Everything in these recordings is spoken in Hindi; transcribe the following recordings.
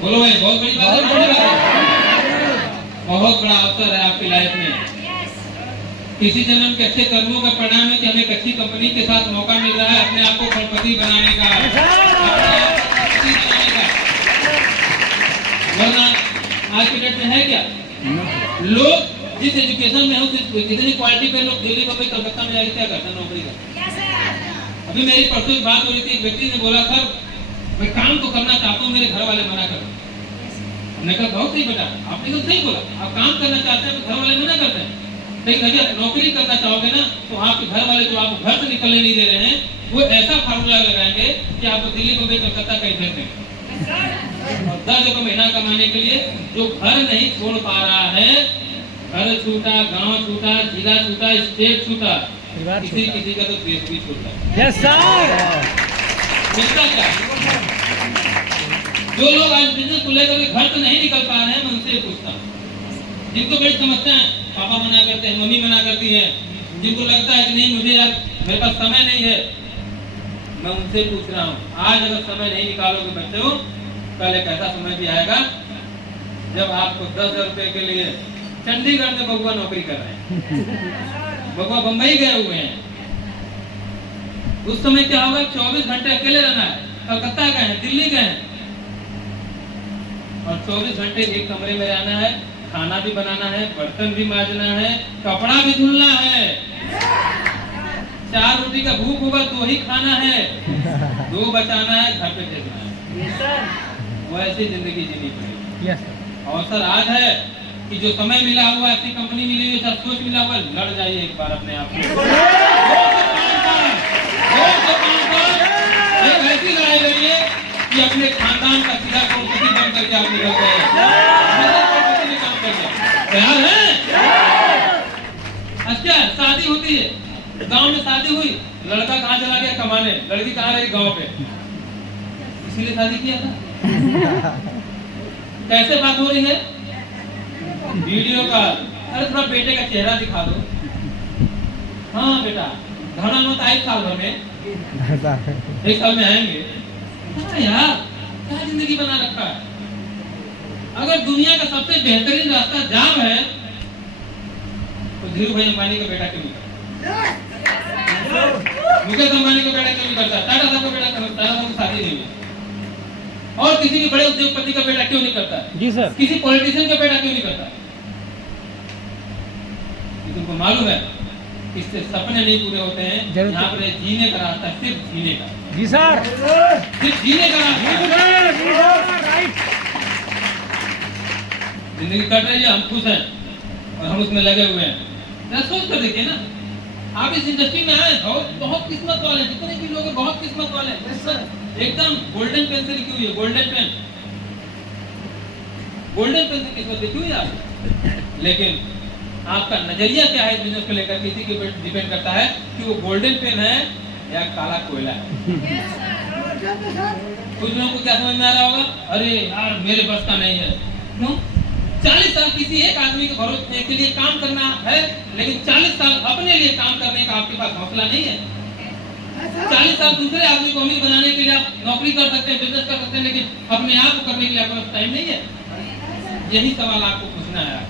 बोलो भाई, बहुत बड़ी बात है, बहुत बड़ा अवसर है आपकी लाइफ में। किसी जन्म के अच्छे कर्मों का परिणाम है कि हमें एक अच्छी कंपनी के साथ मौका मिल रहा है अपने आप को करोड़पति बनाने का, वरना आज की डेट में है क्या, लोग जिस एजुकेशन में हो, जितनी क्वालिटी पे लोग दिल्ली बम्बई कलकत्ता में जाके क्या करते हैं नौकरी का। अभी मेरी परसों एक बात हो रही थी, एक व्यक्ति ने बोला सर मैं काम तो करना चाहता हूँ, मेरे घर वाले मना कर। हमने कहा बहुत सही बेटा, आपने तो सही बोला, आप काम करना चाहते हैं तो घर वाले मना करते हैं, लेकिन अगर नौकरी करना चाहोगे ना तो आपके घर वाले जो आपको घर से निकलने नहीं दे रहे हैं वो ऐसा फार्मूला लगाएंगे कि आपको दिल्ली बम्बई कलकत्ता कहीं भेज देंगे। और 10 रुपये महीना कमाने के लिए जो घर नहीं छोड़ पा रहा है, घर छूटा, गांव छूटा, जिला छूटा, स्टेट छूटा, किसी का तो देश भी छूटा। Yes sir. मिलता क्या? जो लोग आज बिजनेस को लेकर घर से नहीं निकल पा रहे हैं, मैं उनसे पूछता हूँ, जिनको बड़ी समस्या है, पापा मना करते हैं, मम्मी मना करती है, जिनको लगता है कि नहीं मुझे यार मेरे पास समय नहीं है, मैं उनसे पूछ रहा हूँ आज अगर समय नहीं निकालोगे बच्चों, कल एक ऐसा समय भी आएगा जब आपको 10,000 रुपए के लिए चंडीगढ़ में बबुआ नौकरी कर रहे हैं, बबुआ बंबई गए हुए हैं, उस समय क्या होगा, 24 घंटे अकेले रहना है, कलकत्ता गए हैं, दिल्ली गए हैं, और 24 घंटे एक कमरे में रहना है, खाना भी बनाना है, बर्तन भी मांजना है, कपड़ा भी धुलना है, 4 रोटी का भूख होगा तो ही खाना है, 2 बचाना है, घर पे भेजना है। वैसी जिंदगी जीनी पड़ेगी। अवसर आज है कि जो समय मिला हुआ, अच्छी कंपनी मिली हुई, सब सोच मिला हुआ, लड़ जाइए एक बार अपने आप को, एक ऐसी लड़ाई लड़िए कि अपने खानदान का सीधा करोड़पति बन करके आप निकल गए। तैयार है? अच्छा शादी होती है, गांव में शादी हुई, लड़का कहाँ चला गया कमाने, लड़की कहाँ रही गांव पे, इसीलिए शादी किया था। कैसे बात हो रही है? वीडियो का, अरे थोड़ा बेटे का चेहरा दिखा दो। हाँ बेटा, घना मत आए साल भर में, 1 साल में आएंगे। हाँ यार, क्या जिंदगी बना रखा है। अगर दुनिया का सबसे बेहतरीन रास्ता जाम है तो धीरू भाई अंबानी का बेटा क्यों नहीं करता, मुकेश अंबानी का बेटा क्यों नहीं करता, टाटा साहब का बेटा, टाटा साहब की शादी नहीं है, और किसी भी बड़े उद्योगपति का बेटा क्यों नहीं करता जी सर, किसी पॉलिटिशियन का बेटा क्यों नहीं करता। तुमको मालूम है इससे सपने नहीं पूरे होते हैं, यहाँ पर जीने का रास्ता, सिर्फ जीने का जी सर, सिर्फ जीने का रास्ता। जिंदगी कट रही है, हम खुश हैं और हम उसमें लगे हुए हैं। सोच कर देखिए ना, आप इस इंडस्ट्री में आए, बहुत किस्मत वाले, जितने भी लोग हैं बहुत किस्मत वाले हैं। एकदम गोल्डन पेन से लिखी हुई है, गोल्डन पेन, गोल्डन पेन से किस्मत लिखी हुई है आपकी। लेकिन आपका नजरिया क्या है इस बिजनेस को लेकर, किसी के ऊपर डिपेंड करता है कि वो गोल्डन पेन है या काला कोयला है। कुछ लोगों को क्या समझ में आ रहा होगा, अरे यार मेरे बस का नहीं है। क्यों? 40 साल किसी एक आदमी के भरोसे के लिए काम करना है, लेकिन 40 साल अपने लिए काम करने का आपके पास हौसला नहीं है। 40 साल दूसरे आदमी को अमीर बनाने के लिए आप नौकरी कर सकते हैं, बिजनेस कर सकते हैं, लेकिन अपने आप को करने के लिए आपके पास टाइम नहीं है। यही सवाल आपको पूछना है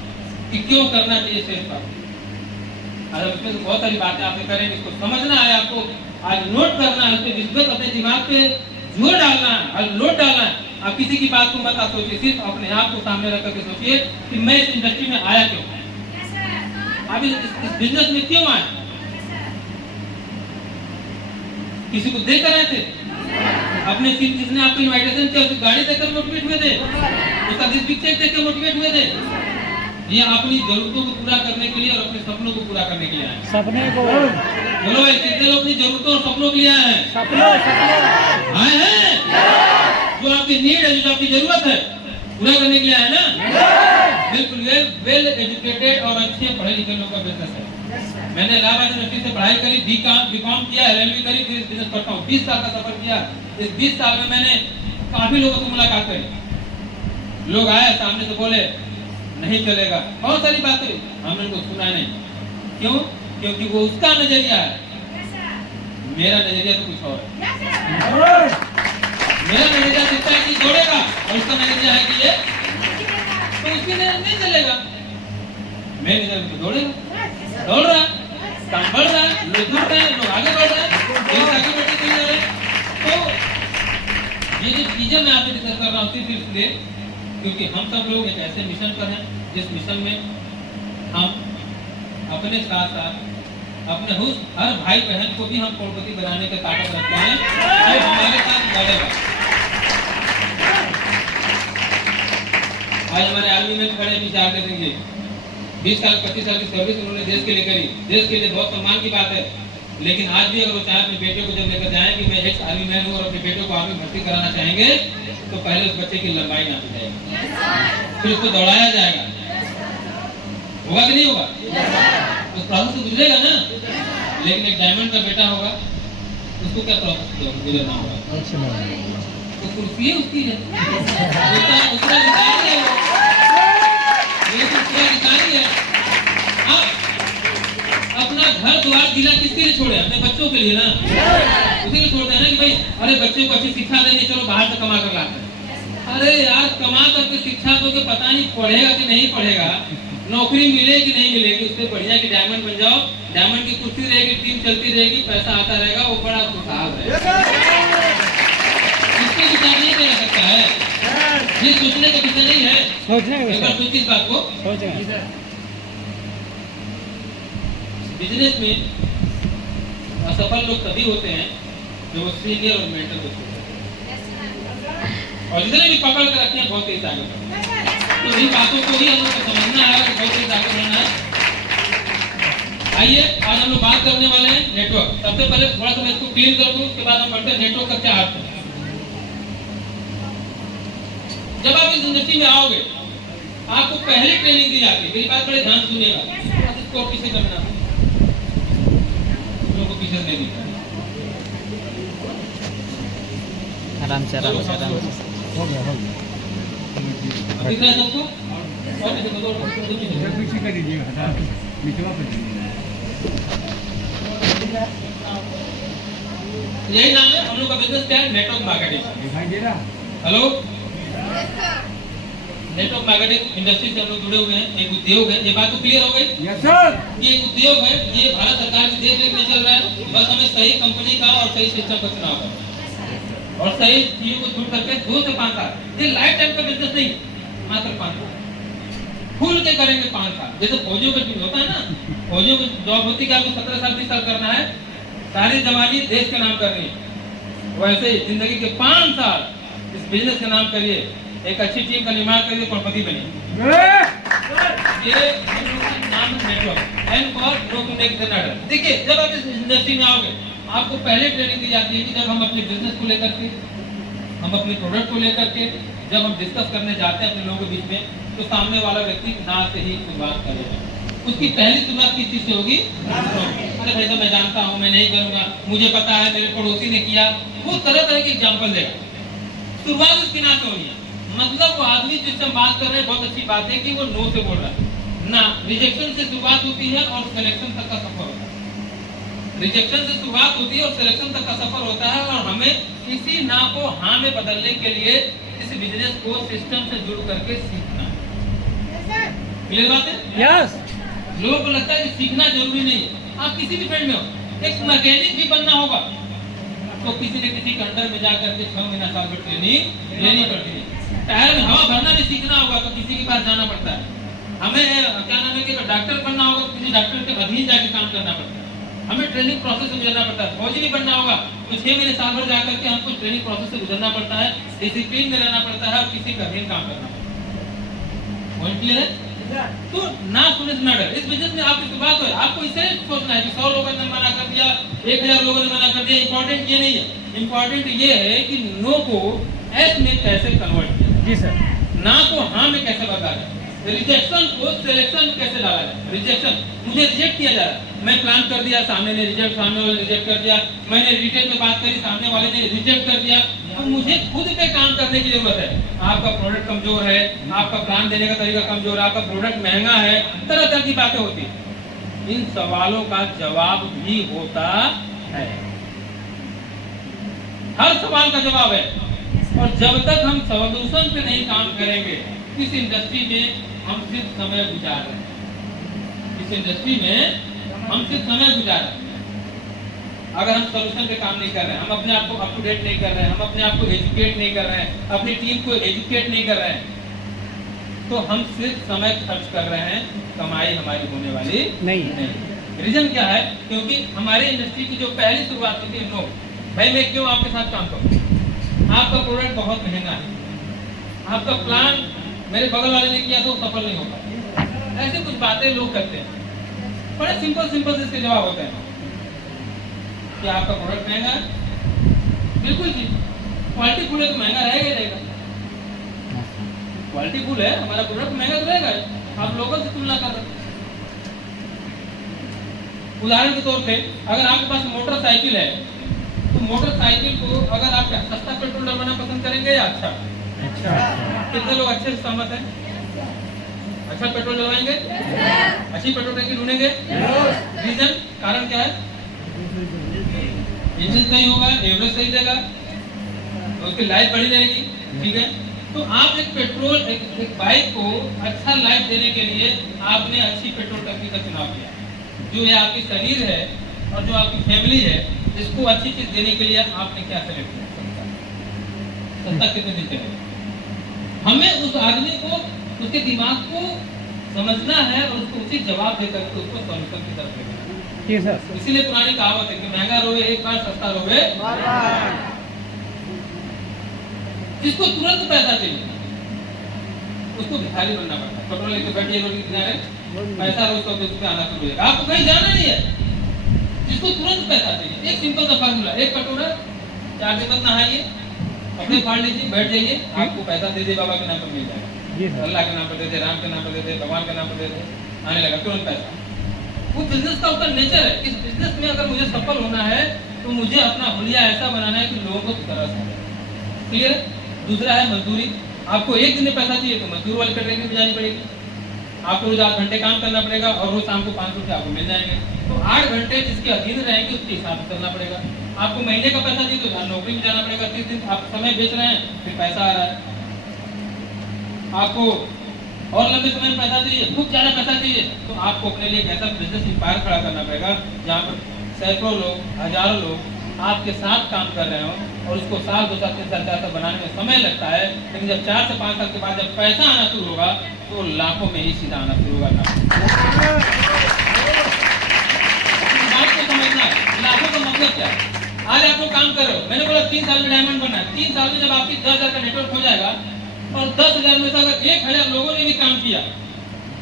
कि क्यों करना चाहिए शेष बात। अगर उसमें तो बहुत सारी बातें आपने करेंगे, इसको समझना है आपको, आज नोट करना है, उसके विस्तार अपने दिमाग पे जोर डालना है, आज नोट डालना है। आप किसी की बात को मत सोचिए, सिर्फ अपने आप को सामने रख करके सोचिए कि मैं इस इंडस्ट्री में आया क्यों, आप इस बिजनेस में क्यों आए। किसी को देकर आए थे, अपने जिसने आपको इनविटेशन किया उसकी गाड़ी देकर मोटिवेट हुए थे, उसका पिक चेक देकर मोटिवेट हुए थे, ये अपनी जरूरतों को पूरा करने के लिए और अपने सपनों को पूरा करने के लिए आए। सपने को बोलो भाई, कितने लोग अपनी जरूरतों और सपनों के लिए आए हैं? आए हैं, जो आपकी नीड है, जो आपकी जरूरत है पूरा करने के लिए आए ना। बिल्कुल, ये वेल एजुकेटेड और अच्छे पढ़े लिखे लोगों का बिजनेस है। मैंने इलाहाबाद यूनिवर्सिटी से पढ़ाई करी, बीकॉम किया, LLB करी, फिर बिजनेस करता हूँ। 20 साल का सफर किया। इस 20 साल में मैंने काफी लोगों से मुलाकात करी। लोग आए सामने से बोले नहीं चलेगा, बहुत सारी बातें हमने उनको सुना नहीं। क्यों? क्योंकि वो उसका नजरिया है, मेरा नजरिया तो कुछ और है। मेरा नजरिया जितना है कि जोड़ेगा, और उसका नजरिया है मैनेजर तो दौड़ेगा, दौड़ रहा, काम बढ़ रहा है, लोग जुड़ रहे हैं, लोग आगे बढ़ रहे हैं, देश आगे बढ़ते चले जा रहे हैं। तो ये जो चीजें मैं आपसे डिस्कस कर रहा हूँ सिर्फ इसलिए क्योंकि हम सब लोग एक ऐसे मिशन पर हैं जिस मिशन में हम अपने साथ साथ अपने हर भाई बहन को भी हम करोड़पति बनाने का ताकत रखते हैं जो हमारे साथ लड़ेगा। आज हमारे आर्मी में खड़े विचार करेंगे 20 साल 25 साल की सर्विस उन्होंने देश के लिए करी, देश के लिए बहुत सम्मान की बात है। लेकिन आज भी अगर वो चाहे अपने बेटे को जब लेकर जाए कि मैं एक्स आर्मी मैन हूँ और अपने बेटे को आर्मी भर्ती कराना चाहेंगे तो पहले उस बच्चे की लंबाई नापी जाएगी, फिर उसको दौड़ाया जाएगा, होगा कि नहीं होगा? उस प्रोसेस से गुजरेगा ना। लेकिन एक डायमंड का बेटा होगा उसको क्या प्रोसेस गुजरना होगा? तो कुर्सी उसकी है, उसका अधिकारी है, वो उसका अधिकारी है। अब अपना घर द्वार जिला किसके लिए छोड़े? अपने बच्चों के लिए ना, उसी को छोड़ते हैं ना कि भाई अरे बच्चे को अच्छी शिक्षा देंगे, चलो बाहर से कमा कर लाते हैं। अरे यार कमा करके शिक्षा दोगे, पता नहीं पढ़ेगा कि नहीं पढ़ेगा, नौकरी मिलेगी कि नहीं मिलेगी, उससे बढ़िया कि डायमंड बन जाओ, डायमंड की कुर्सी रहेगी, टीम चलती रहेगी, पैसा आता रहेगा, वो बड़ा खुशहाल है। इसको विचार नहीं किया सकता है, ये सोचने का विषय नहीं है। एक बार सोचिए इस बात को। बिजनेस में असफल लोग तभी होते हैं जो वो सीनियर और मेंटर को छोड़ते हैं, और जितने भी पकड़ कर रखे हैं बहुत तेज आगे बढ़ते हैं। तो इन बातों को ही हम लोग को समझना है, बहुत तेज आगे बढ़ना है। आइए आज हम लोग बात करने वाले हैं नेटवर्क। सबसे पहले थोड़ा सा मैं इसको क्लियर कर दूं, उसके बाद हम बढ़ते हैं नेटवर्क का क्या अर्थ है। जब आप इस इंडस्ट्री में आओगे आपको पहले ट्रेनिंग दी जाती है, मेरी बात बड़े ध्यान सुनिएगा, इसको पीछे करना पीछे नहीं दिखता, आराम से आराम से आराम से हो गया दिख रहा है सबको? और पीछे कर दीजिएगा, निचवा कर दीजिएगा। यही नाम है हम लोग का बिजनेस क्या है? Network marketing. दिखाई दे रहा? हेलो, नेटवर्क मार्केटिंग इंडस्ट्री से हम लोग जुड़े हुए हैं, एक उद्योग है। ये बात तो क्लियर हो गई? Yes sir. ये एक उद्योग है, ये भारत सरकार की देख-रेख में चल रहा है। बस हमें सही कंपनी का और सही सिस्टम का चुनाव करना है और सही चीजों को जुड़ करके 2 से 5 साल, ये लाइफ टाइम का बिजनेस नहीं, मात्र 5 साल खुल के करेंगे। 5 साल जैसे फौजियों का होता है ना, फौजियों की जॉब होती है कि आपको 17 साल 20 साल करना है, सारी जवानी देश के नाम करनी है। वैसे जिंदगी के 5 साल इस बिजनेस के नाम करिए, एक अच्छी टीम का निर्माण करिए, करोड़पति बनिए। ये नाम है network and for no to make the नडर। देखिए जब आप इस इंडस्ट्री में आओगे आपको पहले ट्रेनिंग दी जाती है कि जब हम अपने बिजनेस को लेकर के, हम अपने प्रोडक्ट को लेकर के जब हम डिस्कस करने जाते हैं अपने लोगों के बीच में, तो सामने वाला व्यक्ति ना से ही शुरुआत करेगा। उसकी पहली शुरुआत किस चीज से होगी? अरे भाई साहब मैं जानता हूँ, मैं नहीं करूंगा, मुझे पता है, मेरे पड़ोसी ने किया, वो तरह तरह के एग्जाम्पल देगा। शुरुआत उसकी ना से होनी है। मतलब वो आदमी जिससे हम बात कर रहे हैं, बहुत अच्छी बात है कि वो नो से बोल रहा है ना। रिजेक्शन से शुरुआत होती है और सिलेक्शन तक का सफर होता है। रिजेक्शन से शुरुआत होती है और सिलेक्शन तक का सफर होता है, और हमें इसी ना को हाँ में बदलने के लिए इस बिजनेस को सिस्टम से जुड़ करके सीखना है। क्लियर बात है? यस। लोगों को लगता है कि सीखना जरूरी नहीं है। आप किसी भी फील्ड में हो, एक मैकेनिक भी बनना होगा तो किसी न किसी के अंडर में जाकर के 6 महीना साल भर ट्रेनिंग लेनी पड़ती है। टायर में हवा भरना भी सीखना होगा तो किसी के पास जाना पड़ता है। हमें क्या नाम है कि डॉक्टर बनना होगा तो किसी डॉक्टर के अधीन जाके काम करना पड़ता है। हमें ट्रेनिंग प्रोसेस से गुजरना पड़ता है। फौजी भी बनना होगा तो 6 महीने साल भर जाकर के हमको ट्रेनिंग प्रोसेस से गुजरना पड़ता है, डिसिप्लिन में रहना पड़ता है और किसी का अधीन काम करना पड़ता है। पॉइंट क्लियर है? तो ना सुने से ना डर। इस बिजनेस में आपकी शुरुआत हो, आपको इसे सोचना है कि 100 लोगों ने मना कर दिया, 1000 लोगों ने मना कर दिया। इंपॉर्टेंट ये नहीं है, इंपॉर्टेंट ये है कि नो को एस में कैसे कन्वर्ट किया। जी सर। ना को हाँ में कैसे बदला जाए, रिजेक्शन को सिलेक्शन में कैसे डाला जाए। रिजेक्शन, मुझे रिजेक्ट किया जा रहा है, मैं प्लान कर दिया, सामने ने रिजेक्ट, सामने वाले रिजेक्ट कर दिया, मैंने रिटेल में बात करी, सामने वाले ने रिजेक्ट कर दिया। तो मुझे खुद पे काम करने की जरूरत है। आपका प्रोडक्ट कमजोर है, आपका प्लान देने का तरीका कमजोर है, आपका प्रोडक्ट महंगा है, तरह तरह की बातें होती है। इन सवालों का जवाब भी होता है, हर सवाल का जवाब है। और जब तक हम सॉल्यूशन पे नहीं काम करेंगे इस इंडस्ट्री में हम सिर्फ समय गुजार रहे हैं। इस इंडस्ट्री में हम सिर्फ समय गुजार रहे हैं। अगर हम सोल्यूशन पे काम नहीं कर रहे हैं, हम अपने आप को अप टू डेट नहीं कर रहे हैं, हम अपने आप को एजुकेट नहीं कर रहे हैं, अपनी टीम को एजुकेट नहीं कर रहे हैं, तो हम सिर्फ समय खर्च कर रहे हैं, कमाई हमारी होने वाली नहीं। रीजन क्या है? क्योंकि हमारे इंडस्ट्री की जो पहली शुरुआत होती है, नो भाई मैं क्यों आपके साथ काम करूं? आपका प्रोडक्ट बहुत महंगा है, आपका प्लान मेरे बगल वाले ने किया तो सफल नहीं होगा। ऐसी कुछ बातें लोग करते हैं, बड़े सिंपल सिंपल इसके जवाब होते हैं कि आपका प्रोडक्ट महंगा है। बिल्कुल जी, क्वालिटी फुल है तो महंगा रहेगा ही रहेगा। क्वालिटी फुल है, हमारा प्रोडक्ट महंगा तो रहेगा। आप लोगों से तुलना कर रहे हैं। उदाहरण के तौर पे अगर आपके पास मोटरसाइकिल है तो मोटरसाइकिल को अगर आप सस्ता पेट्रोल डलवाना पसंद करेंगे या अच्छा? कितने लोग अच्छे से सहमत हैं? अच्छा पेट्रोल डलवाएंगे, अच्छी पेट्रोल टंकी ढूंढेंगे। रीजन, कारण क्या है? इंजन सही होगा, एवरेज सही देगा, उसकी लाइफ बढ़ी रहेगी। ठीक है, तो आप एक बाइक को अच्छा लाइफ देने के लिए आपने अच्छी पेट्रोल टंकी का चुनाव किया। जो ये आपकी शरीर है और जो आपकी फैमिली है, इसको अच्छी चीज देने के लिए आपने क्या सेलेक्ट किया? सस्ता कितने दिन चलेगा? हमें उस आदमी को, उसके दिमाग को समझना है और उसको उचित जवाब देकर के उसको सॉल्यूशन की तरफ लेना है। इसीलिए पुरानी कहावत है कि महंगा रोए एक बार, सस्ता रोए बार बार। जिसको तुरंत पैसा चाहिए उसको भिखारी बनना पड़ता है। पेट्रोल लेके बैठिए रोड के किनारे, पैसा रोज का उसके आना शुरू हो जाएगा। आपको कहीं जाना नहीं है, जिसको तुरंत पैसा चाहिए। एक सिंपल सा फार्मूला, एक कटोरा 4 दिन मत नहाइए, अपने फाड़ लीजिए, बैठ जाइए, आपको पैसा दे दे, बाबा के नाम पर मिल जाएगा, अल्लाह के नाम पर दे दे, राम के नाम पर दे दे, भगवान के नाम पर दे दे, आने लगा तुरंत पैसा। वो बिजनेस का उसका नेचर है। इस बिजनेस में अगर मुझे सफल होना है तो मुझे अपना हुलिया ऐसा बनाना है कि लोगों को तरस आए। क्लियर? दूसरा है मजदूरी। आपको एक दिन में पैसा चाहिए तो मजदूर वाली ट्रेनिंग में जानी पड़ेगी। आपको रोज 8 घंटे काम करना पड़ेगा और रोज शाम को 500 रुपये आपको मिल जाएंगे। तो 8 घंटे जिसके अधीन रहेंगे उसके हिसाब से चलना पड़ेगा। आपको महीने का पैसा चाहिए तो नौकरी में जाना पड़ेगा। 30 दिन आप समय बेच रहे हैं, फिर पैसा आ रहा है। आपको और लंबे समय में पैसा चाहिए, खूब ज्यादा पैसा चाहिए, तो आपको अपने लिए एक ऐसा बिजनेस एम्पायर खड़ा करना पड़ेगा जहाँ पर सैकड़ों लोग, हजारों लोग आपके साथ काम कर रहे हो और उसको साल 2 साल 3 साल 4 साल बनाने में समय लगता है, लेकिन जब 4 से 5 साल के बाद जब पैसा आना शुरू होगा तो लाखों में ही सीधा आना शुरू होगा। बात को समझना है, लाखों का मतलब क्या है? आज आप लोग काम कर रहे हो, मैंने बोला 3 साल में डायमंड बनना है। 3 साल में जब आपकी 10,000 का नेटवर्क हो जाएगा और 10,000 में से अगर 1,000 लोगों ने भी काम किया,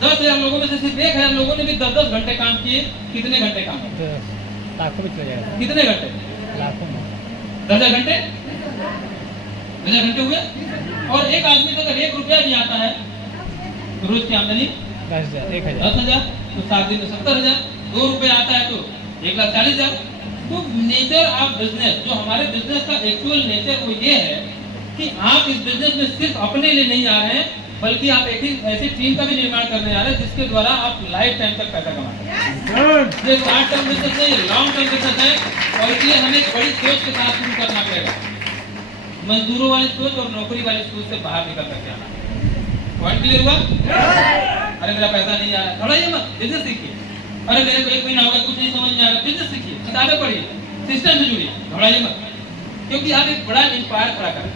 10,000 लोगों में से सिर्फ 1,000 लोगों ने भी 10-10 घंटे काम किए, कितने घंटे काम किए? लाखों में चला जाएगा। कितने घंटे? लाखों में। 10,000 घंटे? 10,000 घंटे हुए। और एक आदमी को अगर 1 रुपया भी आता है तो रोज की आमदनी 10,000, 1,000, 10,000, तो 7 दिन में 70,000। 2 रुपये आता है तो 1,40,000। तो नेचर ऑफ बिजनेस, जो हमारे बिजनेस का एक्चुअल नेचर वो ये है कि आप इस बिजनेस में सिर्फ अपने लिए नहीं आ रहे हैं, बल्कि आप एक ऐसी टीम का भी निर्माण करने जा रहे हैं जिसके द्वारा आप लाइफ टाइम तक पैसा कमा सकते हैं। ये शॉर्ट टर्म बिजनेस नहीं, लॉन्ग टर्म बिजनेस है और इसलिए हमें एक बड़ी सोच के साथ शुरू करना पड़ेगा। मजदूरों वाली सोच और नौकरी वाली सोच से बाहर निकल करके आना। पॉइंट क्लियर हुआ? अरे मेरा पैसा नहीं आ रहा, घबराइए मत, बिजनेस सीखिए। अरे मेरे को 1 महीना हो गया, कुछ नहीं समझ में आ रहा, बिजनेस सीखिए, किताबें पढ़िए, सिस्टम से जुड़िए, घबराइए मत। क्योंकि आप एक बड़ा एम्पायर खड़ा करें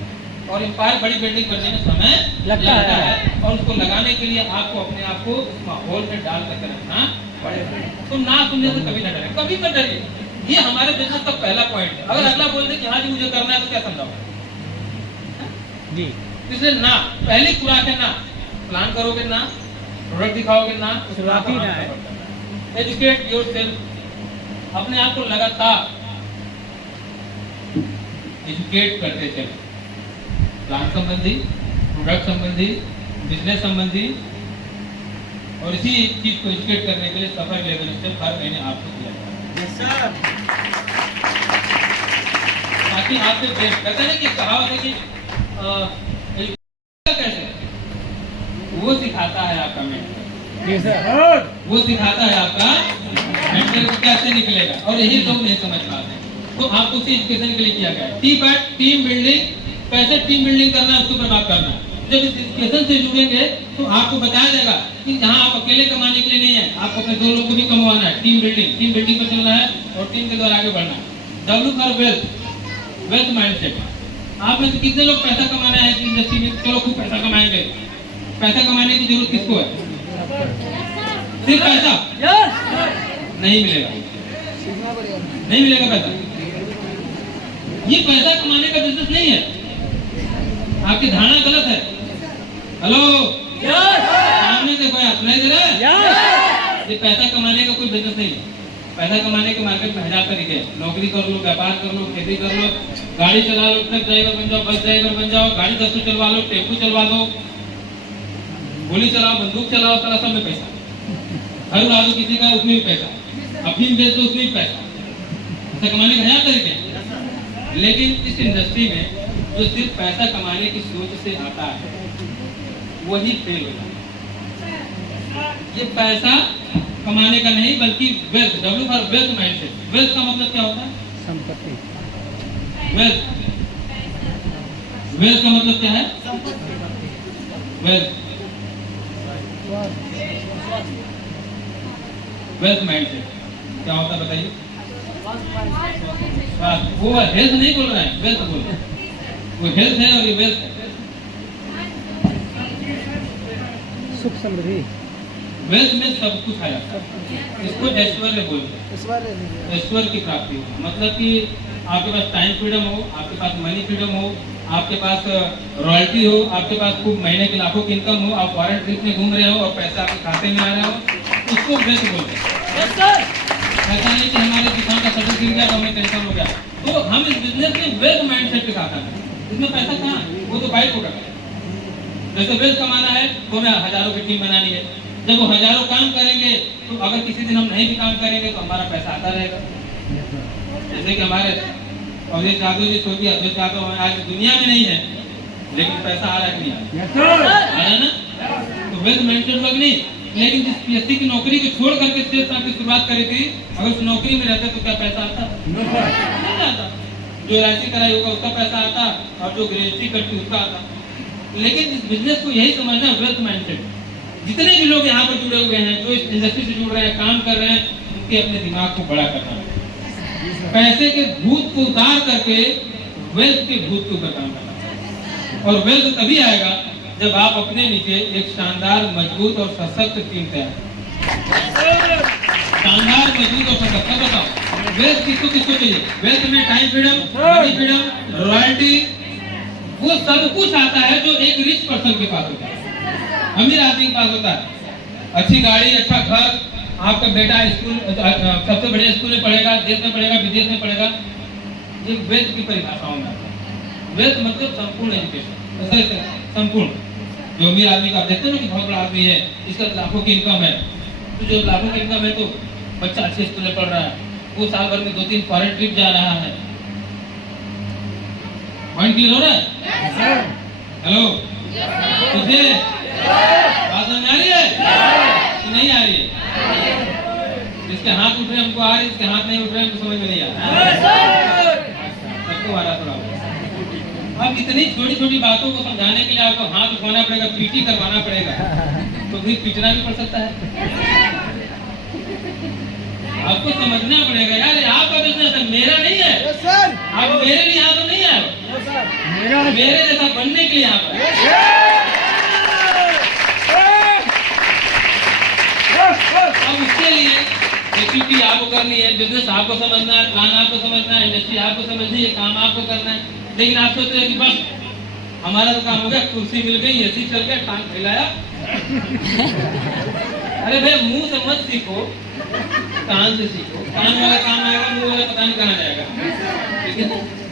और एम्पायर बड़ी बिल्डिंग बनने में समय लगता है और उसको लगाने के लिए आपको अपने आप को माहौल में डाल करके रखना पड़ेगा। तो ना सुनने से कभी ना डरे, कभी मत डरिए। ये हमारे बिजनेस का पहला पॉइंट है। अगर अगला बोल दे कि हाँ जी मुझे करना है तो क्या समझाओगे जी? इसलिए ना, पहली खुराक है ना, प्लान करोगे ना, प्रोडक्ट दिखाओगे ना, शुरुआत ही ना है। एजुकेट योरसेल्फ, अपने आप को लगातार एजुकेट करते चले, प्लान संबंधी, प्रोडक्ट संबंधी, बिजनेस संबंधी, और इसी चीज को एजुकेट करने के लिए सफर लेवल स्टेप हर महीने आपको दिया जाता है। ताकि आपके कहते हैं कि कहावत है कि कैसे वो सिखाता है आपका मेंटर, वो सिखाता है आपका मेंटर कैसे निकलेगा, और यही लोग नहीं समझ पाते। तो आपको उसी एजुकेशन के लिए किया गया है। टीम बिल्डिंग, कैसे टीम बिल्डिंग करना है उसके ऊपर बात करना है। जब इस एजुकेशन से जुड़ेंगे तो आपको बताया जाएगा कि यहाँ आप अकेले कमाने के लिए नहीं है, आपको अपने 2 लोग को भी कमवाना है। टीम बिल्डिंग पर चलना है और टीम के द्वारा आगे बढ़ना है। W for wealth mindset. आप में से कितने लोग पैसा कमाना है इस इंडस्ट्री में? चलो खूब पैसा कमाएंगे। पैसा कमाने की जरूरत किसको है? सिर्फ पैसा नहीं मिलेगा, नहीं मिलेगा पैसा। ये पैसा कमाने का बिजनेस नहीं है, आपकी धारणा गलत है। हेलो, सामने से कोई आप नहीं दे रहा है? ये पैसा कमाने का कोई बिजनेस नहीं है। पैसा कमाने के मार्केट में 1000 तरीके हैं। नौकरी कर लो, व्यापार कर लो, खेती कर लो, गाड़ी चला लो, ट्रक ड्राइवर बन जाओ, बस ड्राइवर बन जाओ, गाड़ी 10 चलवा लो, टेम्पू चलवा दो, गोली चलाओ, बंदूक चलाओ, सारा सब में पैसा। हर उड़ा दो किसी का, उसमें भी पैसा। अफीम बेच दो, उसमें भी पैसा। पैसा कमाने के 1000 तरीके हैं। लेकिन इस इंडस्ट्री में जो सिर्फ पैसा कमाने की सोच से आता है वही फेल हो जाता है। ये पैसा कमाने का नहीं बल्कि wealth, W for wealth mindset. Wealth का मतलब क्या होता है? संपत्ति। वेल्थ का मतलब क्या है? वेल्थ माइंडसेट क्या होता है बताइए? वो हेल्थ नहीं बोल रहा है, वेल्थ बोल रहा है। वो हेल्थ है और ये वेल्थ है। सुख समृद्धि। वेल्थ में सब कुछ आया, इसको ऐश्वर्य बोलते हैं। ऐश्वर्य की प्राप्ति हो मतलब कि आपके पास टाइम फ्रीडम हो, आपके पास मनी फ्रीडम हो, आपके पास रॉयल्टी हो, आपके पास खूब महीने के लाखों की इनकम हो, आप फॉरेन ट्रिप में घूम रहे हो और पैसा आपके खाते में आ रहा हो, उसको वेल्थ बोलते हैं। ऐसा नहीं कि हमारे किसान का सटर गिर गया तो हमें टेंशन हो गया। तो हम इस बिजनेस में वेल्थ माइंडसेट के साथ आते हैं। इसमें पैसा कहाँ है? वो तो बाई प्रोडक्ट है। जैसे वेल्थ कमाना है तो हमें हजारों की टीम बनानी है। जब वो हजारों काम करेंगे तो अगर किसी दिन हम नहीं भी काम करेंगे तो हमारा पैसा आता रहेगा। जैसे कि हमारे अवधेश यादव जी, छोटी अवधेश यादव आज दुनिया में नहीं है लेकिन पैसा आ रहा है कि नहीं आ रहा ना? तो वेल्थ माइंडसेट वर्क नहीं। लेकिन जिस PSC की नौकरी को छोड़ करके सेल्स की शुरुआत करी थी, अगर उस नौकरी में रहते तो क्या पैसा आता? नहीं आता। जो LIC कराई होगा उसका पैसा आता और जो ग्रेजुएसी करती उसका आता। लेकिन इस बिजनेस को यही समझना है वेल्थ माइंडसेट। जितने भी लोग यहाँ पर जुड़े हुए हैं, जो इस इंडस्ट्री से जुड़ रहे हैं, काम कर रहे हैं, उनके अपने दिमाग को बड़ा करना है। पैसे के भूत को उतार करके वेल्थ के भूत के ऊपर काम करना है। और वेल्थ तभी आएगा जब आप अपने नीचे एक शानदार, मजबूत और सशक्त टीम तैयार। शानदार, मजबूत और सशक्त। बताओ वेल्थ किसको किसको चाहिए? वेल्थ में time freedom, money freedom, royalty, वो सब कुछ आता है जो एक रिच पर्सन के पास होता है, अमीर आदमी के पास होता है। अच्छी गाड़ी, अच्छा घर, आपका बेटा स्कूल सबसे बड़े स्कूल में पढ़ेगा, देश में पढ़ेगा, विदेश में पढ़ेगा। ये वेल्थ की परिभाषाओं में आता है। वेल्थ मतलब संपूर्ण एजुकेशन, संपूर्ण। जो अमीर आदमी का आप देखते हैं ना कि बहुत बड़ा आदमी है, इसका लाखों की इनकम है, तो जो लाखों की इनकम है तो बच्चा अच्छे स्कूल में पढ़ रहा है, वो साल भर में 2-3 फॉरेन ट्रिप जा रहा है। पॉइंट क्लियर हो रहा है? हेलो, किसे बात समझ आ रही है कि नहीं आ रही है? जिसके हाथ उठ रहे हैं हमको आ रही है, जिसके हाथ नहीं उठ रहे हैं हमको समझ में नहीं आ रहा। सबको आ रहा थोड़ा। अब इतनी छोटी छोटी बातों को समझाने के लिए आपको हाथ उठाना पड़ेगा, पीटी करवाना पड़ेगा, तो फिर पीटना भी पड़ सकता है। आपको समझना पड़ेगा यार, ये आपका बिजनेस है, मेरा नहीं है। आप मेरे लिए यहाँ पर नहीं आए, मेरे जैसा बनने के लिए यहाँ पर। अब उसके लिए एक्टिविटी आपको करनी है, बिजनेस आपको समझना है, प्लान आपको समझना है, इंडस्ट्री आपको समझनी है, काम आपको करना है। लेकिन आप सोचते हैं कि बस हमारा तो काम हो गया, कुर्सी मिल गई, AC चल गया, टांग फैलाया। अरे भाई मुंह से मत सीखो, कान से सीखो। कान वाला काम आएगा, मुंह वाला पता नहीं कहाँ जाएगा। ठीक है,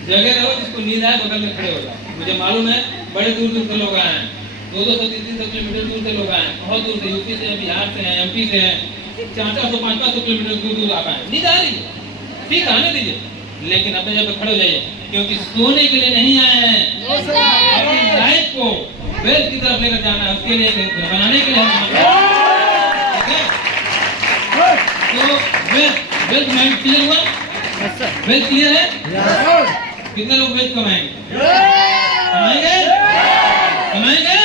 जगह रहो, जिसको नींद आए बगल में खड़े हो जाओ। मुझे मालूम है बड़े दूर दूर से लोग आए हैं, 200-300 किलोमीटर दूर से लोग आए हैं, बहुत दूर से, यूपी से, बिहार से हैं, MP से हैं, 400-500 किलोमीटर दूर दूर आप आए। नींद आ रही है, ठीक आने दीजिए, लेकिन अपने जगह पे खड़े हो जाइए, क्योंकि सोने के लिए नहीं आए हैं, अपनी लाइफ को वेल्थ की तरफ लेकर जाना है, उसके लिए बनाने के लिए हम। तो वेल्थ माइंड क्लियर हुआ? वेल्थ क्लियर है? कितने लोग वेल्थ कमाएंगे? कमाएंगे?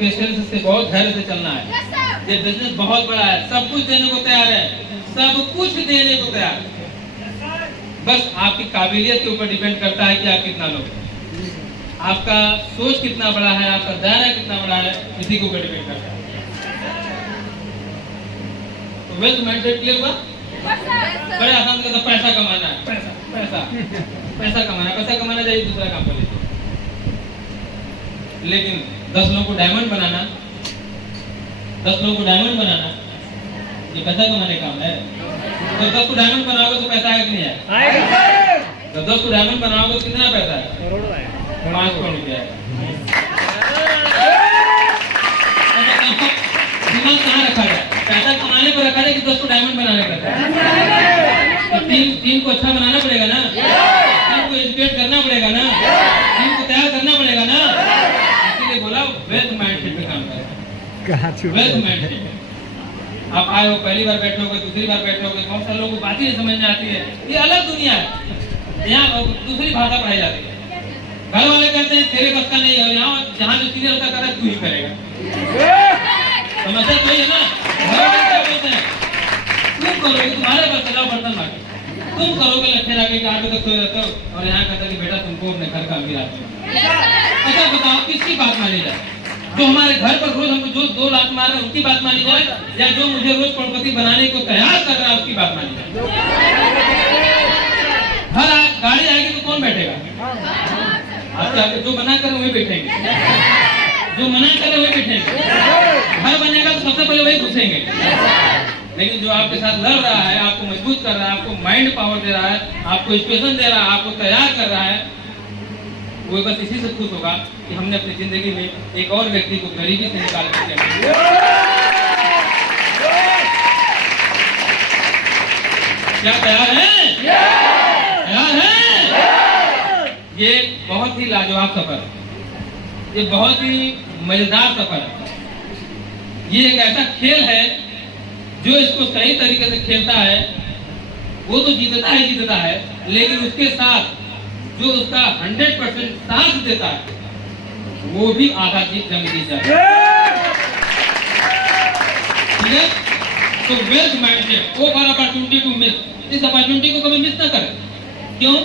पेशेंस से, बहुत धैर्य से चलना है। ये बिजनेस बहुत बड़ा है, सब कुछ देने को तैयार है, सब कुछ देने को तैयार है। बस आपकी काबिलियत के ऊपर डिपेंड करता है कि आप कितना लोगे, आपका सोच कितना बड़ा है, आपका दायरा कितना बड़ा है, इसी के ऊपर डिपेंड करता है। तो वेल्थ माइंडसेट क्लियर हुआ? बड़े आसान से पैसा कमाना है, पैसा पैसा पैसा कमाना है, पैसा कमाना चाहिए, दूसरा काम कर लीजिए। लेकिन 10 लोगों को डायमंड बनाना, 10 लोगों को डायमंड बनाना, ये पैसा कमाने का काम है। तो 10 को डायमंड बनाओगे तो पैसा आएगा कि नहीं आएगा? जब 10 को डायमंड बनाओगे तो कितना पैसा है? 5 करोड़ रुपया है। दिमाग कहाँ रखा जाए? पैसा कमाने पर रखा जाए कि 10 को डायमंड बनाने पर रखा जाए? तो टीम को अच्छा बनाना पड़ेगा ना, टीम को एजुकेट करना पड़ेगा ना, टीम को तैयार करना पड़ेगा ना। इसीलिए बोला वेल्थ माइंडसेट पे काम करें। Wealth mindset. आप आए हो, पहली बार बैठे होगे, दूसरी बार बैठे होगे, बहुत सारे लोगों को बात ही नहीं समझ में आती है। ये अलग दुनिया है, यहाँ दूसरी भाषा पढ़ाई जाती है। घर वाले कहते हैं तेरे बस का नहीं है, यहाँ जहाँ जो सीनियर होता है तू ही करेगा। समस्या तो है ना। घर वाले क्या बोलते हैं, तुम करोगे, तुम्हारे पास चलाओ बर्तन बाकी, तुम करोगे, लट्ठे रखे 8 बजे तक सोए रहते हो, और यहाँ कहता है कि बेटा तुमको अपने घर का अमीर आदमी। अच्छा बताओ किसकी बात मानी जाए? जो हमारे घर पर रोज हमको जो 2 लाख मार रहे हैं उसकी बात मानी जाए, या जो मुझे रोज करोड़पति बनाने को तैयार कर रहा है उसकी बात मानी जाए? हर गाड़ी आएगी तो कौन बैठेगा? आपके जो मना कर वही बैठेंगे, जो मना कर वही बैठेंगे। घर बनेगा तो सबसे पहले वही घुसेंगे। लेकिन जो आपके साथ लड़ रहा है, आपको मजबूत कर रहा है, आपको माइंड पावर दे रहा है, आपको इंस्पिरेशन दे रहा है, आपको तैयार कर रहा है, वो बस इसी से खुश होगा कि हमने अपनी जिंदगी में एक और व्यक्ति को गरीबी से निकाल कर क्या तैयार है? तैयार है? ये बहुत ही लाजवाब सफर है, ये बहुत ही मजेदार सफर है। ये एक ऐसा खेल है जो इसको सही तरीके से खेलता है वो तो जीतता ही जीतता है, लेकिन उसके साथ जो उसका 100% साथ देता है वो भी आधा जंग जीत जाता है। ठीक है? तो wealth mindset, over opportunity to miss, इस अपॉर्चुनिटी को कभी मिस ना करें। क्यों?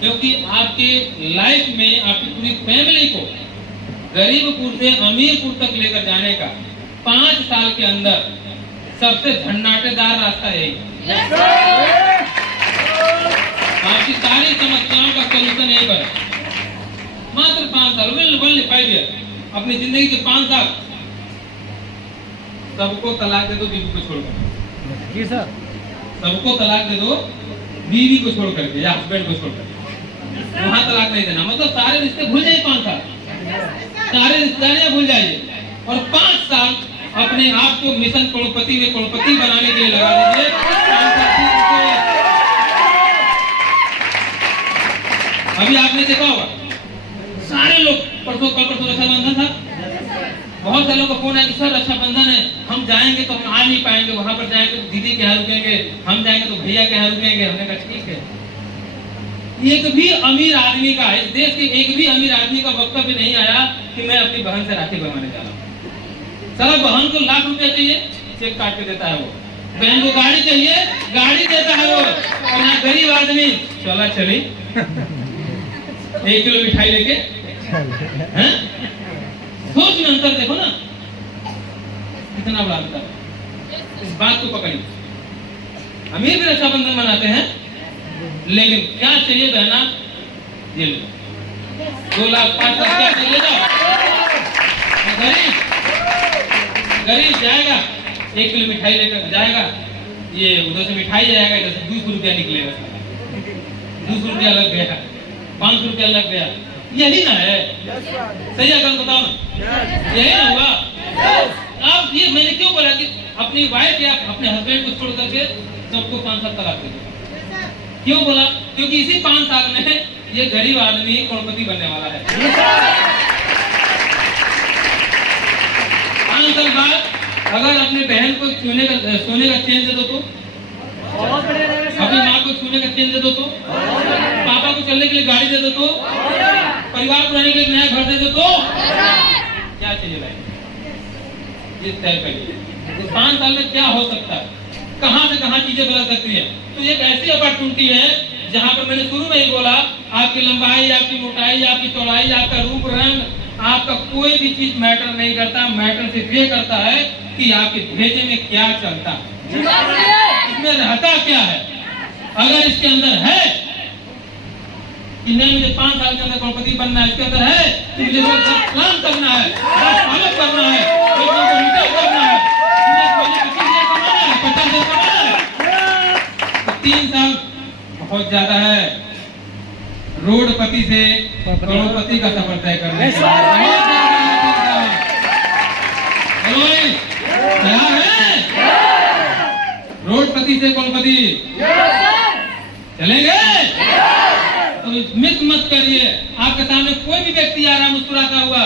क्योंकि आपके लाइफ में आपकी पूरी फैमिली को गरीबपुर से अमीरपुर तक लेकर जाने का 5 साल के अंदर सबसे झन्नाटेदार रास्ता यही। आपकी सारी समस्याओं का सलूशन यही पर मात्र 5 साल, ओनली 5 ईयर, अपनी जिंदगी के 5 साल। सबको तलाक दे दो बीवी को छोड़कर। जी सर। सबको तलाक दे दो बीवी को छोड़ करके या हस्बैंड को छोड़ करके, वहां तलाक नहीं देना। मतलब सारे रिश्ते भूल जाइए, 5 साल सारे रिश्तेदारियां भूल जाइए, और 5 साल अपने आप को मिशन करोड़पति में करोड़पति बनाने के लिए लगा दीजिए। अभी आपने देखा होगा सारे लोग परसों रक्षाबंधन था, बहुत सारे लोगों का फोन है कि सर रक्षाबंधन है, हम जाएंगे तो हम आ नहीं पाएंगे, वहां पर जाएंगे तो दीदी के यहाँ रुकेंगे, हम जाएंगे तो भैया के यहाँ रुकेंगे। हमने कहा ठीक है, एक भी अमीर आदमी का, इस देश के एक भी अमीर आदमी का वक्तव्य नहीं आया कि मैं अपनी बहन से राखी बनवाने जा रहा हूँ। सारा बहन को लाख रुपया चाहिए, चेक काट के देता है वो, बहन को गाड़ी चाहिए, गाड़ी देता है वो, और यहाँ गरीब आदमी चला चली 1 किलो मिठाई लेके। सोच में अंतर देखो ना, कितना बड़ा अंतर। इस बात को पकड़िए, अमीर भी रक्षाबंधन मनाते हैं, लेकिन क्या चाहिए बहना, ये लो 2 लाख 5 लाख क्या चाहिए गरीब गरीब जाएगा 1 किलो मिठाई लेकर जाएगा, ये उधर से मिठाई जाएगा, इधर से 200 रुपया निकलेगा, 200 रुपया लग गया, 500 रुपया लग गया। यही ना है? सही है? अगर बताओ ना, यही ना हुआ? आप ये मैंने क्यों बोला कि अपनी वाइफ या अपने हस्बैंड को छोड़ करके सबको 5 साल तलाक दे दो? क्यों बोला? क्योंकि इसी 5 साल में ये गरीब आदमी करोड़पति बनने वाला है। 5 साल बाद अगर अपने बहन को सोने का चेन दे दो तो, अपनी माँ को सोने का चेन दे दो तो, पापा को चलने के लिए गाड़ी दे दो तो, परिवार को रहने के लिए नया घर दे दो तो, क्या चाहिए भाई? ये तय करिए तो 5 साल में क्या हो सकता है, कहां से कहां चीजें बदल सकती है। तो एक ऐसी अपॉर्चुनिटी है जहां पर मैंने शुरू में ही बोला, आपकी लंबाई, आपकी मोटाई, आपकी चौड़ाई, आपका रूप रंग, आपका कोई भी चीज मैटर नहीं करता। मैटर सिर्फ ये करता है कि आपके भेजे में क्या चलता है, इसमें रहता क्या है। अगर इसके अंदर है कि नहीं मुझे 5 साल के अंदर करोड़पति बनना है, इसके अंदर है कि मुझे काम करना है, अलग करना है, करना है, मुझे 3 साल बहुत ज्यादा है। रोडपति से करोड़पति का सफर तय करना तैयार है। रोडपति से करोड़पति चलेंगे तो मिस मत करिए। आपके सामने कोई भी व्यक्ति आ रहा मुस्कुराता हुआ,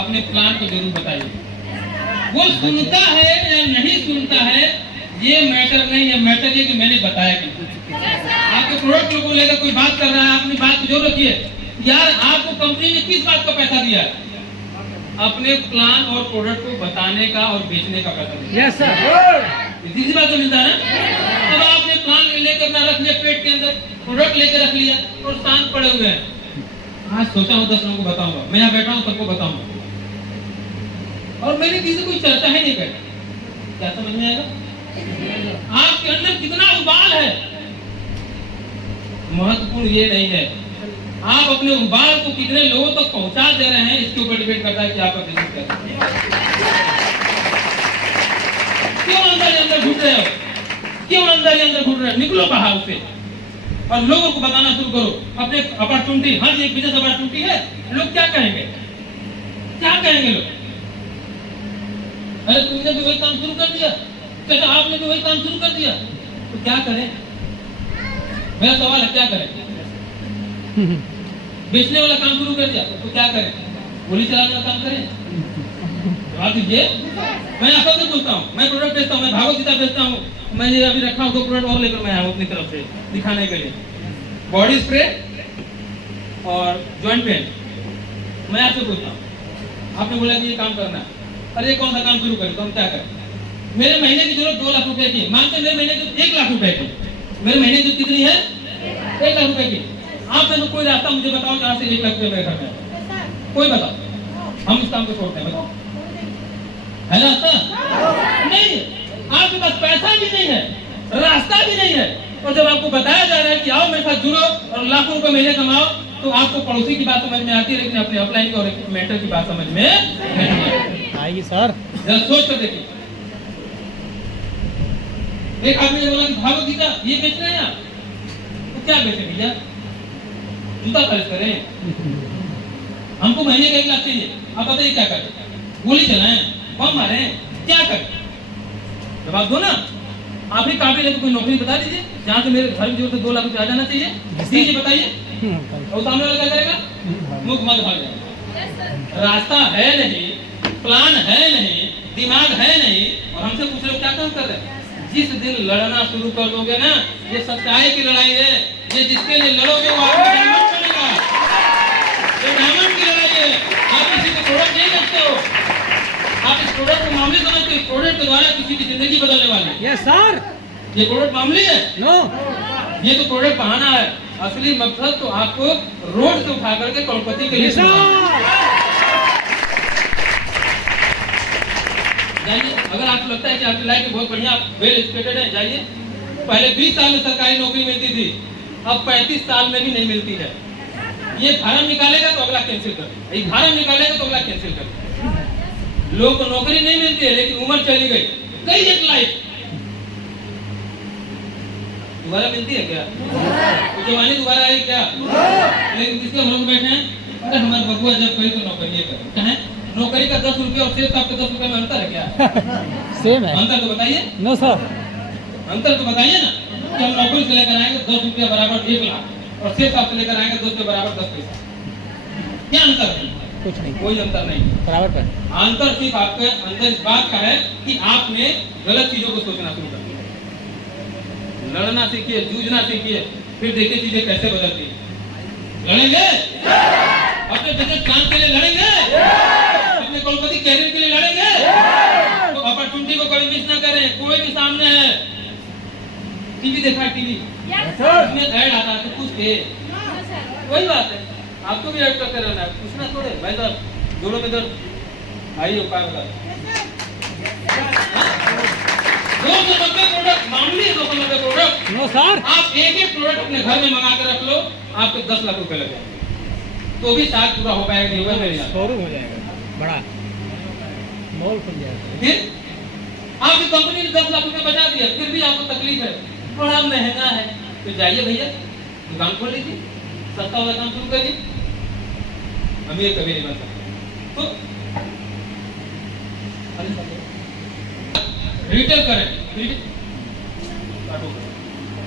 अपने प्लान को जरूर बताइए। वो सुनता है या नहीं सुनता है ये मैटर नहीं है, मैटर ये कि मैंने बताया कि आपके प्रोडक्ट को लेकर कोई बात कर रहा है, अपनी बात को जोर रखिए। यार आपको कंपनी ने किस बात का पैसा दिया? अपने प्लान और प्रोडक्ट को बताने का और बेचने का पैसा दिया। यस सर, इसी बात को मिलता है ना। अब आपने प्लान लेकर अपना रख लिया पेट के अंदर, प्रोडक्ट लेकर रख लिया और शांत पड़े हुए हैं। आज सोचा हूँ 10 लोगों को बताऊंगा, मैं यहाँ बैठा हूँ सबको बताऊंगा और मैंने किसी से कोई चर्चा ही नहीं करी। क्या समझ में आएगा? आपके अंदर कितना उबाल है, महत्वपूर्ण ये नहीं है। आप अपने उबाल को कितने लोगों तक पहुंचा दे रहे हैं, इसके ऊपर डिपेंड करता है कि आपका बिजनेस कैसा है। क्यों अंदर घुट रहे हो? क्यों अंदर घुट रहे हो? निकलो बाहर से और लोगों को बताना शुरू करो अपने अपॉर्चुनिटी। हर एक बिजनेस अपॉर्चुनिटी है। लोग क्या कहेंगे? क्या कहेंगे लोग? अरे तुमने भी वही काम शुरू कर दिया, कहता आपने भी वही काम शुरू कर दिया, तो क्या करें? मेरा सवाल है, क्या करें? बेचने वाला काम शुरू कर दिया तो क्या करें? गोली चलाने वाला काम करें? जवाब दीजिए। मैं आपको से पूछता हूँ, मैं प्रोडक्ट बेचता हूँ, मैं भागवत गीता बेचता हूँ, मैंने अभी रखा हूँ 2 प्रोडक्ट और लेकर मैं आया हूँ अपनी तरफ से दिखाने के लिए, बॉडी स्प्रे और जॉइंट पेन। मैं आपसे पूछता हूँ, आपने बोला कि ये काम करना है, अरे ये कौन सा काम शुरू करें तो हम क्या करें? मेरे महीने की जरूरत 2 लाख रुपए की, मानते मेरे महीने की 1 लाख रुपए की, मेरे महीने की कितनी है? 1 लाख रुपए की। आप में तो कोई रास्ता मुझे बताओ जहाँ से 1 लाख रुपए मेरे घर में, कोई बताओ, हम इस काम को छोड़ते हैं, बताओ है रास्ता? नहीं, आपके पास पैसा भी नहीं है, रास्ता भी नहीं है। और जब आपको बताया जा रहा है कि आओ मेरे साथ जुड़ो और लाखों रुपए महीने कमाओ, तो आपको पड़ोसी की बात समझ में आती है, लेकिन अपने अपलाइन की और मेंटर की बात समझ में नहीं आएगी सर। जरा सोच कर देखिए। एक आदमी ने बोला कि भागवत गीता ये बेच रहे हैं आप, तो क्या बेचे भैया? जूता खरीद करें? हमको महीने का 1 लाख चाहिए, आप बताइए क्या करें? गोली चलाएं, बम मारे, क्या करें? जवाब दो ना। आप ही काबिल है तो कोई नौकरी बता दीजिए जहाँ से मेरे घर की जरूरत 2 लाख रुपए आ जाना चाहिए, दीजिए बताइए। और सामने वाला क्या करेगा? मुख मत भाग जाएगा। रास्ता है नहीं, प्लान है नहीं, दिमाग है नहीं, और हमसे पूछ रहे हो क्या काम कर रहे हैं? जिस दिन लड़ना शुरू कर दोगे ना, ये सच्चाई की लड़ाई है, ये जिसके लिए लड़ोगे वो आपको डायमंड मिलेगा। ये डायमंड की लड़ाई है। आप किसी को प्रोडक्ट नहीं रखते हो, आप इस प्रोडक्ट को मामले समझते हो। प्रोडक्ट के द्वारा किसी की जिंदगी बदलने वाली है। Yes sir. ये प्रोडक्ट मामले है? नो, ये तो प्रोडक्ट बहाना है। असली मकसद तो आपको रोड से उठा करके करोड़पति के लिए जाइए। अगर आपको लगता है कि आपकी लाइफ में बहुत बढ़िया वेल एजुकेटेड है, जाइए। पहले 20 साल में सरकारी नौकरी मिलती थी, अब 35 साल में भी नहीं मिलती है। ये फार्म निकालेगा तो अगला कैंसिल कर देगा, ये फार्म निकालेगा तो अगला कैंसिल कर देगा। लोगों को नौकरी नहीं मिलती है, लेकिन उम्र चली गई, कई एक लाइफ दोबारा मिलती है क्या? तो जवानी दोबारा आई क्या? लेकिन किसके भरोसे बैठे हैं? अरे हमारे बबुआ जब कही तो नौकरी करे। क्या है? नौकरी का 10 रुपये और सेठ साहब के 10 रुपये में अंतर है क्या? सेम है। अंतर तो बताइए। No sir. अंतर तो बताइए ना कि हम नौकरी से लेकर आएंगे 10 रुपये बराबर 1 लाख और सेठ साहब से लेकर आएंगे 10 रुपये बराबर 10 पैसा। क्या अंतर है? कुछ नहीं, कोई अंतर नहीं। बराबर पर। अंतर सिर्फ आपके अंदर इस बात का है कि आपने गलत चीजों को सोचना शुरू कर दिया। लड़ना सीखिए, जूझना सीखिए, फिर देखिए चीजें कैसे बदलती है। लड़ेंगे अपने बिजनेस प्लान के लिए, लड़ेंगे अपने करोड़पति कैरियर के लिए, लड़ेंगे उसमें ऐड आता है तो कुछ थे, वही बात है, आपको भी ऐड करते रहना है, पूछना थोड़े भाई साहब जोड़ो में इधर आइए उपाय बता। 290 प्रोडक्ट मामूली 290 प्रोडक्ट नो सर, आप एक एक प्रोडक्ट अपने घर में मंगा कर रख लो, आपको 10 लाख रुपए लगे तो भी शायद पूरा हो पाएगा, नहीं हुआ मेरे यहाँ शोरूम हो जाएगा बड़ा, मॉल खुल जाएगा। फिर आपकी कंपनी ने 10 लाख रुपए बचा दिया, फिर भी आपको तकलीफ है, बड़ा महंगा है, तो जाइए भैया दुकान खोल लीजिए, सस्ता वाला काम शुरू करिए, अमीर कभी नहीं बन सकते। तो रिटेल करें,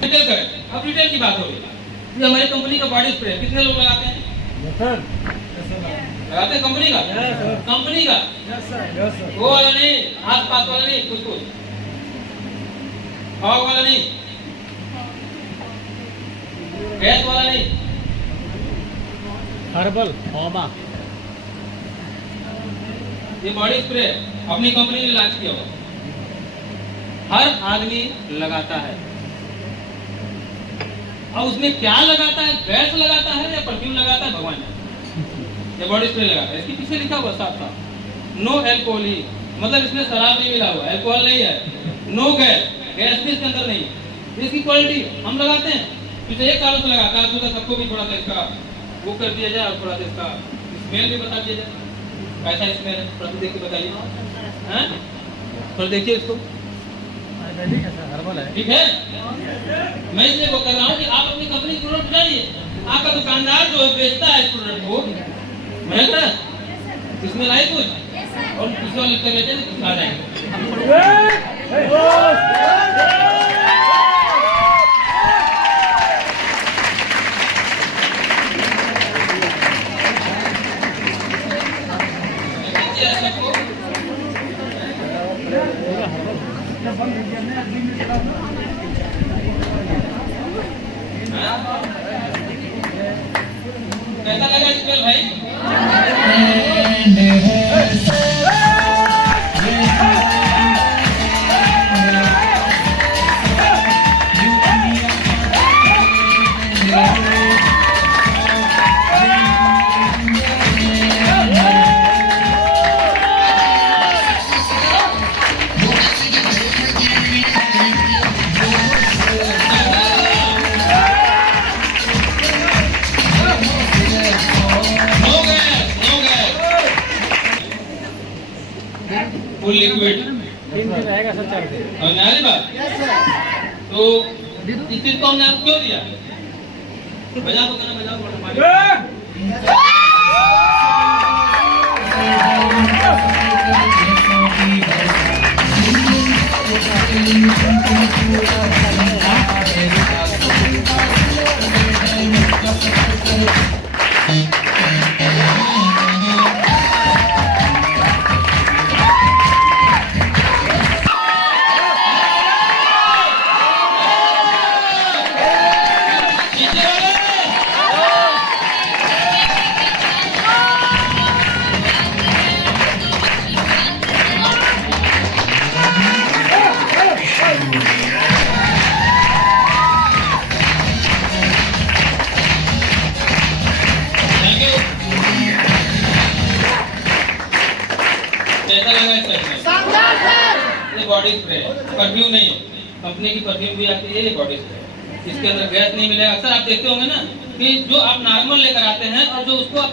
रिटेल करें, अब रिटेल की बात हो रही है। ये हमारी कंपनी का बॉडी स्प्रे कितने लोग लगाते हैं? लगाते हैं कंपनी का, कंपनी का वो वाला नहीं, आस पास वाला नहीं, कुछ कुछ फॉग वाला नहीं, गैस वाला नहीं, हर्बल ओमा, ये बॉडी स्प्रे अपनी कंपनी ने लॉन्च किया हुआ, हर आदमी लगाता है। अब उसमें क्या लगाता है, गैस लगाता है या परफ्यूम लगाता है, भगवान जाने। ये बॉडी स्प्रे लगाता है, इसके पीछे लिखा हुआ साफ साफ नो अल्कोहल, मतलब इसमें शराब नहीं मिला हुआ, अल्कोहल नहीं है, नो गैस, गैस भी इसके अंदर नहीं है। इसकी क्वालिटी हम लगाते हैं, पिछले 1 साल से लगाता है, तो सबको भी थोड़ा सा इसका वो कर दिया जाए और थोड़ा सा इसका स्मेल भी बता दिया जाए, कैसा स्मेल है थोड़ा देख के बताइए, हैं थोड़ा देखिए इसको, हर्बल है। ठीक है। मैं इसलिए वो कर रहा हूँ कि आप अपनी कंपनी की प्रोडक्ट जानिए, आपका दुकानदार जो है बेचता है इस प्रोडक्ट को, महंगा इसमें लाई कुछ और किसी और लिखते रहते हैं तो आ जाएंगे। कैसा लगा स्मेल भाई? फुल लिक्विड रहेगा सर, 4 दिन। और नारी बात तो इस चीज को हमने आपको क्यों दिया? बजाओ तो गाना बजाओ, थोड़ा पानी। कैसा लगा इसका? ये बॉडी स्प्रे परफ्यूम नहीं है, कंपनी की परफ्यूम भी आती है, ये बॉडी स्प्रे, इसके अंदर गैस नहीं मिलेगा। अक्सर आप देखते होंगे ना कि जो आप नॉर्मल लेकर आते हैं और जो उसको आप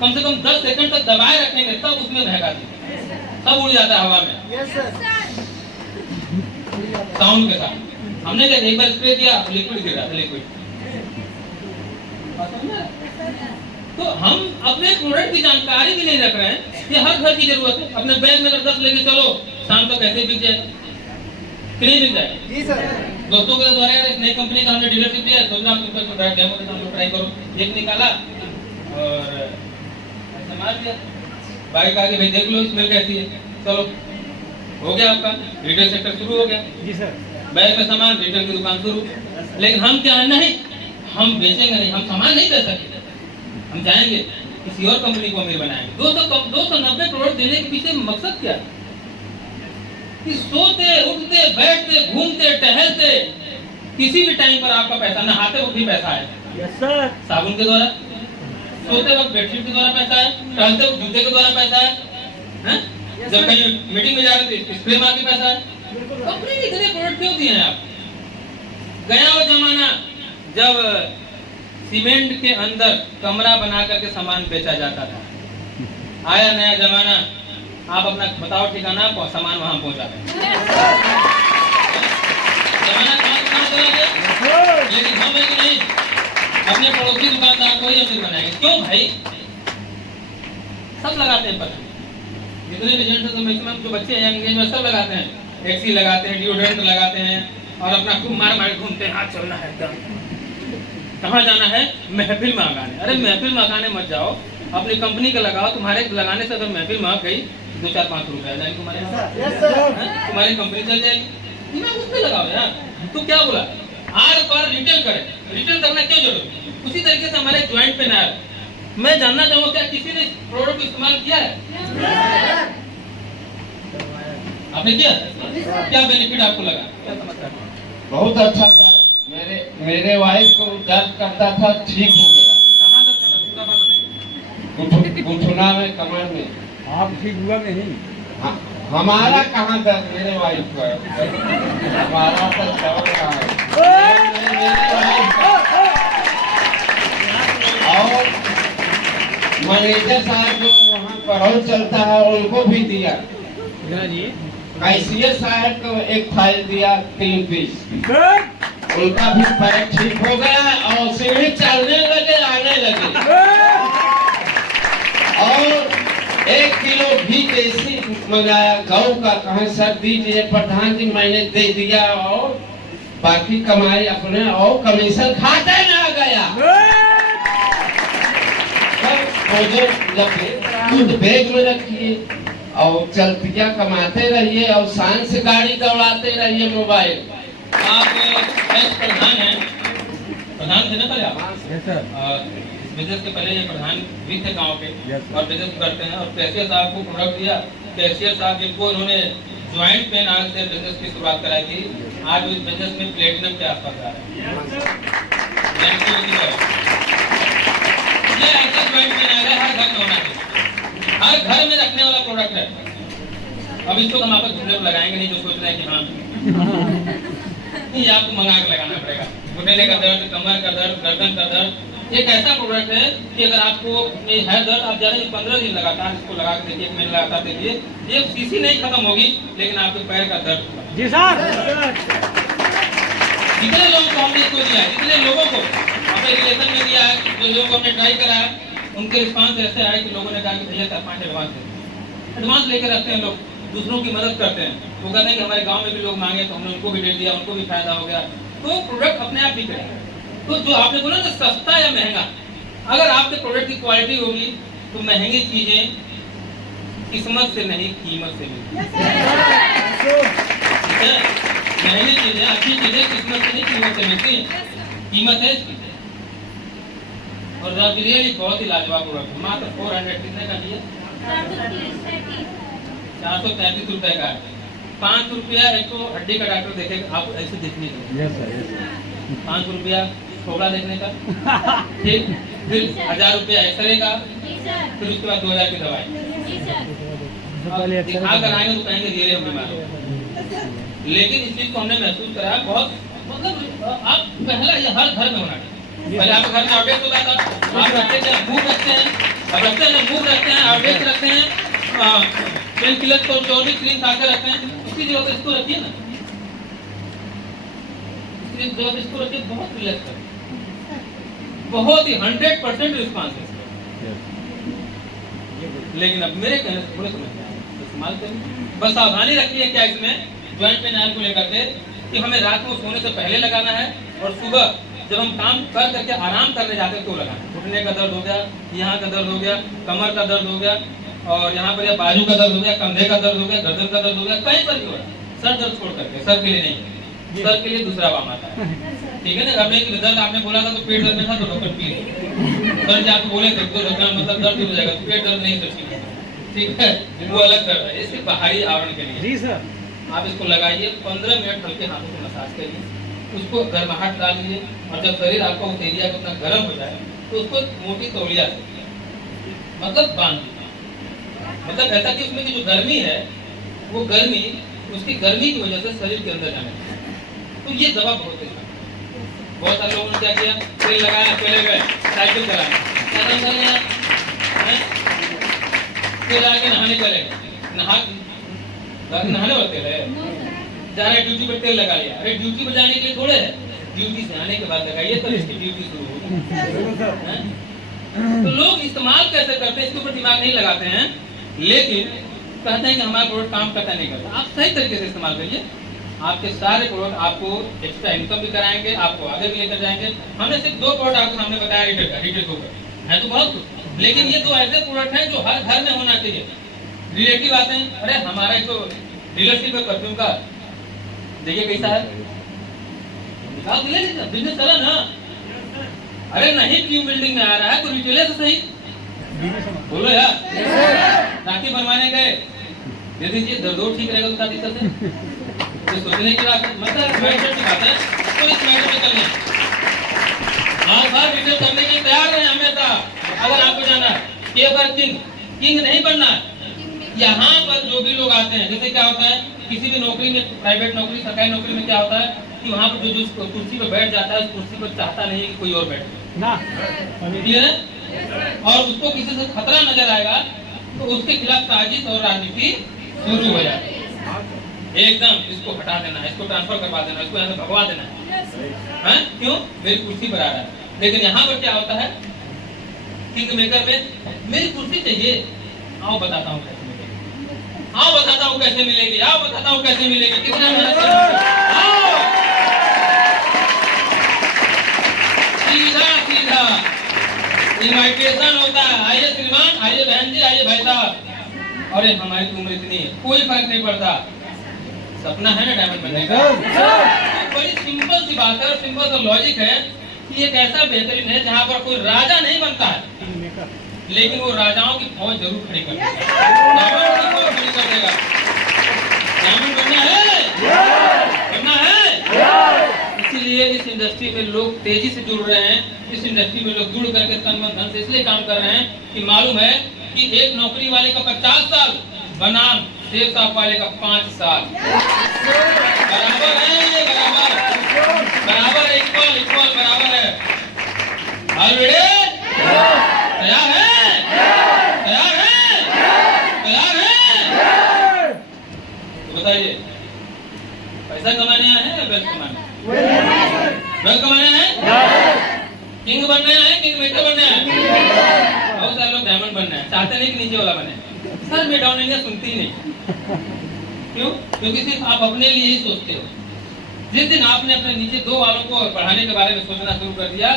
कम से कम 10 सेकंड तक दबाए रखेंगे तब उसमें बहका दी, सब उड़ जाता है हवा में साउंड के साथ। हमने जब एक बार स्प्रे किया लिक्विड गिर रहा था, लिक्विड। तो हम अपने प्रोडक्ट की जानकारी भी नहीं रख रहे हैं, ये हर घर की जरूरत है। अपने बैग में अगर 10 लेके चलो, शाम तक ऐसे बिक जाए, नहीं बिक जाए। जी सर। दोस्तों के द्वारा यार नई कंपनी का हमने डीलरशिप दिया, सोचना आप डेमो के सामने ट्राई करो, एक निकाला और ऐसे मार दिया, भाई कहा कि भाई देख लो स्मेल कैसी है, चलो हो गया आपका रिटेल सेक्टर शुरू हो गया। जी सर। बैग में सामान, रिटेल की दुकान शुरू। लेकिन हम क्या है, नहीं हम बेचेंगे नहीं, हम सामान नहीं बेच सकते, हम जाएंगे किसी और कंपनी को अमीर बनाएंगे। 290 प्रोडक्ट देने के पीछे मकसद क्या है कि सोते उठते बैठते घूमते टहलते किसी भी टाइम पर आपका पैसा, नहाते वक्त भी पैसा है, यस सर, साबुन के द्वारा, सोते वक्त बेडशीट के द्वारा पैसा है, टहलते वक्त जूते के द्वारा पैसा है, हैं? जब कहीं मीटिंग में जा रहे थे स्प्रे मार के पैसा है। कंपनी ने इतने प्रोडक्ट क्यों दिए हैं आप? गया वो जमाना जब सीमेंट के अंदर कमरा बना करके सामान बेचा जाता था। आया नया जमाना, आप अपना बताओ ठिकाना, सामान वहां पहुंचा दें। जमाना कहां चला गया? लेकिन हम है कि नहीं, अपने पड़ोसी दुकानदार को ही अमीर बनाएंगे। क्यों भाई? सब लगाते हैं पर जितने भी जेंट्स तो मैक्सिमम जो बच्चे हैं यंग एज में सब लगाते हैं, एक्सी लगाते हैं, डिओड्रेंट लगाते हैं और अपना खूब मार मार घूमते हैं, हाथ चलना है एकदम। कहाँ जाना है? महफिल में आगाने। अरे महफिल में आगाने मत जाओ, अपनी कंपनी का लगाओ। तुम्हारे लगाने से अगर महफिल में आ गई 2-4-5 रुपए आ जाएंगे तुम्हारे, तुम्हारी कंपनी चल जाएगी। दिमाग उस पे लगाओ यार। तो क्या बोला, आर पार रिटेल करें। रिटेल करना क्यों जरूरी? उसी तरीके से हमारे ज्वाइंट पेन आया, मैं जानना चाहूंगा क्या किसी ने प्रोडक्ट को इस्तेमाल किया है? आपने किया? क्या बेनिफिट आपको लगा, क्या समझता है? बहुत अच्छा था। मेरे वाइफ को दर्द करता था, ठीक हो गया। कहाँ दर्द करता? पूरा बात बताइए। घुटना में, कमर में। आप ठीक हुआ नहीं? हमारा कहाँ दर्द, मेरे वाइफ का। हमारा तो चल रहा है। और मैनेजर साहब जो वहाँ पढ़ाई चलता है उनको भी दिया। कैशियर साहब को एक फाइल दिया 3 पीस, उनका भी पैर ठीक हो गया और सीढ़ी चलने लगे, आने लगे। और 1 किलो घी देसी मंगाया गौ का, कहा सर दीजिए प्रधान जी, मैंने दे दिया और बाकी कमाई अपने और कमीशन खाते में आ गया। दूध बैग में रखिए और चलतिया कमाते रहिए और शान से गाड़ी दौड़ाते रहिए। मोबाइल आप प्रधान हैं, प्रधान थे ना पहले आप? Yes sir. इस बिजनेस के पहले ये प्रधान भी थे गांव के Yes, और बिजनेस करते हैं। और कैशियर साहब को प्रोडक्ट दिया, कैशियर साहब जिनको इन्होंने ज्वाइंट पेन आज से बिजनेस की शुरुआत कराई थी, आज इस बिजनेस में प्लेटिनम के आसपास आ रहे हैं। ये ऐसा ज्वाइंट पेन आ रहा है, हर घर में होना चाहिए, हर घर में रखने वाला प्रोडक्ट है। अब इसको हम आपस घुटने पर लगाएंगे नहीं, जो सोच रहे हैं कि हाँ ये आपको मंगा के लगाना पड़ेगा। घुटने का दर्द, कमर का दर्द, गर्दन का दर्द, एक ऐसा प्रोडक्ट है कि अगर आपको है दर्द, आप ज्यादा 15 दिन लगातार इसको लगा के देखिए, 1 महीने लगातार देखिए, ये सीसी नहीं खत्म होगी लेकिन आपके पैर का दर्द होगा। जी सर। जितने लोगों को हमने इसको दिया है, जितने लोगों को अपने रिलेशन में दिया है, जो लोगों को हमने ट्राई करा है, उनके रिस्पांस ऐसे आए कि लोगों ने कहा कि भैया 4-5 एडवांस लेके रखते हैं, लोग दूसरों की मदद करते हैं। वो कहते हैं कि हमारे गांव में भी लोग मांगे तो हमने उनको भी दे दिया, उनको भी फायदा हो गया। तो प्रोडक्ट अपने आप बिक रहा है। तो जो आपने बोला ना सस्ता या महंगा, अगर आपके प्रोडक्ट की क्वालिटी होगी तो महंगी चीजें किस्मत से नहीं कीमत से मिलती है। महंगी चीजें, अच्छी चीजें किस्मत से नहीं कीमत से मिलती है। कीमत है इसकी। और रियली बहुत ही लाजवाब प्रोडक्ट, मात्र 400 कितने का दिया? 433 रुपए का। 5 रुपया एक तो हड्डी का डॉक्टर देखेगा, आप ऐसे देखने का। Yes sir, yes sir. 5 रुपया थोड़ा देखने का, ठीक, फिर 1000 रुपया एक्सरे का, फिर उसके बाद 2000 की दवाई। दिखा कर आएंगे तो कहेंगे धीरे हम बीमार हो। लेकिन इस चीज को हमने महसूस करा बहुत, मतलब आप पहला ये हर घर में होना चाहिए। पहले आपके घर में आउटडेट होता था, आप रखते थे मूव रखते हैं, अब रखते हैं मूव रखते हैं, आउटडेट रखते हैं, पेन किलर तो जो भी क्रीम खा कर रखते हैं, उसकी जगह पर इसको रखिए ना, इसकी जगह पर इसको रखिए, बहुत रिलैक्स करें, बहुत ही 100% रिस्पांस है। लेकिन अब मेरे कहने से थोड़े समझ इस्तेमाल करें, बस सावधानी रखनी है क्या इसमें ज्वाइंट पेन ऑयल को लेकर के कि हमें रात को सोने से पहले लगाना है और सुबह जब हम काम कर करके आराम करने जाते हैं तो लगाना। घुटने का दर्द हो गया, यहाँ का दर्द हो गया, कमर का दर्द हो गया और यहाँ पर बाजू का दर्द हो गया, कंधे का दर्द हो गया, गर्दन का दर्द हो गया, कहीं पर भी हो रहा है, सर दर्द छोड़ करके, सर के लिए नहीं, सर के लिए दूसरा बाम आता है, ठीक है ना। अब एक दर्द आपने बोला था तो पेट दर्द में था तो डॉक्टर पी सर जी आप बोले थे तो मतलब दर्द हो जाएगा, तो पेट दर्द नहीं सर, ठीक है, वो अलग दर्द है, इसके बाहरी आवरण के लिए। जी सर। आप इसको लगाइए, 15 मिनट हल्के हाथों से मसाज करिए, उसको गर्माहट डालिए और जब शरीर आपका उस एरिया को उतना गर्म हो जाए तो उसको मोटी तौलिया से मतलब बांध दीजिए। मतलब ऐसा कि उसमें की जो गर्मी है वो गर्मी उसकी गर्मी की वजह से शरीर के अंदर जाने लगे। तो ये दवा बहुत है। बहुत सारे लोगों ने क्या किया, तेल लगाया, चले गए साइकिल चलाने, क्या काम कर लिया, तेल आके नहाने चले गए, नहाने वाले तेल है, जा रहे ड्यूटी पर तेल लगा लिया। अरे ड्यूटी पर जाने के लिए थोड़े है, ड्यूटी से आने के बाद लगाइए तो इसकी ड्यूटी शुरू होगी। तो लोग इस्तेमाल कैसे करते हैं इसके ऊपर दिमाग नहीं लगाते हैं, लेकिन कहते हैं कि हमारा प्रोडक्ट काम करता नहीं करता। आप सही तरीके से इस्तेमाल करिए, आपके सारे प्रोडक्ट आपको एक्स्ट्रा इनकम भी कराएंगे, आपको आगे भी लेकर जाएंगे। हमने सिर्फ 2 प्रोडक्ट आपको सामने बताया रिटेल का, रिटेल के ऊपर है तो बहुत कुछ, लेकिन ये 2 ऐसे प्रोडक्ट हैं जो हर घर में होना चाहिए। रिलेटिव आते हैं, अरे हमारा एक तो डीलरशिप है परफ्यूम का, देखिए कैसा है, बिजनेस चला ना। अरे नहीं टीम बिल्डिंग में आ रहा है तो रिटेलर से सही बोलो यार। राखी बनवाने गए, दे दीजिए, दर्द ठीक रहेगा उसका दिक्कत है, तो सोचने की बात मतलब माइंडसेट की बात है। तो इस माइंडसेट में चलना, रिटेल करने के लिए तैयार रहे हमेशा। अगर आपको जाना है कि अगर किंग नहीं बनना, यहाँ पर जो भी लोग आते हैं, जैसे क्या होता है किसी भी नौकरी में, प्राइवेट नौकरी, सरकारी नौकरी में क्या होता है कि वहाँ पर जो कुर्सी पर बैठ जाता है उस कुर्सी पर चाहता नहीं कि कोई और बैठे ना, क्लियर है? और उसको किसी से खतरा नजर आएगा तो उसके खिलाफ साजिश और राजनीति शुरू हो जाती है। एकदम इसको हटा देना, इसको ट्रांसफर करवा देना, इसको यहाँ से भगवा देना है। क्यों? मेरी कुर्सी पर आ रहा है। लेकिन यहाँ पर क्या होता है, किंग मेकर में मेरी कुर्सी चाहिए, आओ बताता हूँ कैसे मिलेगी, आओ बताता हूँ कैसे मिलेगी, आओ बताता हूँ कैसे मिलेगी, कितना मेहनत आओ, सीधा सीधा इनविटेशन होता है, आइए श्रीमान, आइए बहन जी, आइए भाई साहब। अरे हमारी तो उम्र इतनी है, कोई फर्क नहीं पड़ता, सपना है ना डायमंड बनने का। बड़ी सिंपल सी बात है, सिंपल सा लॉजिक है कि एक ऐसा बेहतरीन है जहाँ पर कोई राजा नहीं बनता है, लेकिन वो राजाओं की फौज जरूर खड़ी कर देगा, डायमंड की फौज खड़ी कर देगा। डायमंड बनना है, बनना है। इसीलिए इस इंडस्ट्री में लोग तेजी से जुड़ रहे हैं, इस इंडस्ट्री में लोग जुड़ करके तन मन धन से इसलिए काम कर रहे हैं कि मालूम है कि एक नौकरी वाले का 50 साल बनाम सेब साफ वाले का 5 साल बराबर है, बराबर इक्वल बराबर है। ऑलरेडी तैयार है, तैयार है, तैयार है। तो बताइए, पैसा कमाने आए हैं या वेल्थ कमाने? वेल्थ कमाने हैं, किंग बनने हैं, किंग मेकर बनने हैं। बहुत सारे लोग डायमंड बनना है, चाहते नहीं कि नीचे वाला बने। सर मैं डाउन इंडिया सुनती ही नहीं। क्यों? क्योंकि सिर्फ आप अपने लिए ही सोचते हो। जिस दिन आपने अपने नीचे 2 वालों को बढ़ाने के बारे में सोचना शुरू कर दिया,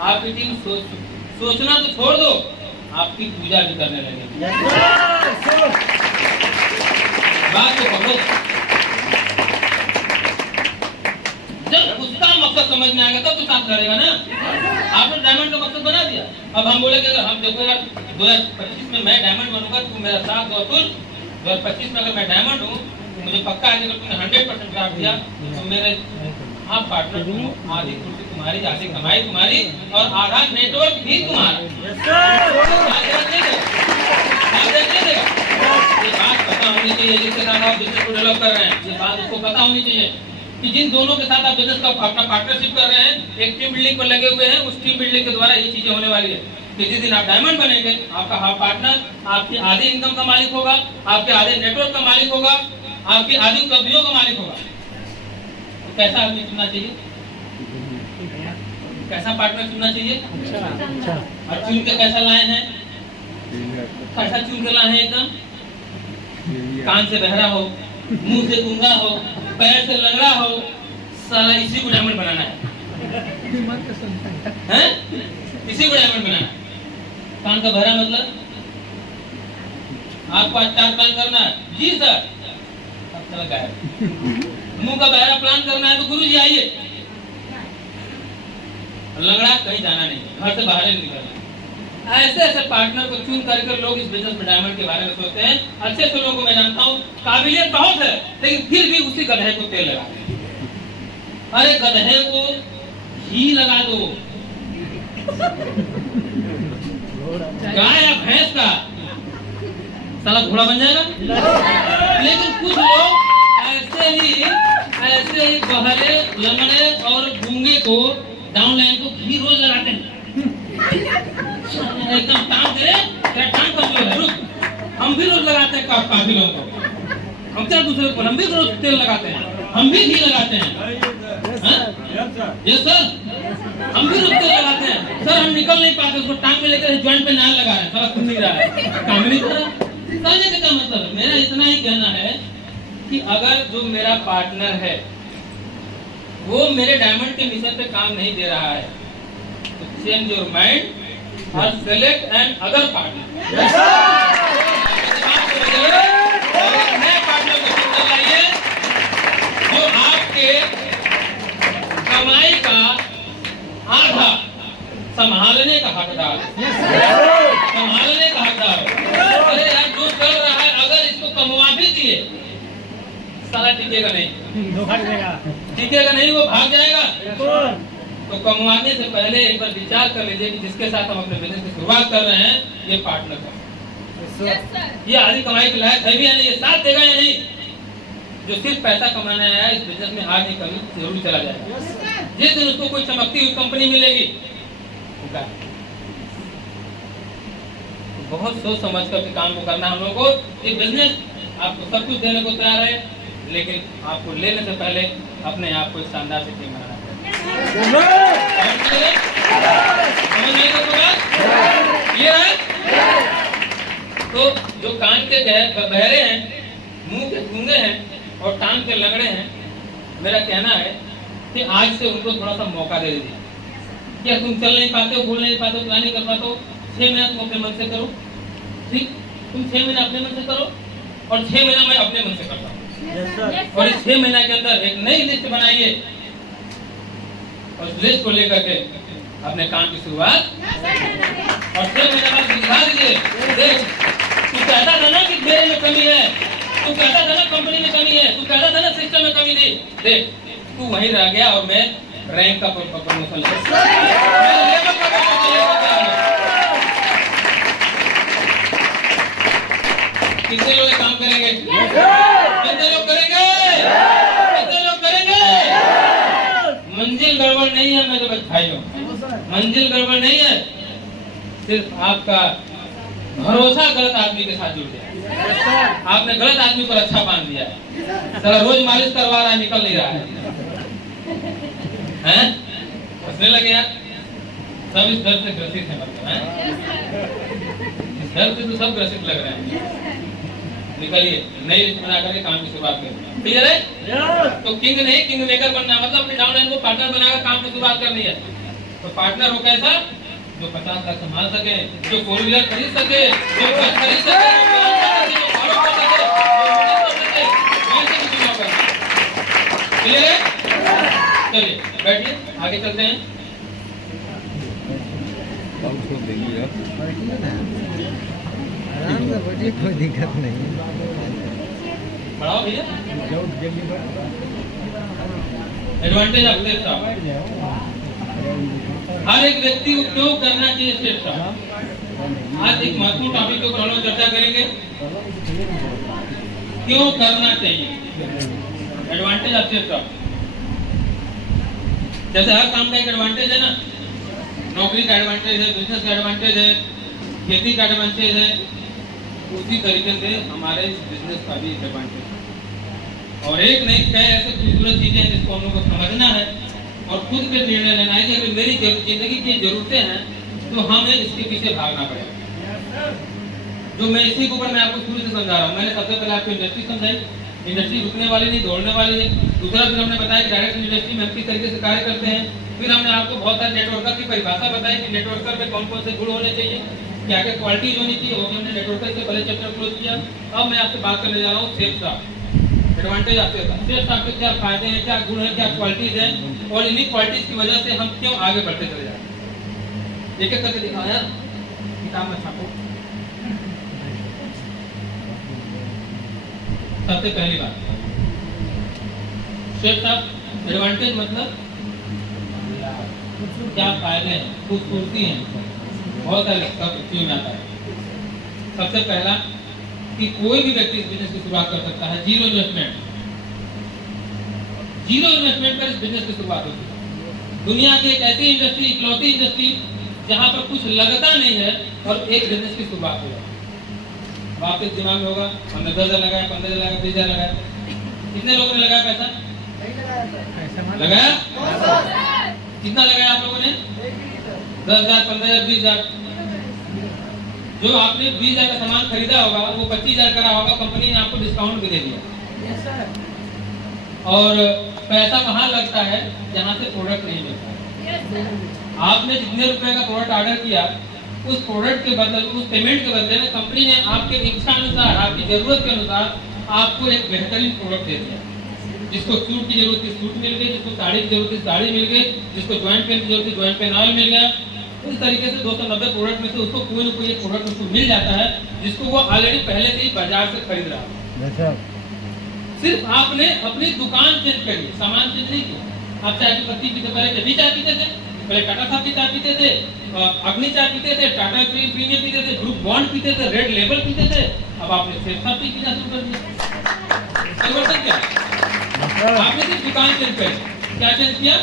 आपकी टीम सोचना तो छोड़ दो, आपकी पूजा भी करने लगेगी। बात को पकड़ो, जब उसका मकसद समझ में आएगा तब तो साथ लड़ेगा ना। आपने डायमंड का मकसद बना दिया, अब हम बोले कि अगर हम देखो यार 2025 में मैं डायमंड बनूंगा तो मेरा साथ दो, 2025 में अगर मैं डायमंड हूँ तो मुझे पक्का है कि अगर तुमने 100% काम किया तो मेरे आप पार्टनर तुम, आधी कुर्सी तुम्हारी, आधी कमाई तुम्हारी और आधा नेटवर्क भी तुम्हारा। ये बात पता होनी चाहिए जिसके साथ आप बिजनेस को डेवलप कर रहे हैं, ये बात उसको पता होनी चाहिए कि जिन दोनों के साथ आप बिजनेस का अपना पार्टनरशिप कर रहे हैं, एक टीम बिल्डिंग पर लगे हुए हैं, उस टीम बिल्डिंग के द्वारा ये चीजें होने वाली है कि जिस दिन आप डायमंड बनेंगे, आपका हाफ पार्टनर आपकी आधी इनकम का मालिक होगा, आपके आधे नेटवर्क का मालिक होगा, आपकी आधी उपलब्धियों का मालिक होगा। तो कैसा आदमी चुनना चाहिए, कैसा पार्टनर चुनना चाहिए, और चुन के कैसा लाए हैं, कैसा चुन के लाए हैं, एकदम कान से बहरा हो, मुंह से गूंगा हो, पैर से लंगड़ा हो, साला इसी को डायमंड बनाना है, हैं? इसी को डायमंड बनाना है। कान का बहरा मतलब आपको आज 4 प्लान करना है, जी सर, अब चला गायब। मुंह का बहरा प्लान करना है तो गुरुजी आइए, लंगड़ा कहीं जाना नहीं, घर से बाहर नहीं निकलना। ऐसे ऐसे पार्टनर को चुन करके लोग इस बिजनेस में डायमंड के बारे में सोचते हैं। अच्छे से लोगों को मैं जानता हूँ, काबिलियत बहुत है, लेकिन फिर भी उसी गधे को तेल लगाते हैं। अरे गधे को घी लगा दो, गाय या भैंस का साला घोड़ा बन जाएगा। लेकिन कुछ लोग ऐसे ही बहरे लंगड़े और गूंगे को डाउनलाइन को घी रोज लगाते हैं। एकदम टांग दे, तेरा टांग कमजोर है, रुक। हम भी रोज लगाते हैं काफी लोगों को, हम क्या दूसरे को, हम भी रोज तेल लगाते हैं, हम भी घी लगाते हैं। यस सर, हम भी रोज तेल लगाते हैं सर। हम निकल नहीं पाते, उसको टांग में लेकर ज्वाइंट पे नाल लगा रहे हैं, साला सुन नहीं रहा है, काम नहीं कर रहा। समझने का क्या मतलब है? मेरा इतना ही कहना है कि अगर जो मेरा पार्टनर है वो मेरे डायमंड के मिशन पे काम नहीं दे रहा है तो चेंज योर माइंड और सेलेक्ट एन अदर पार्टनर। नए पार्टनर को चुन लाइए जो आपके कमाई का आधा संभालने का हकदार, संभालने का हकदार। अरे यार जो चल रहा है अगर इसको कमवा भी दिए साला टिकेगा नहीं, टिकेगा नहीं, वो भाग जाएगा। तो कमवाने से पहले एक बार विचार कर लीजिए कि जिसके साथ हम अपने बिजनेस की शुरुआत कर रहे हैं ये पार्टनर है, ये आधी कमाई के लायक है भी या नहीं, ये साथ देगा या नहीं। जो सिर्फ पैसा कमाने आया है इस बिजनेस में आज नहीं कभी जरूर चला जाएगा। जिस दिन उसको कोई चमकती हुई कंपनी मिलेगी, बहुत सोच समझ कर काम को करना। हम लोगों को ये बिजनेस आपको सब कुछ देने को तैयार है, लेकिन आपको लेने से पहले अपने आप को एक शानदार से टीम बनाना पड़ेगा। तो जो कान के बहरे हैं, मुंह के गूंगे हैं और टांग के लंगड़े हैं, मेरा कहना है कि आज से उनको थोड़ा सा मौका दे दीजिए। क्या तुम चल नहीं पाते हो, बोल नहीं पाते हो, प्लान नहीं कर पाते हो, 6 महीना तुम अपने मन से करो, ठीक? तुम 6 महीना अपने मन से करो और 6 महीना मैं अपने मन से करता हूँ। और इस 6 महीना के अंदर एक नई लिस्ट बनाइए और उस लिस्ट को लेकर के अपने काम की शुरुआत और 6 महीने बाद दिखा दीजिए। देख, तू कहता था ना कि मेरे में कमी है, तू कहता था ना कंपनी में कमी है, तू कहता था ना सिस्टम में कमी थी, देख तू वहीं रह गया और मैं रैंक का प्रमोशन ले कितने लोग काम करेंगे? कितने लोग करेंगे? कितने लोग करेंगे? मंजिल गड़बड़ नहीं है मेरे भाइयों, मंजिल गड़बड़ नहीं है, सिर्फ आपका भरोसा गलत आदमी के साथ जुड़ गया। आपने गलत आदमी पर अच्छा बांध दिया है, साला रोज मालिश करवा रहा है, निकल नहीं रहा है, हैं? हंसने लगे यार, सब इस दर्द से ग्रसित है, मतलब हैं? इस दर्द से तो सब ग्रसित लग रहे हैं। निकलिए, नई लिस्ट बना करके काम की शुरुआत करें। क्लियर है? तो किंग नहीं किंग मेकर बनना, मतलब अपने डाउनलाइन को पार्टनर बनाकर काम की शुरुआत करनी है। तो पार्टनर हो कैसा? जो 50 लाख संभाल सके, जो 4 व्हीलर खरीद सके, जो घर खरीद सके, क्लियर है? चलिए बैठिए, आगे चलते हैं। कोई दिक्कत नहीं, बढ़ाओ भैया। एडवांटेज ऑफ स्टेट शॉप, हर एक व्यक्ति को क्यों करना चाहिए स्टेट शॉप। आज एक महत्वपूर्ण टॉपिक के ऊपर हम लोग चर्चा करेंगे, क्यों करना चाहिए। एडवांटेज ऑफ स्टेट शॉप, जैसे हर काम का एक एडवांटेज है ना, नौकरी का एडवांटेज है, बिजनेस का एडवांटेज है, खेती का एडवांटेज है, उसी तरीके से हमारे बिजनेस का भी एडवांटेज है। और एक नहीं कई ऐसे खूबसूरत चीजें हैं जिसको हम लोग को समझना है और खुद पे निर्णय लेना है कि अगर मेरी जिंदगी की जरूरतें हैं तो हमें इसके पीछे भागना पड़ेगा। जो मैं इसी के ऊपर मैं आपको शुरू से समझा रहा हूँ। मैंने सबसे पहले आपको इंडस्ट्री समझाई, इंडस्ट्री रुकने वाली नहीं, दौड़ने वाली है। दूसरा फिर हमने बताया कि डायरेक्ट इंडस्ट्री में हम किस तरीके से कार्य करते हैं। फिर हमने आपको बहुत सारे नेटवर्कर की परिभाषा बताई कि नेटवर्कर में कौन कौन से गुण होने चाहिए, क्या क्या क्वालिटीज होनी चाहिए, वो हमने नेटवर्कर के पहले चैप्टर क्लोज किया। अब मैं आपसे बात करने जा रहा हूँ सेल्स का एडवांटेज। आपके सेल्स के क्या फायदे हैं, क्या गुण हैं, क्या क्वालिटीज हैं और इन्हीं क्वालिटीज की वजह से हम क्यों आगे बढ़ते चले जाते हैं। एक एक करके दिखाओ यार, किताब में छापो। सबसे पहली बात, सेल्स एडवांटेज मतलब क्या फायदे हैं, खूबसूरती है, बहुत सारे सब चीजों में आता है। सबसे पहला कि कोई भी व्यक्ति इस बिजनेस की शुरुआत कर सकता है, जीरो इन्वेस्टमेंट पर इस बिजनेस की शुरुआत होती है। दुनिया की एक ऐसी इंडस्ट्री, इकलौती इंडस्ट्री जहां पर कुछ लगता नहीं है और एक बिजनेस की शुरुआत हो जाती है। अब आपके दिमाग में होगा हमने 10,000 लगाया, 15,000 लगाया, 20,000 लगाया, कितने लोगों ने लगाया पैसा? लगाया? कितना लगाया आप लोगों ने? 10,000, 15,000, 20,000। जो आपने 20,000 का सामान खरीदा होगा वो 25,000 का रहा होगा, कंपनी ने आपको डिस्काउंट भी दे दिया। और पैसा वहां लगता है जहां से प्रोडक्ट नहीं मिलता है। आपने जितने रुपए का प्रोडक्ट ऑर्डर किया, उस प्रोडक्ट के बदले, उस पेमेंट के बदले में कंपनी ने आपके इच्छा अनुसार, आपकी जरूरत के अनुसार आपको एक बेहतरीन प्रोडक्ट दे दिया। जिसको सूट की जरूरत थी सूट मिल गई, जिसको साड़ी की जरूरत थी साड़ी मिल गई, जिसको जॉइंट पेन की जरूरत थी जॉइंट पेन ऑयल मिल गया। इस तरीके से 290 प्रोडक्ट में से उसको कोई ना कोई एक प्रोडक्ट उसको मिल जाता है जिसको वो ऑलरेडी पहले से ही बाजार से खरीद रहा है। सिर्फ आपने अपनी दुकान चेंज करी, सामान चेंज नहीं किया। आप चाय की पत्ती पीते, पहले कभी चाय पीते थे, पहले टाटा साहब की चाय पीते थे, अग्नि चाय पीते थे, टाटा प्रीमियम पीते थे, ग्रुप बॉन्ड पीते थे, रेड लेबल पीते थे। अब आपने सिर्फ साहब टी पीना शुरू कर दिया। परिवर्तन क्या? आपने सिर्फ दुकान चेंज करी। क्या चेंज किया?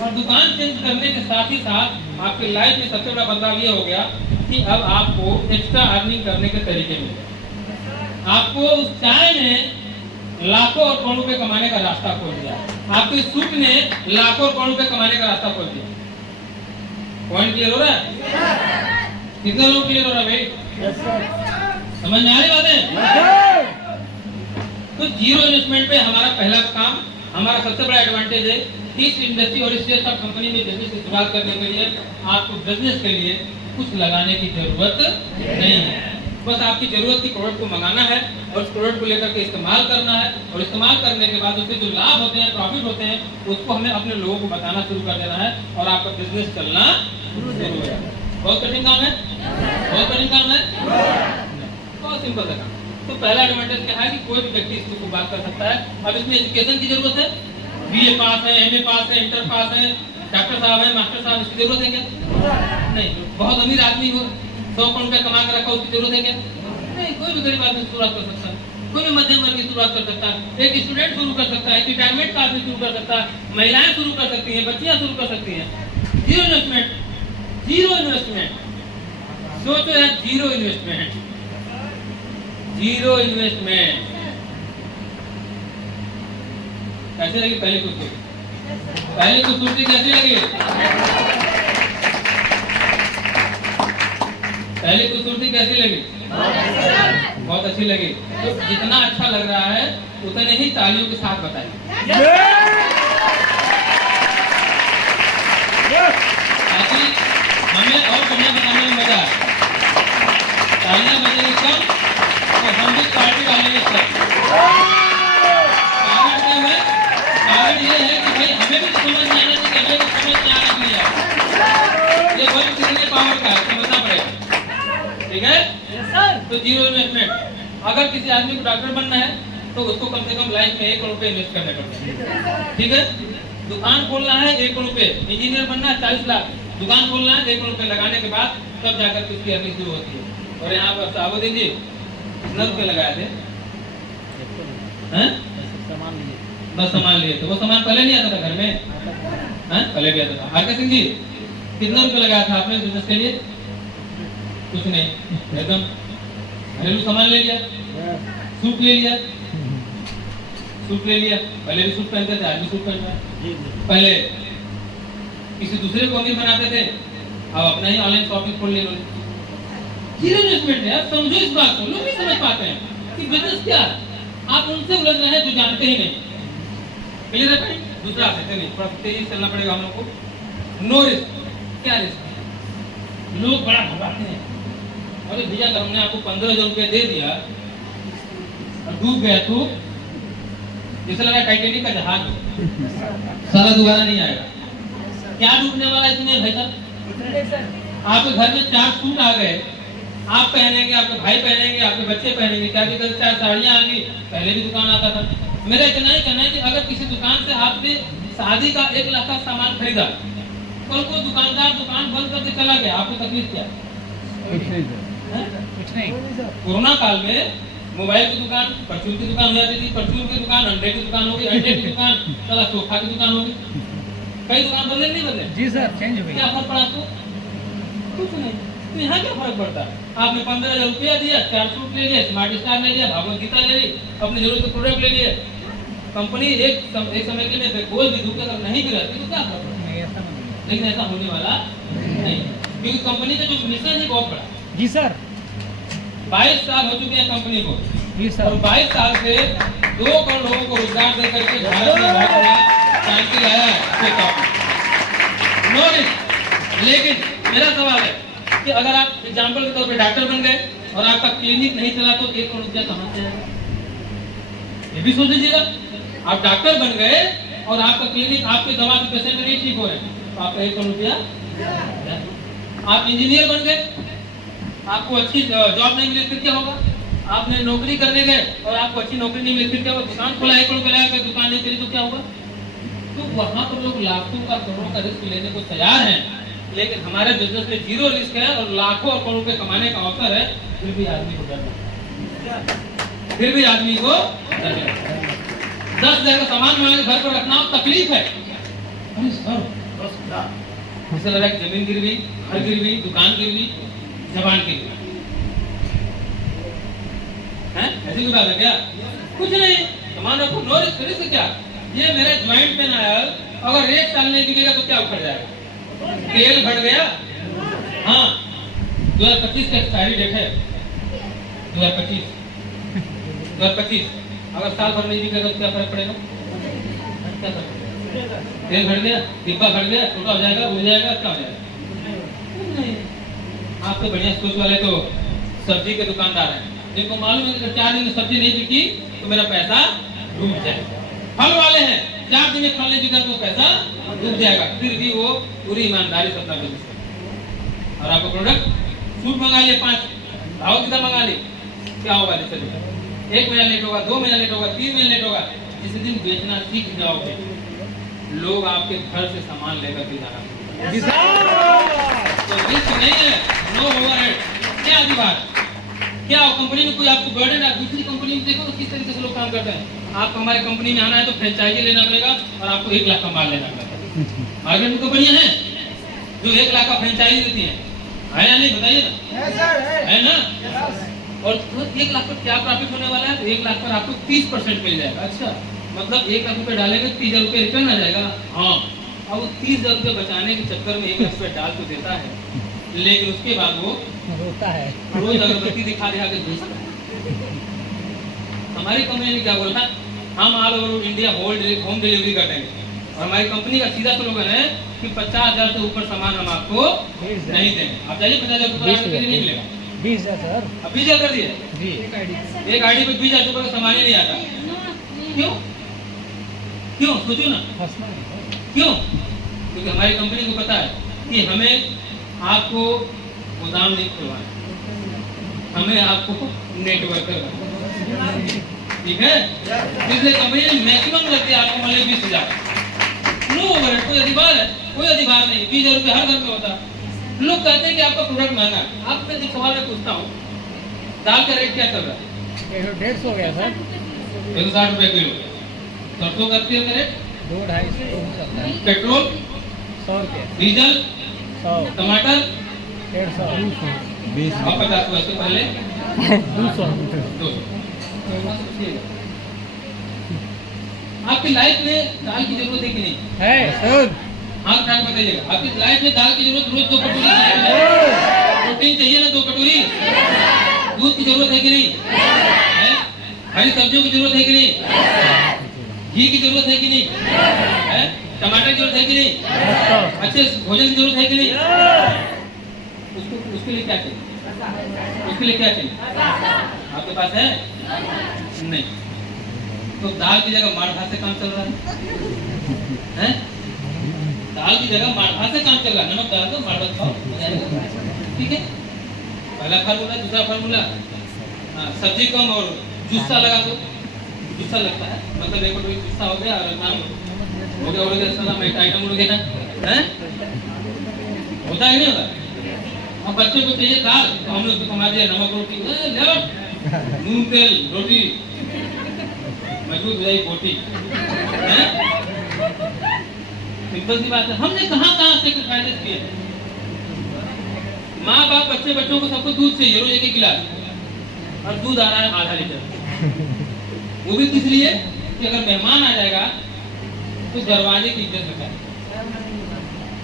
और दुकान चेंज करने के साथ ही साथ आपकी लाइफ में सबसे बड़ा बदलाव ये हो गया कि अब आपको एक्स्ट्रा अर्निंग करने के तरीके मिले। आपको उस चाय ने लाखों और करोड़ों रुपए कमाने का रास्ता खोल दिया। आपके सूट ने लाखों और करोड़ों रुपए कमाने का रास्ता खोल दिया। पॉइंट क्लियर हो रहा है? कितने लोग क्लियर हो रहा है भाई? समझ में आ रही बातें? तो जीरो इन्वेस्टमेंट पे हमारा पहला काम, हमारा सबसे बड़ा एडवांटेज है कि इस इंडस्ट्री और इस सब कंपनी में बिजनेस की शुरुआत करने के लिए आपको बिजनेस के लिए कुछ लगाने की जरूरत नहीं है। बस आपकी जरूरत की प्रोडक्ट को मंगाना है और उस प्रोडक्ट को लेकर के इस्तेमाल करना है, और इस्तेमाल करने के बाद उससे जो लाभ होते हैं, प्रॉफिट होते हैं, उसको हमें अपने लोगों को बताना शुरू कर देना है और आपका बिजनेस चलना शुरू हो जाएगा। बहुत कठिन काम है? बहुत कठिन काम है? बहुत सिंपल सा काम। तो पहला एडवांटेज क्या है कि कोई भी व्यक्ति इसको बात कर सकता है। अब इसमें एजुकेशन की जरूरत है, बीए पास है, एमए पास है, इंटर पास है, डॉक्टर साहब है, मास्टर साहब, इसकी जरूरत है क्या? नहीं। बहुत अमीर आदमी हो, 100 करोड़ रुपया कमा कर रखा, उसकी जरूरत है क्या? नहीं। कोई भी गरीब आदमी शुरुआत कर सकता है, कोई भी मध्यम वर्ग की शुरुआत कर सकता है, एक स्टूडेंट शुरू कर सकता है, रिटायरमेंट का आदमी शुरू कर सकता है, महिलाएं शुरू कर सकती हैं, बच्चियां शुरू कर सकती हैं। Zero investment, zero investment. सोचो यार, जीरो इन्वेस्टमेंट, जीरो इन्वेस्टमेंट कैसे लगी? पहले खूबसूरती कैसी लगी? पहले खूबसूरती कैसी लगी? बहुत अच्छी लगी। तो जितना अच्छा लग रहा है उतने ही तालियों के साथ बताइए। ताकि हमें और बढ़िया बताने में मजा आए। तालियां बजेगी कम तो हम भी पार्टी डालेंगे सब। कारण ये है कि भाई हमें भी समझ नहीं आना चाहिए, हमें भी समझ नहीं आना चाहिए। ये वर्क कितने पावर का है समझना पड़ेगा। ठीक है? तो जीरो इन्वेस्टमेंट। अगर किसी आदमी को डॉक्टर बनना है तो उसको कम से कम लाइफ में 1 करोड़ रुपए इन्वेस्ट करने पड़ते हैं। ठीक है? दुकान खोलना है 1 करोड़ रुपए, इंजीनियर बनना है 40 लाख, दुकान खोलना है 1 करोड़ रुपए लगाने के बाद तब जाकर उसकी अर्निंग शुरू होती है। और यहाँ पर साबुद्दीन जी कितना रुपए लगाए थे? बस सामान लिए थे। वो सामान पहले नहीं आता था घर में? पहले भी आता था। आरके सिंह जी कितना रुपए लगाया था आपने बिजनेस के लिए? कुछ नहीं, एकदम घरेलू सामान ले लिया, सूट ले लिया, सूट ले लिया। पहले भी सूट पहनते थे, आज भी सूट पहनते हैं। पहले किसी दूसरे को अमीर बनाते थे, अब अपना ही ऑनलाइन शॉपिंग खोल लिया। जीरो इन्वेस्टमेंट है। समझो इस बात को, लोग नहीं समझ पाते हैं कि बिजनेस क्या है। आप उनसे उलझ रहे हैं जो जानते ही नहीं। क्लियर है भाई? दूसरा सकते नहीं, थोड़ा तेजी चलना पड़ेगा हम लोग को। No risk. क्या रिस्क? लोग बड़ा घबराते हैं। अरे भैया अगर हमने आपको 15,000 रुपया दे दिया और डूब गया तो जैसे लगा टाइटेनिक का जहाज हो, सारा दोबारा नहीं आएगा। क्या डूबने वाला इसमें भाई साहब? आपके घर में 4 सूट आ गए, आप पहनेंगे, आपके भाई पहनेंगे, आपके बच्चे पहनेंगे, क्या दिक्कत? 4 साड़ियां आ गई, पहले भी दुकान आता था। मेरा इतना ही कहना है कि अगर किसी दुकान से आपने शादी का 1 लाख का सामान खरीदा, कल को दुकानदार दुकान बंद करके चला गया, आपको तकलीफ क्या? कुछ नहीं सर, हैं? कुछ नहीं। कोरोना काल में मोबाइल की दुकान, परचून की दुकान हो जाती थी, परचून की दुकान अंडे की दुकान होगी, अंडे की दुकान चला सोफा की दुकान होगी। कई दुकान बदले नहीं बदले? जी सर, चेंज हो क्या गई। फर्क पड़ा आपको? कुछ नहीं। तो यहाँ क्या फर्क पड़ता है? आपने 15,000 रुपया दिया, 4 सूट ले लिया, स्मार्ट स्टार ले लिया, भागवत गीता ले ली, अपनी जरूरत के प्रोडक्ट ले लिए। कंपनी एक समय के लिए बोल भी दूँ अगर नहीं भी रहती तो क्या फर्क पड़ता? नहीं, ऐसा नहीं। लेकिन ऐसा होने वाला नहीं, क्योंकि कंपनी का जो मिशन है बहुत बड़ा। जी सर, 22 साल हो चुके हैं कंपनी को, जी और सर। 22 साल से 2 करोड़ लोगों को रोजगार दे करके भारत में बहुत बड़ा क्रांति लाया है। No risk. लेकिन मेरा सवाल है कि अगर आप एग्जाम्पल के तौर पे डॉक्टर बन गए और आपका क्लिनिक नहीं चला तो 1 करोड़ रुपया कहाँ से आएगा? ये भी सोच लीजिएगा। आप डॉक्टर बन गए और आपका क्लिनिक, आपके दवा से पेशेंट नहीं ठीक हो रहे हैं, तो आपका 1 करोड़ रुपया। आप इंजीनियर बन गए, आपको अच्छी जॉब नहीं मिली, फिर क्या होगा? आपने नौकरी करने गए और आपको अच्छी नौकरी नहीं मिली, फिर क्या होगा? दुकान खोला, 1 करोड़ रुपया लगा, दुकान नहीं चली तो क्या होगा? तो वहां पर लोग लाखों का करोड़ों का रिस्क लेने को तैयार हैं, लेकिन हमारे बिजनेस में 0 रिस्क है और लाखों और करोड़ों रुपए कमाने का अवसर है, फिर भी आदमी को डर लगता है। फिर भी आदमी को डर लगता है। 10,000 का सामान हमारे घर पर रखना तकलीफ है। अरे सर, मुझे लगा कि जमीन गिर गई, घर गिर गई, दुकान गिर गई, जबान गिर गई, हैं? ऐसी कोई बात है क्या? कुछ नहीं, सामान रखो, नो रिस्क। रिस्क क्या? ये मेरे ज्वाइंट पेन आया, अगर 1 साल नहीं दिखेगा तो क्या उखड़ जाएगा? तेल घट गया। हाँ, 2025 का एक्सपायरी डेट है, 2025। अगर साल भर नहीं बिकेगा तो क्या फर्क पड़ेगा? क्या फर्क पड़ेगा? तेल घट गया, डिब्बा घट गया, छोटा हो जाएगा, उड़ जाएगा, क्या हो जाएगा? नहीं। आपसे बढ़िया सोच वाले तो सब्जी के दुकानदार हैं, जिनको मालूम है कि 4 दिन में सब्जी नहीं बिकी तो मेरा पैसा डूब जाएगा। फल वाले हैं, 4 दिन में फल नहीं बिका तो पैसा डूब जाएगा, फिर भी वो पूरी ईमानदारी से अपना बिजनेस करते हैं। और आपका प्रोडक्ट सूट मंगा लिए, 5 भाव कितना मंगा ली, क्या होगा? जैसे 1 महीना लेट होगा, 2 महीना लेट होगा, 3 महीना लेट होगा, जिस दिन बेचना सीख जाओगे, लोग आपके घर से सामान लेकर के जाना। तो रिस्क नहीं है, नो ओवरहेड। क्या अधिकार, क्या कंपनी में कोई आपको बर्डन है? दूसरी कंपनी में देखो किस तरीके से लोग काम करते हैं। आपको हमारे कंपनी में आना है तो फ्रेंचाइजी लेना पड़ेगा और आपको 1 लाख का माल लेना पड़ेगा। मार्केट में कंपनियां हैं जो 1 लाख का फ्रेंचाइजी देती हैं, है या नहीं? बताइए ना, है ना? और 1 लाख पर क्या प्रॉफिट होने वाला है? तो 1 लाख पर आपको 30% मिल जाएगा। अच्छा, मतलब 1 लाख रुपए डालेंगे 30,000 रुपए रिटर्न आ जाएगा। हाँ, अब वो 30,000 रुपए बचाने के चक्कर में 1 लाख रुपए डाल तो देता है, लेकिन उसके बाद वो रोता है, रोज अगरबत्ती दिखा के भेजता है। हमारी कंपनी ने क्या बोला? हम all over India home delivery कर देंगे, और हमारी कंपनी का सीधा स्लोगन है कि 50,000 से ऊपर सामान हम आपको नहीं देंगे। आप चाहिए 50,000 से ऊपर नहीं मिलेगा। 20,000 सर। अब 20,000 कर दिए जी, एक आईडी पे 20,000 रुपए का सामान ही नहीं आता। क्यों? क्यों? सोचो ना, हंसना है। क्यों? क्योंकि हमारी कंपनी को पता है कि हमें आपको गोदाम नहीं खुलवाना, हमें आपको नेटवर्क करवाना, ठीक है? इसलिए कंपनी ने मैक्सिमम लगती है आपको मिले 20,000। नो ओवरहेड, कोई अधिकार है? कोई अधिकार नहीं। 20,000 रुपये हर घर में होता है। लोग कहते हैं कि आपका प्रोडक्ट महंगा है। आपसे एक सवाल मैं पूछता हूँ, दाल का रेट क्या चल रहा है? 150 हो गया सर। 160 रुपए किलो। सरसों का तेल का रेट? 2-2.5 चलता है। पेट्रोल, 100 रुपये, डीजल, 100, टमाटर 150, और 50 रुपए से पहले 200। 200। आपकी लाइफ में दाल की जरूरत है कि नहीं? है सर। हाँ, क्या बताइएगा, आपकी लाइफ में दाल की जरूरत रोज 2 कटोरी प्रोटीन चाहिए ना, 2 कटोरी दूध की जरूरत है कि नहीं? है? हरी सब्जियों की जरूरत है कि नहीं? घी की जरूरत है कि नहीं? है? टमाटर की जरूरत है कि नहीं? अच्छे भोजन की जरूरत है कि नहीं? उसके लिए क्या चाहिए? उसके लिए क्या चाहिए? आपके पास है? नहीं। तो दाल की जगह मार भात से काम चल रहा है? दाल की जगह मार भात से काम चल रहा है। नमक डाल दो, मार भात खाओ, मजा आएगा। ठीक है? पहला फार्मूला, दूसरा फार्मूला, सब्जी कम और जूसा लगा दो, गुस्सा लगता है, मतलब एक बार गुस्सा हो गया और नाम हो गया साला मैं आइटम उड़ गया हैं, होता है नहीं होता। अब बच्चे को चाहिए दाल तो हम लोग कमा दिया नमक रोटी, ले नून तेल रोटी मजबूत हो जाएगी बोटी, सिंपल सी बात है। हमने कहाँ से फायदे किए। माँ बाप बच्चों को सबको दूध चाहिए, रोज एक गिलास, और दूध आ रहा है आधा लीटर। वो भी किस लिए कि अगर मेहमान आ जाएगा तो दरवाजे की इज्जत बचा दी,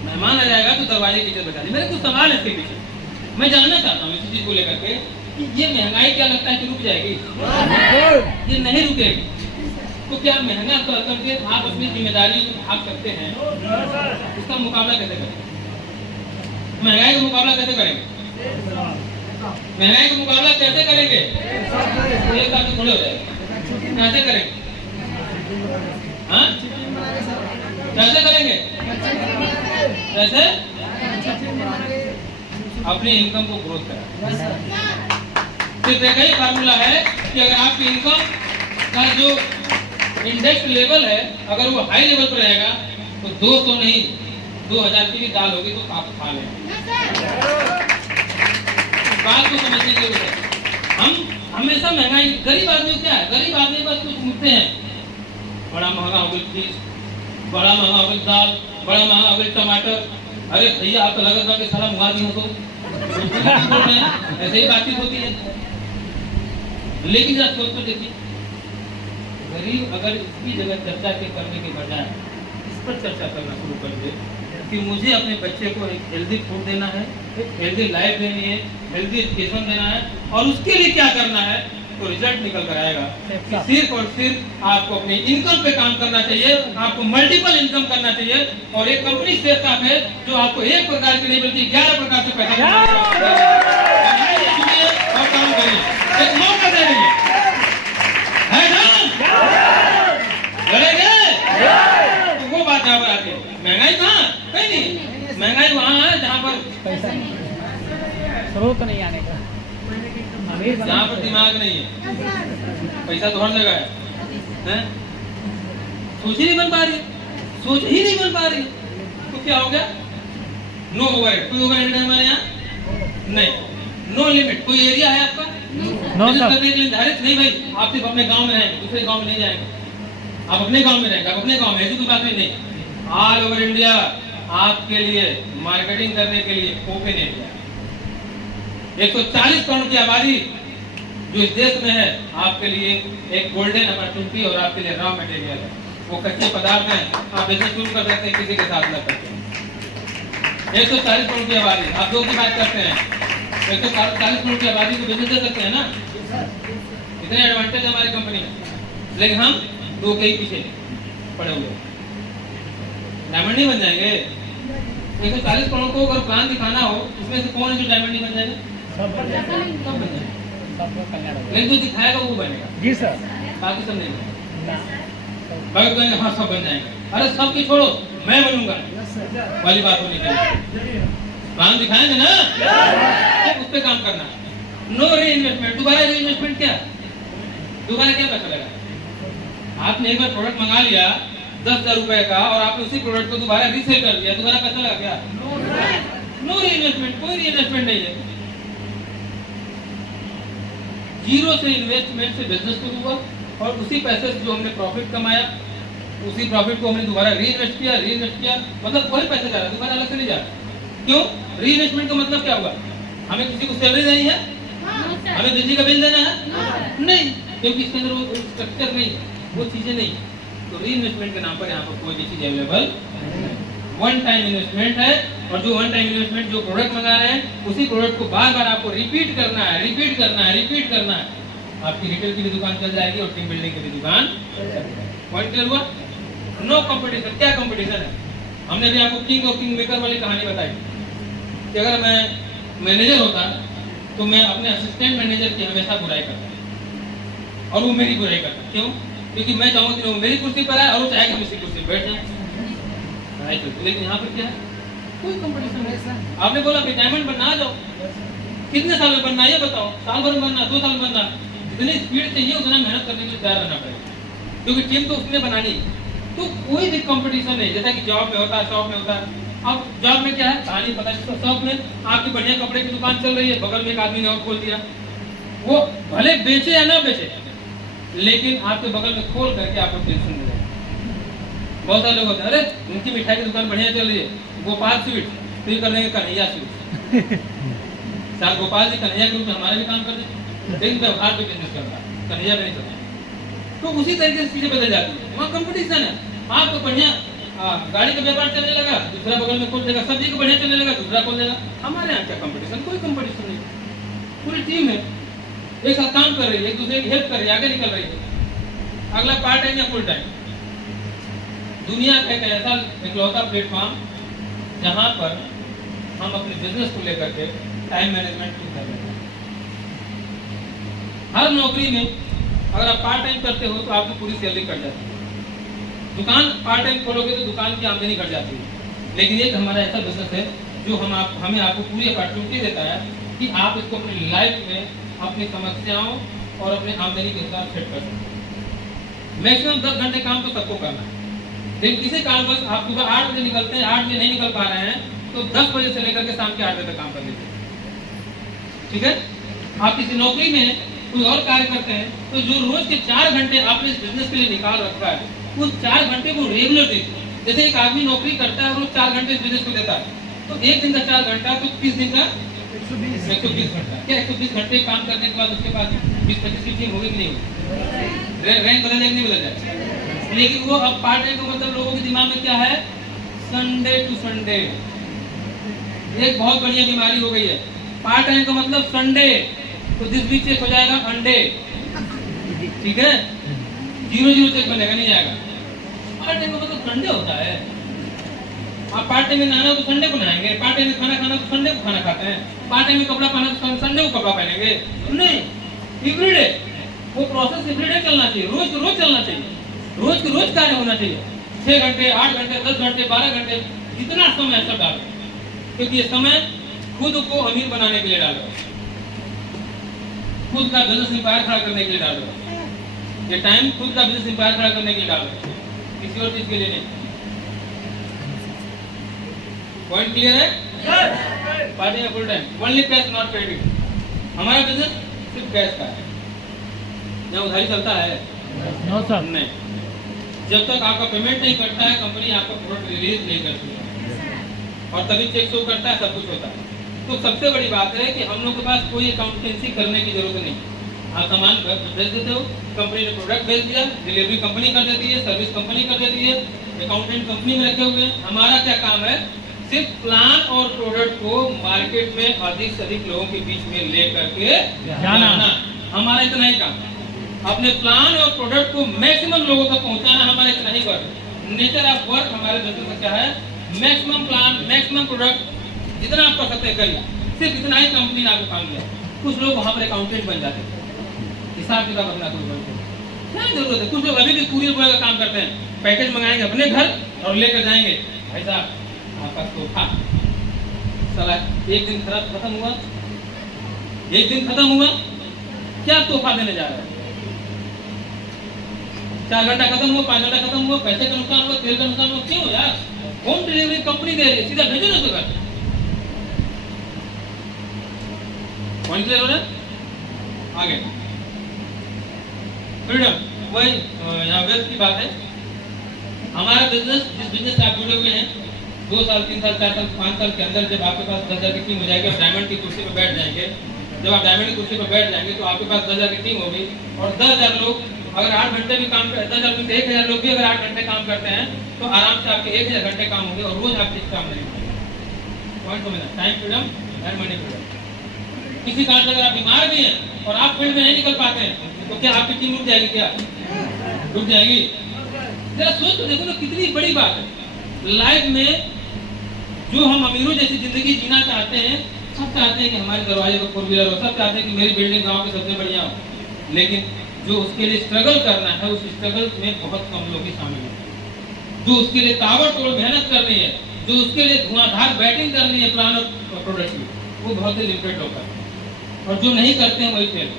मेहमान आ जाएगा तो दरवाजे की इज्जत बचा दी। मेरे कुछ सवाल है इसके पीछे, मैं जानना चाहता हूँ इस चीज को लेकर के कि ये महंगाई क्या लगता है कि रुक जाएगी? ये नहीं रुकेगी। तो क्या महंगा करके आप अपनी जिम्मेदारियों को भाग सकते हैं? इसका मुकाबला कैसे करेंगे? महंगाई का मुकाबला कैसे करेंगे? महंगाई का मुकाबला कैसे करेंगे? एक साथ थोड़े हो जाएगा, कैसे करेंगे? हाँ कैसे करेंगे? कैसे? अपनी इनकम को ग्रोथ करें। सिर्फ एक ही फार्मूला है कि अगर आपकी इनकम का जो इंडेक्स लेवल है अगर वो हाई लेवल पर रहेगा तो 200 नहीं 2000 की भी दाल होगी तो आप खा लें। बात को समझने की जरूरत है। हम हमेशा महंगाई, गरीब आदमी क्या है? गरीब आदमी बस कुछ मुद्दे हैं, बड़ा महंगा हो गई चीज, बड़ा महंगा हो गई दाल, बड़ा महंगा हो गई टमाटर। अरे भैया आप तो लगा कि साला मुआ भी हो तो ऐसे ही बातचीत होती है। लेकिन जरा सोच कर देखिए, गरीब अगर इसकी जगह चर्चा के करने के बजाय इस पर चर्चा करना शुरू कर दे कि मुझे अपने बच्चे को एक हेल्दी फूड देना है, एक हेल्दी लाइफ देनी है, हेल्दी एजुकेशन देना है, और उसके लिए क्या करना है, तो रिजल्ट निकल कर आएगा कि सिर्फ और सिर्फ आपको अपनी इनकम पे काम करना चाहिए, आपको मल्टीपल इनकम करना चाहिए। और एक कंपनी शेयर का है जो आपको एक प्रकार की नहीं बल्कि 11 प्रकार से पैसा और काम करिए, एक मौका दे रही है ना, लड़ेंगे तो वो बात यहाँ पर आती है। महंगाई कहाँ? कहीं नहीं, महंगाई वहाँ है जहाँ पर पैसा नहीं, स्रोत नहीं आने का, जहाँ पर दिमाग नहीं है। पैसा तो हर जगह है? सोच ही नहीं बन पा रही, सोच ही नहीं बन पा रही, तो क्या हो गया? No overhead. कोई ओवरहेड है हमारे यहाँ? नहीं। No limit. कोई एरिया है आपका करने के लिए निर्धारित? नहीं भाई, आप सिर्फ अपने गांव में रहेंगे, दूसरे गांव में नहीं जाएंगे, आप अपने गांव में रहेंगे, आप अपने गांव में, ऐसी कोई बात नहीं। ऑल ओवर इंडिया आपके लिए मार्केटिंग करने के लिए ओपन एरिया। 140 करोड़ की आबादी जो इस देश में है, आपके लिए एक गोल्डन अपॉर्चुनिटी और आपके लिए रॉ मटेरियल है। वो कच्चे पदार्थ हैं, आप बिजनेस शुरू कर सकते हैं किसी के साथ लग करके। 140 करोड़ की आबादी, आप दो की बात करते हैं, 140 करोड़ की आबादी को बिजनेस दे सकते हैं ना? इतने एडवांटेज हमारी कंपनी में, लेकिन हम दो के ही पीछे पड़े हुए। डायमंड नहीं बन जाएंगे। 140 करोड़ को अगर प्लान दिखाना हो, इसमें से कौन है जो डायमंड नहीं बन जाएगा? सब बन जाएगा, लेकिन जो दिखाएगा वो बनेगा। जी सर, बाकी सब नहीं बनेगा। हाँ सब बन जाएंगे। अरे सब की छोड़ो, मैं बनूंगा वाली बात होनी चाहिए। प्लान दिखाएंगे ना, उस पर काम करना। नो री इन्वेस्टमेंट। दोबारा री इन्वेस्टमेंट क्या? दोबारा क्या पैसा लगा? आपने एक बार प्रोडक्ट मंगा लिया 10,000 रुपए का और आपने उसी प्रोडक्ट को दोबारा रीसेल कर दिया, दोबारा पैसा लगा क्या? नो री इन्वेस्टमेंट। कोई री इन्वेस्टमेंट नहीं है। जीरो से इन्वेस्टमेंट से बिजनेस शुरू हुआ और उसी पैसे से जो हमने प्रॉफिट कमाया, उसी प्रॉफिट को हमने दोबारा री इन्वेस्ट किया, मतलब वही पैसा जा रहा है, दोबारा अलग से नहीं जा रहा। क्यों? री इन्वेस्टमेंट का मतलब क्या हुआ? हमें किसी को सैलरी देनी है, हमें बिजली का बिल देना है? नहीं, क्योंकि इसके अंदर वो स्ट्रक्चर नहीं है, वो चीजें नहीं। तो री इन्वेस्टमेंट के नाम पर यहाँ पर कोई भी चीज अवेलेबल वन टाइम इन्वेस्टमेंट है। और जो वन टाइम इन्वेस्टमेंट जो प्रोडक्ट मंगा रहे हैं, उसी प्रोडक्ट को बार बार आपको रिपीट करना है। आपकी रिटेल की भी दुकान चल जाएगी और टीम बिल्डिंग की भी दुकान। पॉइंट क्लियर हुआ? No competition. क्या कंपटीशन है? हमने भी आपको किंग और किंग मेकर वाली कहानी बताई कि अगर मैं मैनेजर होता तो मैं अपने असिस्टेंट मैनेजर की हमेशा बुराई करता और वो मेरी बुराई करता। क्यों? क्योंकि मैं चाहूंगा कि वो मेरी कुर्सी पर आए और वो चाहे कि हम इसी कुर्सी पर बैठ जाए। लेकिन यहाँ पर क्या है? कोई कंपटीशन नहीं। आपने बोला कि डायमंड बनना, आ जाओ। कितने साल में बनना ये बताओ? साल भर में बनना, 2 साल में बनना? जितनी स्पीड चाहिए उतना मेहनत करने के लिए तैयार रहना पड़ेगा। क्योंकि टीम तो उसने बनानी है। तो कोई भी कंपटीशन नहीं, जैसा कि जॉब में होता है, शॉप में होता है। अब जॉब में क्या है, कहानी पता है, शॉप में आपकी बढ़िया कपड़े की दुकान चल रही है, बगल में एक आदमी ने और खोल दिया। वो भले बेचे या ना बेचे, लेकिन आपके बगल में खोल करके आपको टेंशन मिलेगा। बहुत सारे लोग होते हैं, अरे उनकी मिठाई की दुकान बढ़िया चल रही है, गोपाल स्वीट, तो ये कर देंगे कन्हैया स्वीट। साहब गोपाल जी कन्हैया के रूप में हमारे भी काम करते हैं, लेकिन व्यवहार पे बिजनेस करता है, कन्हैया पे नहीं चलता। तो उसी तरीके से चीजें बदल जाती है। वहाँ कंपटीशन है, आपको बढ़िया गाड़ी का व्यापार चलने लगा, दूसरा बगल में खोल देगा, सब्जी का बढ़िया चलने लगा, दूसरा खोल देगा। हमारे यहाँ क्या कंपटीशन, कोई कंपटीशन नहीं, पूरी टीम है, एक साथ काम कर रही है, एक दूसरे की हेल्प कर रही है, आगे निकल रही है। अगला पार्ट टाइम या फुल टाइम, दुनिया का एक ऐसा इकलौता प्लेटफॉर्म जहां पर हम अपने बिजनेस को लेकर के टाइम मैनेजमेंट कर रहे हैं। हर नौकरी में अगर आप पार्ट टाइम करते हो तो आपकी पूरी सैलरी कट जाती है। दुकान पार्ट टाइम खोलोगे तो दुकान की आमदनी घट जाती है। लेकिन एक हमारा ऐसा बिजनेस है जो हमें आपको पूरी अपॉर्चुनिटी देता है कि आप इसको अपनी लाइफ में अपनी समस्याओं और अपनी आमदनी के हिसाब सेट कर सकते हैं। मैक्सिमम 10 घंटे काम तो सबको करना है, लेकिन किसी कारणवश आप सुबह 8 बजे निकलते हैं, 8 बजे नहीं निकल पा रहे हैं, तो 10 बजे से लेकर के शाम के 8 बजे तक काम कर लीजिए। ठीक है, आप किसी नौकरी में कोई और कार्य करते हैं तो जो रोज के 4 घंटे आपने इस बिजनेस के लिए निकाल रखा है, उस 4 घंटे को रेगुलर दीजिए। जैसे एक आदमी नौकरी करता है, रोज 4 घंटे इस बिजनेस को देता है, तो एक दिन का 4 घंटा तो 30 दिन का 120 घंटा। क्या 120 घंटे काम करने के बाद उसके बाद 20-25 की टीम होगी कि नहीं होगी? रैंक बदल जाए नहीं बदल जाए? लेकिन वो अब पार्ट टाइम का मतलब लोगों के दिमाग में क्या है, संडे टू संडे। एक बहुत बढ़िया बीमारी हो गई है, पार्ट टाइम का मतलब संडे, तो दिस वीक चेक हो जाएगा अंडे। ठीक है, 0-0 चेक बनेगा, नहीं जाएगा। पार्ट टाइम का मतलब संडे होता है। आप पार्ट टाइम में नहाना हो तो संडे को नहाएंगे, पार्ट टाइम में खाना खाना तो संडे को खाना खाते हैं, पार्ट टाइम में कपड़ा पहनना तो संडे को कपड़ा पहनेंगे। नहीं, एवरीडे वो प्रोसेस एवरीडे चलना चाहिए, रोज को रोज चलना चाहिए, रोज के रोज कार्य होना चाहिए। 6 घंटे, 8 घंटे, 10 घंटे, 12 घंटे, जितना समय है सब डालो, क्योंकि ये समय खुद को अमीर बनाने के लिए डालो, खुद का बिजनेस इंपायर खड़ा करने के लिए डालो। ये टाइम खुद का बिजनेस इंपायर खड़ा करने के लिए डालो, किसी और चीज के लिए नहीं। पॉइंट क्लियर है? Part time full time, only cash not credit. हमारा बिजनेस सिर्फ कैश का है, यहाँ उधारी चलता है? No sir. नहीं, जब तक आपका पेमेंट नहीं करता है कंपनी आपका प्रोडक्ट रिलीज नहीं करती है, और तभी चेक शो करता है, सब कुछ होता है। तो सबसे बड़ी बात है कि हम लोग के पास कोई अकाउंटेंसी करने की जरूरत नहीं। आप सामान भेज देते हो, कंपनी ने प्रोडक्ट भेज दिया, डिलीवरी कंपनी कर देती है, सर्विस कंपनी कर देती है, अकाउंटेंट कंपनी में रखे हुए हैं। हमारा क्या काम है, सिर्फ प्लान और प्रोडक्ट को मार्केट में अधिक से अधिक लोगों के बीच में ले करके जाना। हमारा इतना ही काम, अपने प्लान और प्रोडक्ट को मैक्सिमम लोगों तक पहुंचाना हमारा इतना ही वर्क। नेचर ऑफ वर्क हमारे बिजनेस में क्या है, मैक्सिमम प्लान, मैक्सिमम प्रोडक्ट, जितना आप कर सकते हैं करिए। सिर्फ इतना ही कंपनी ने आपको काम दिया। कुछ लोग वहां पर अकाउंटेंट बन जाते हैं, हिसाब किताब अपना शुरू करते हैं, क्या जरूरत है। कुछ लोग अभी भी कुरियर बॉय का काम करते हैं, पैकेज मंगाएंगे अपने घर और लेकर जाएंगे, भाई साहब आपका तोहफा। साला एक दिन खत्म हुआ, एक दिन खत्म हुआ, क्या तोहफा देने जा रहे हैं? 4 घंटा खत्म हुआ, 5 घंटा खत्म हुआ, पैसे का नुकसान हुआ, तेल का नुकसान हुआ। क्यों यार, होम डिलीवरी कंपनी दे रही है, सीधा भेजो ना उसको घर। पॉइंट क्लियर हो रहा है? आगे फ्रीडम, वही यहाँ वेल्थ की बात है। हमारा बिजनेस, जिस बिजनेस से आप जुड़े हुए हैं, 2 साल, 3 साल, 4 साल, 5 साल के अंदर जब आपके पास 10,000 की टीम हो जाएगी, डायमंड की कुर्सी पर बैठ जाएंगे, जब आप डायमंड की कुर्सी पर बैठ जाएंगे तो आपके पास 10,000 की टीम होगी, और 10,000 लोग अगर 8 घंटे भी काम करते हैं, 10,000 में 1,000 लोग भी अगर 8 घंटे काम करते हैं, तो आराम से आपके 1,000 घंटे काम होंगे, और रोज आपके काम नहीं होंगे। पॉइंट समझना, time freedom and money freedom. किसी कारण से अगर आप बीमार भी हैं और आप फील्ड में नहीं निकल पाते हैं, तो क्या आपकी टीम रुक जाएगी? क्या रुक जाएगी? जरा सोच तो देखो ना, कितनी बड़ी बात है। लाइफ में जो हम अमीरों जैसी जिंदगी जीना चाहते हैं, सब चाहते हैं कि हमारे दरवाजे पर 4 व्हीलर हो, सब चाहते हैं कि मेरी बिल्डिंग गांव की सबसे बढ़िया हो, लेकिन जो उसके लिए स्ट्रगल करना है, उस स्ट्रगल में बहुत कम लोग ही शामिल हैं। जो उसके लिए ताबड़तोड़ मेहनत करनी है, जो उसके लिए धुआंधार बैटिंग करनी है प्लान और प्रोडक्ट की, वो बहुत ही लिमिटेड लोग हैं, और जो नहीं करते हैं वही फेल।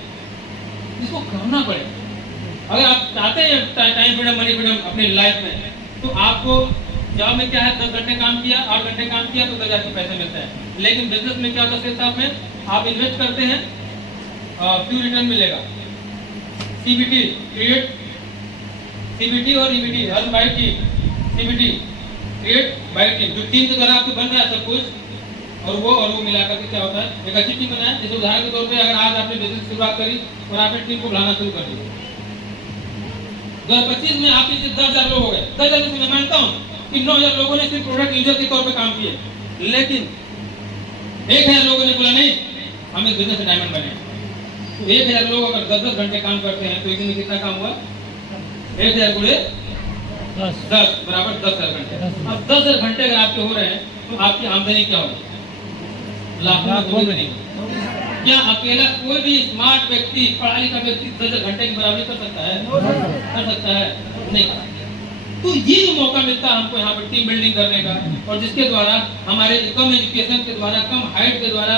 इसको करना पड़ेगा। अगर आप चाहते हैं टाइम फ्रीडम मनी फ्रीडम अपनी लाइफ में, तो आपको जॉब में क्या है 10 घंटे काम किया, 8 घंटे काम किया तो 10,000 के पैसे मिलते हैं। लेकिन बिजनेस में क्या होता है साहब में आप इन्वेस्ट करते हैं फ्यू रिटर्न मिलेगा। सीबीटी क्रिएट, सीबीटी और EBT earn by team, CBT create bye team, जो टीम के द्वारा आपको बन रहा है सब कुछ, और वो मिला करके क्या होता है एक अच्छी टीम बनाए। जैसे उदाहरण के तौर पे अगर आज आपने बिजनेस शुरुआत करी और आपने टीम को बुलाना शुरू कर दिया, 2025 में आपके 10,000 लोग हो गए। 10,000 में मैं मानता हूँ कि 9,000 लोगों ने सिर्फ प्रोडक्ट यूजर के तौर पे काम किए, लेकिन 1,000 लोगों ने बोला नहीं हमें बिजनेस में डायमंड बने। तो 1,000 लोग अगर 10-10 घंटे काम करते हैं तो एक दिन में कितना काम हुआ? 1,000 गुणे 10 बराबर 10,000 घंटे। अब 10,000 घंटे अगर आपके हो रहे हैं तो आपकी आमदनी क्या होगी? लाखों में नहीं। क्या अकेला कोई भी स्मार्ट व्यक्ति, पढ़ा लिखा व्यक्ति 10 घंटे की बराबरी कर सकता है? कर सकता है? नहीं। तो ये जो मौका मिलता है हमको यहाँ पर टीम बिल्डिंग करने का, और जिसके द्वारा हमारे कम एजुकेशन के द्वारा, कम हाइट के द्वारा,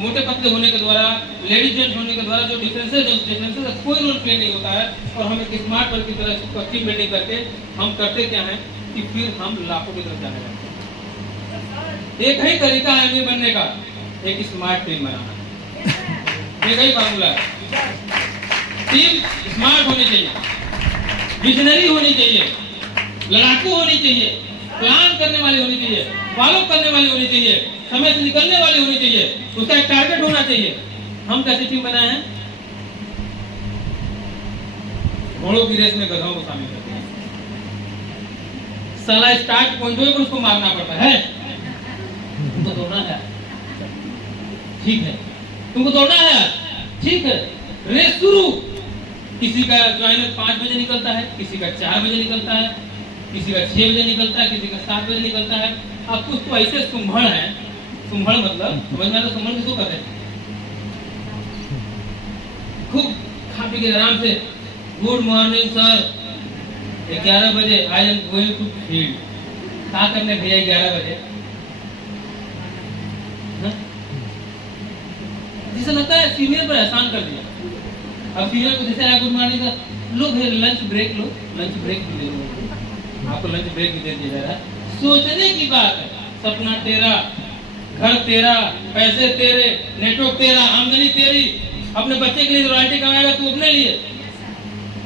मोटे पतले होने के द्वारा, लेडीज जेंट्स होने के द्वारा जो डिफरेंसेस कोई रोल प्ले नहीं होता है, और हम एक स्मार्ट वर्क की तरह टीम बिल्डिंग करके हम करते क्या है कि फिर हम लाखों की तरफ जाने लगते हैं। एक ही तरीका है अमीर बनने का, एक स्मार्ट टीम बनाना। एक ही फार्मूला है। टीम स्मार्ट होनी चाहिए, विजनरी होनी चाहिए, लड़ाकू होनी चाहिए, प्लान करने वाली होनी चाहिए, फॉलो करने वाली होनी चाहिए, समय से निकलने वाली होनी चाहिए, उसका एक टारगेट होना चाहिए। हम कैसे टीम बनाए हैं? घोड़ों की रेस में गधों को शामिल करते हैं। साला स्टार्ट पॉइंट पर उसको मारना पड़ता है। तुमको दौड़ना है, ठीक है, तुमको दौड़ना है, ठीक है, रेस शुरू। किसी का ज्वाइनर 5 बजे निकलता है, किसी का 4 बजे निकलता है, किसी का 6 बजे निकलता है, किसी का 7 बजे निकलता है। अब कुछ तो ऐसे सुंभड़ है, सुंभड़ मतलब समझ में आता, सुंभड़ किसको कहते हैं? खूब खा पी के आराम से, गुड मॉर्निंग सर, 11 बजे I am going to field. क्या करने भैया 11 बजे? जिसे लगता है सीनियर पर एहसान कर दिया। अब सीनियर को जैसे आया गुड मॉर्निंग का, लो भैया लंच ब्रेक लो, लंच ब्रेक भी दे दो, आपको लंच ब्रेक भी दे दिया जा रहा है। सोचने की बात है, सपना तेरा, घर तेरा, पैसे तेरे, नेटवर्क तेरा, आमदनी तेरी, अपने बच्चे के लिए रॉयल्टी कमाएगा तू अपने लिए,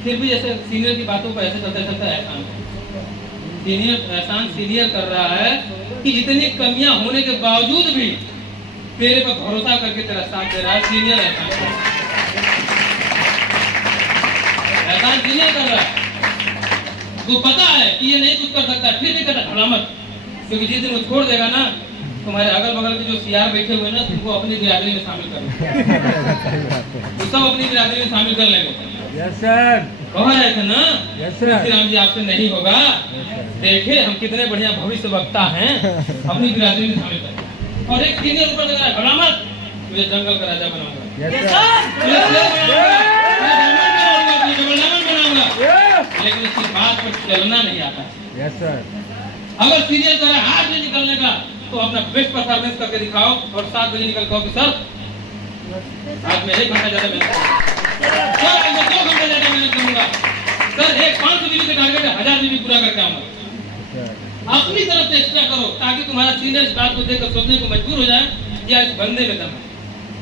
फिर भी जैसे सीनियर की बातों पर ऐसे चलते चलते एहसान सीनियर कर रहा है कि इतनी कमियां होने के बावजूद भी तेरे पर भरोसा करके तेरा साथ दे रहा है। सीनियर एहसान सीनियर कर रहा है, तो पता है कि ये नहीं कुछ कर सकता, फिर भी कहता घबरा मत, क्योंकि जिस दिन वो छोड़ देगा ना, तुम्हारे अगल बगल के जो सीआर बैठे हुए ना, तुमको अपनी बिरादरी में शामिल कर वो सब अपनी बिरादरी में शामिल कर लेंगे। यस सर, कह रहे थे ना? Yes sir. राम जी आपसे नहीं होगा, देखे हम कितने बढ़िया भविष्य वक्ता हैं, अपनी बिरादरी में शामिल कर। और एक सीनियर ऊपर लगा घबरा मत, मुझे जंगल का राजा बनाऊंगा, यस सर, लेकिन उसकी बात पर चलना नहीं आता। Yes sir. अगर सीनियर कह रहा है 8 बजे निकलने का, तो अपना बेस्ट परफॉर्मेंस करके दिखाओ और 7 बजे निकल कहो कि सर आज मैं 1 घंटा ज्यादा मेहनत करूंगा, सर मैं 2 घंटे ज्यादा मेहनत करूंगा, सर एक 500 बीबी का टारगेट है, 1000 बीबी पूरा करके आऊंगा। अपनी तरफ से एक्स्ट्रा करो, ताकि तुम्हारा सीनियर इस बात को देखकर सोचने को मजबूर हो जाए, या इस बंदे में दम है,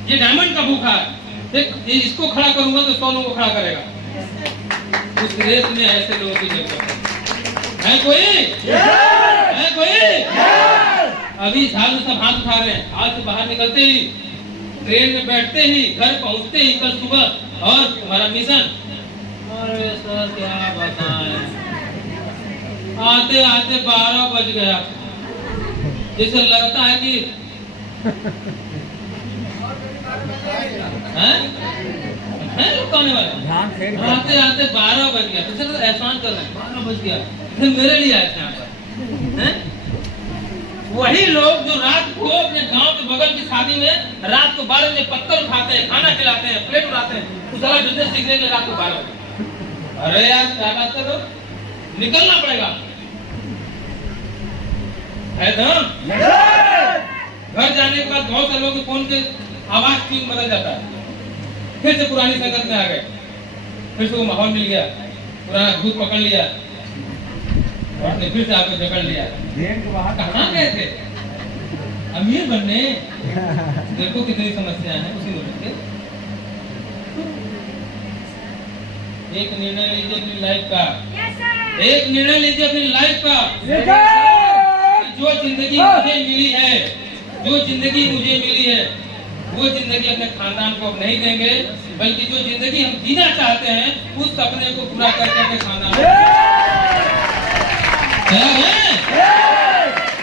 ये डायमंड का भूखा है, देख इसको खड़ा करूंगा तो 100 लोगों को खड़ा करेगा। उस रेस में ऐसे लोगों की जरूरत है। कोई है कोई? अभी साल में सब हाथ उठा रहे हैं। आज से बाहर निकलते ही, ट्रेन में बैठते ही, घर पहुंचते ही कल सुबह, और तुम्हारा मिशन, अरे सर क्या बताएं, आते आते 12 बज गया, जैसे लगता है कि रुकाने वाला, आते आते 12 बज गया, तो चलो एहसान कर रहे हैं, 12 बज गया, फिर मेरे लिए आए थे यहाँ पर। वही लोग जो रात को अपने गांव के बगल की शादी में रात को 12 बजे पत्थर उठाते हैं, खाना खिलाते हैं, प्लेट उठाते हैं, तो सारा बिजनेस सीखने के रात को 12 बजे। अरे यार क्या बात करो, निकलना पड़ेगा, है दम। घर जाने के बाद बहुत सारे लोग फोन के आवाज ट्यून बदल जाता है, फिर से पुरानी संगत में आ गए, फिर से वो माहौल मिल गया, पुराना भूत पकड़ लिया और उसने फिर से आपको जकड़ लिया। जेल के बाहर कहाँ गए थे? अमीर बनने। देखो कितनी समस्याएं हैं उसी में के। एक निर्णय लीजिए अपनी लाइफ का, एक निर्णय लीजिए अपनी लाइफ का। जो जिंदगी मुझे मिली है, जो जिंदगी मुझे मिली है, वो जिंदगी अपने खानदान को अब नहीं देंगे, बल्कि जो जिंदगी हम जीना चाहते हैं उस सपने को पूरा करके अपने खानदान तैयार है?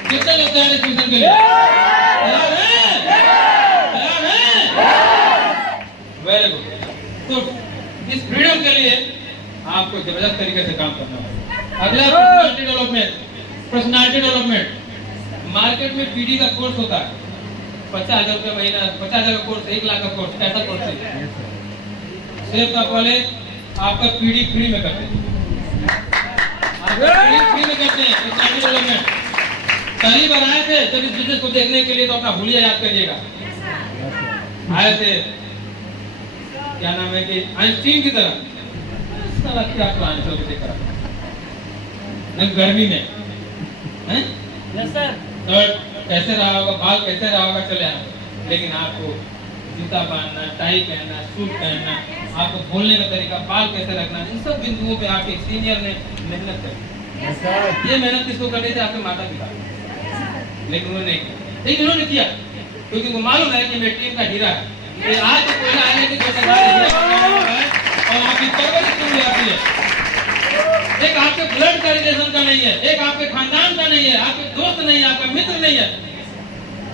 कितने लोग तैयार है ट्यूशन के लिए? तैयार है? तैयार है? Very good. तो इस फ्रीडम के लिए आपको जबरदस्त तरीके से काम करना होगा। अगला personality development. Personality development market में पीडी का कोर्स होता है, 50,000 रुपये महीना, 50,000 का कोर्स, 1 लाख का कोर्स, कैसा कोर्स है? सिर्फ आप वाले आपका पीडी फ्री में करते हैं, आपका पीडी फ्री में करते हैं। पर्सनालिटी डेवलपमेंट पहली बार आए थे जब इस बिजनेस को देखने के लिए, तो अपना हुलिया याद करिएगा। आए थे, क्या नाम है कि आइंस्टीन की तरह, साला क्या प्लान चल के देखा गर्मी में हैं? शर्ट कैसे रहा होगा, बाल कैसे रहा होगा, चले आए। लेकिन आपको जूता पहनना, टाई पहनना, सूट पहनना, आपको बोलने का तरीका, बाल कैसे रखना, इन सब बिंदुओं पे आपके सीनियर ने मेहनत करी। ये मेहनत किसको करनी थी? आपके माता पिता, लेकिन उन्होंने नहीं किया। लेकिन उन्होंने किया क्योंकि उनको मालूम है कि मेरे टीम का हीरा है। ये आज तो कोई आने की जो सरकार है और आपकी परवरिश क्यों जाती है? एक आपके ब्लड का रिलेशन का नहीं है, एक आपके खानदान का नहीं है, आपके दोस्त नहीं है, आपका मित्र नहीं है,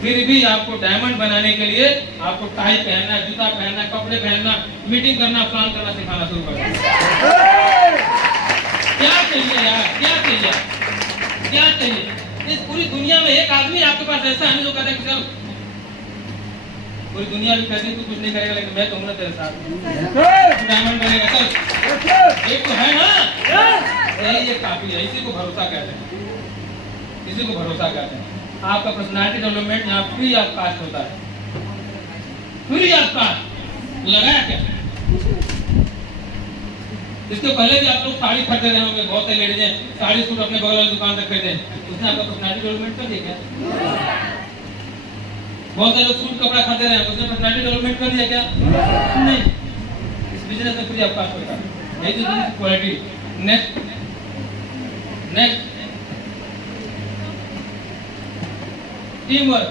फिर भी आपको डायमंड बनाने के लिए आपको टाई पहनना, जूता पहनना, कपड़े पहनना, मीटिंग करना, प्लान करना सिखाना शुरू कर दिया। क्या चाहिए यार, क्या चाहिए, क्या चाहिए? इस पूरी दुनिया में एक आदमी आपके पास ऐसा है जो कहता है कि चल पूरी दुनिया भी कहती है तू कुछ नहीं करेगा, लेकिन मैं कहूँगा तेरे साथ डायमंड बनेगा, चल। एक तो है ना, ये काफी है, इसी को भरोसा कहते हैं, इसी को भरोसा कहते हैं। आपका पर्सनालिटी डेवलपमेंट यहाँ फ्री ऑफ कास्ट होता है, फ्री ऑफ कास्ट। लगाया क्या? इसके पहले भी आप लोग साड़ी खरीदे रहे होंगे, बहुत से लेडीज हैं साड़ी सूट अपने बगल वाली दुकान तक खरीदे, उसने आपका पर्सनालिटी डेवलपमेंट कर दिया क्या? बहुत से लोग सूट कपड़ा खरीदे रहे हैं, उसने पर्सनालिटी डेवलपमेंट कर दिया क्या? नहीं। इस बिजनेस में फ्री ऑफ कास्ट होता है, यही तो क्वालिटी। Next team work.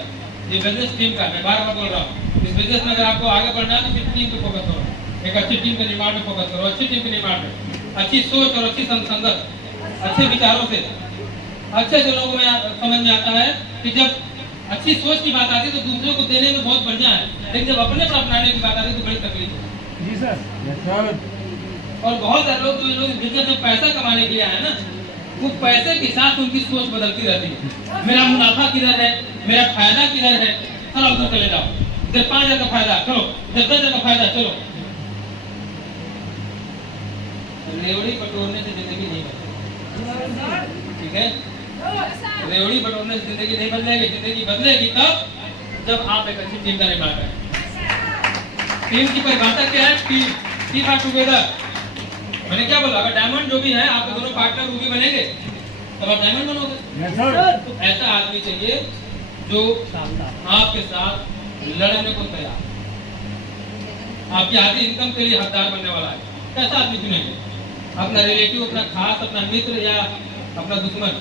ये बिजनेस टीम का, मैं बार-बार बोल रहा हूँ, इस बिजनेस में अगर आपको आगे बढ़ना है तो सिर्फ टीम पे फोकस करो, एक अच्छी टीम के निर्माण में फोकस करो, अच्छी टीम के निर्माण में, अच्छी सोच और अच्छी संगत, अच्छे विचारों से, अच्छे से लोगों में समझ में आता है कि जब अच्छी सोच की बात आती है तो दूसरों को देने में बहुत बढ़िया है, लेकिन जब अपने पर अपनाने की बात आती है तो बड़ी तकलीफ है। जी सर। और बहुत सारे लोग जो लोग बिजनेस में पैसा कमाने के लिए आए ना, वो पैसे के साथ उनकी सोच बदलती रहती है। मेरा मुनाफा किधर है, मेरा फायदा किधर है, चलो उधर चले जाओ, इधर 5,000 का फायदा, चलो इधर 10,000 का फायदा, चलो। रेवड़ी बटोरने से जिंदगी नहीं बदलेगी, ठीक है? रेवड़ी बटोरने से जिंदगी नहीं बदलेगी। जिंदगी बदलेगी तब जब आप एक अच्छी टीम का निर्माण करें। टीम की परिभाषा क्या है? Team are together. मैंने क्या बोला? अगर डायमंड जो भी है, आपके दोनों पार्टनर वो भी बनेंगे तब आप डायमंड बनोगे। तो ऐसा आदमी चाहिए जो आपके साथ लड़ने को तैयार, आपकी आधी इनकम के लिए हकदार बनने वाला है। कैसा आदमी चुनेंगे? अपना रिलेटिव, अपना खास, अपना मित्र या अपना दुश्मन?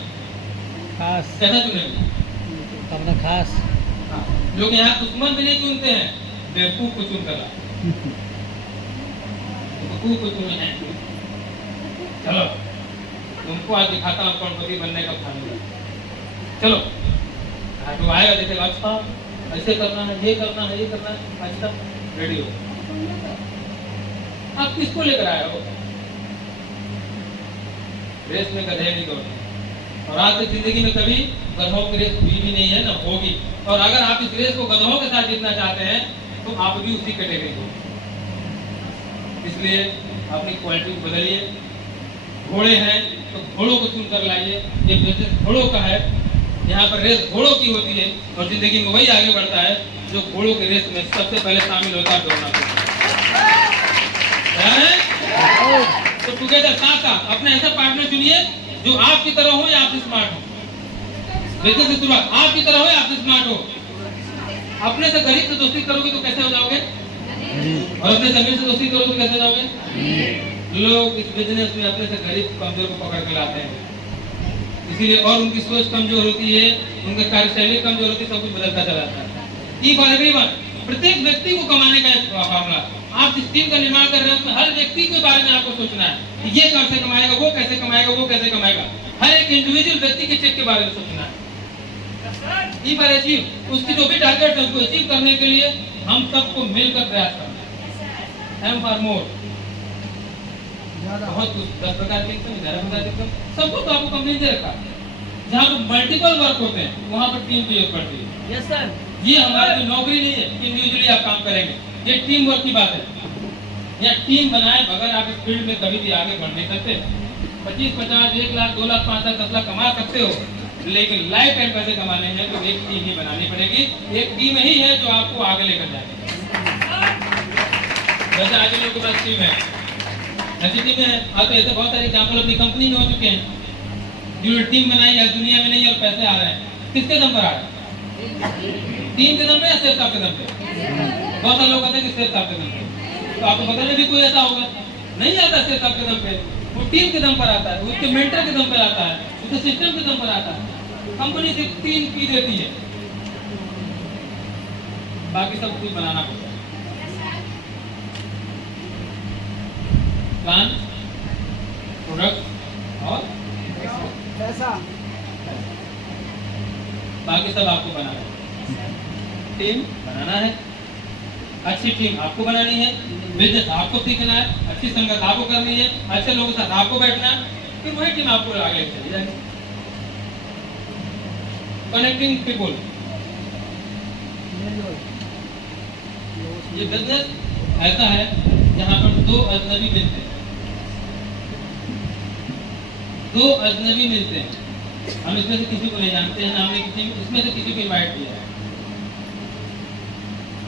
खास। कैसा चुनेंगे? अपना खास। हाँ, जो कि यहाँ दुश्मन भी नहीं चुनते हैं, बेवकूफ को चुन कर बेवकूफ को चुने हैं। चलो तुमको आज दिखाता हूँ करोड़पति बनने का फार्मूला। चलो तो आएगा, देखेगा अच्छा ऐसे करना है, ये करना है, ये करना है, अच्छा रेडी हो। आप किसको लेकर आए हो? रेस में गधे नहीं दौड़ते, और आज तक जिंदगी में कभी गधों की रेस हुई भी नहीं है, ना होगी। और अगर आप इस रेस को गधों के साथ जीतना चाहते हैं तो आप भी उसी कैटेगरी हो। इसलिए अपनी क्वालिटी को बदलिए। घोड़े हैं तो घोड़ों को चुनकर लाइए। ये बिजनेस घोड़ों का है, यहाँ पर रेस घोड़ों की होती है, और जिंदगी में वही आगे बढ़ता है जो घोड़ों की रेस में सबसे पहले शामिल होता है। दौड़ना तो टुगेदर साथ साथ अपने ऐसा पार्टनर चुनिए जो आपकी तरह हो या आपसे स्मार्ट हो। बिजनेस की शुरुआत आपकी तरह हो या आपसे स्मार्ट हो। अपने से गरीब से दोस्ती करोगे तो कैसे हो जाओगे, और अपने जमीन से दोस्ती करोगे तो कैसे हो जाओगे। लोग इस बिजनेस में अपने से गरीब कमजोर को पकड़ के लाते हैं, इसीलिए और उनकी सोच कमजोर होती है, उनकी कार्यशैली कमजोर होती है, सब कुछ बदलता चला जाता है। ई फॉर एवरीवन, प्रत्येक व्यक्ति को कमाने का एक फॉर्मूला। आप जिस टीम का निर्माण कर रहे हैं उसमें हर व्यक्ति के बारे में आपको सोचना है कि ये कैसे कमाएगा, वो कैसे कमाएगा, वो कैसे कमाएगा। हर एक इंडिविजुअल व्यक्ति के चेक के बारे में सोचना है। ई फॉर अचीव, उसकी जो भी टारगेट है उसको अचीव करने के लिए हम सबको मिलकर प्रयास करना है। एम फॉर मोर, बहुत कुछ 10 प्रकार के इनकम, 11 प्रकार के इनकम, सब कुछ तो आपको कंपनी दे रखा है। जहाँ पर मल्टीपल वर्क होते हैं वहाँ पर टीम की जरूरत पड़ती है। Yes sir. ये हमारी नौकरी नहीं है कि इंडिविजुअली आप काम करेंगे, ये टीम वर्क की बात है। या टीम बनाए बगैर आप इस फील्ड में कभी भी आगे बढ़ नहीं सकते। 25, 50, 1 लाख, 2 लाख, 5 लाख, 10 लाख कमा सकते हो, लेकिन लाइफ टाइम पैसे कमाने हैं तो एक टीम ही बनानी पड़ेगी। एक टीम ही है जो आपको आगे लेकर जाएगी। जैसे आज लोगों के पास टीम है, ऐसी टीमें हैं, आप तो ऐसे बहुत सारे एग्जाम्पल अपनी कंपनी में हो चुके हैं जो टीम बनाई है, दुनिया में नहीं है और पैसे आ रहे हैं। किसके दम पर आ रहे हैं? टीम के दम पे या शेर साहब के दम पे? बहुत सारे लोग कहते हैं कि शेर साहब के दम पे, तो आपको पता नहीं भी कोई ऐसा होगा, नहीं आता शेर साहब के दम पे, वो टीम के दम पर आता है, उसके मेंटर के दम पर आता है, उसके सिस्टम के दम पर आता है। कंपनी सिर्फ 3 पी देती है, बाकी सब कुछ बनाना पड़ता है। प्लान, प्रोडक्ट और पैसा, बाकी सब आपको बनाना है। टीम बनाना है, अच्छी टीम आपको बनानी है, बिजनेस आपको सीखना है, अच्छी संगत आपको करनी है, अच्छे लोगों के साथ आपको बैठना है, फिर वही टीम आपको आगे चली जाएगी। कनेक्टिंग पीपल, ये बिजनेस ऐसा है जहाँ पर 2 अजनबी मिलते हैं। 2 अजनबी मिलते हैं, हम इसमें से किसी को नहीं जानते हैं, हमने किसी इसमें से किसी को इनवाइट किया है।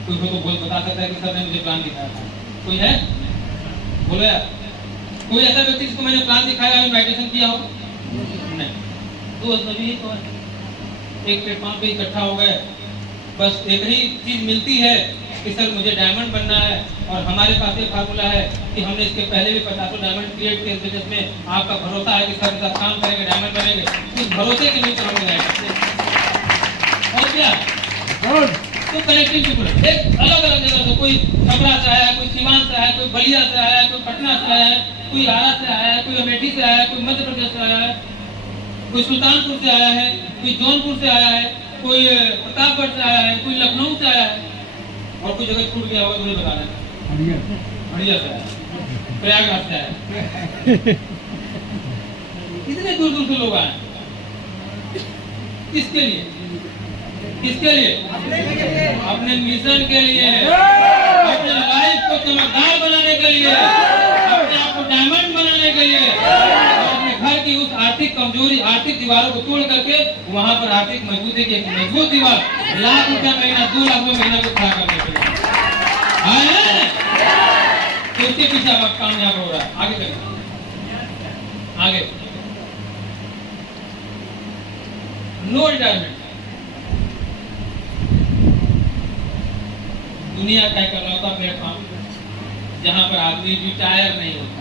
कोई को बोल बता सकता है कि सर ने मुझे प्लान दिखाया था, कोई है? बोलो यार, कोई ऐसा व्यक्ति जिसको मैंने प्लान दिखाया और इनविटेशन किया हो? नहीं। 2 अजनबी ही तो है, एक प्लेटफॉर्म पे इकट्ठा हो गए, बस एक ही चीज मिलती है कि सर मुझे डायमंड बनना है, और हमारे पास एक फार्मूला है कि हमने इसके पहले भी 50 डायमंड क्रिएट किए बिजनेस में। आपका भरोसा है कि सर के साथ काम करेंगे, डायमंड बनेंगे, उस भरोसे के नीचे हम जाएंगे। और क्या तो कनेक्टिंग पीपल, एक अलग अलग जगह से, कोई छपरा से आया है, कोई सीवान से आया है, कोई बलिया से आया है, कोई पटना से आया है, कोई आरा से आया है, कोई अमेठी से आया है, कोई मध्य प्रदेश से आया है, कोई सुल्तानपुर से आया है, कोई जौनपुर से आया है, कोई प्रतापगढ़ से आया है, कोई लखनऊ से आया है, और कोई जगह छूट गया होगा मुझे बता देना। बढ़िया से आया, प्रयागराज से आया, इतने दूर दूर से लोग आए। किसके लिए? किसके लिए? अपने मिशन के लिए, अपने लाइफ को चमकदार बनाने के लिए, अपने आप को डायमंड बनाने के लिए, और अपने घर की उस आर्थिक कमजोरी, आर्थिक दीवारों को तोड़ करके वहां पर आर्थिक मजबूती की एक मजबूत दीवार, लाख रुपया महीना, 2 लाख रुपया महीना को खड़ा करने के लिए आए हैं। तो उसके पीछे अब कामयाब हो रहा है। आगे करें, आगे। नो रिटायरमेंट, दुनिया का इकलौता प्लेटफॉर्म जहां पर आदमी रिटायर नहीं होता।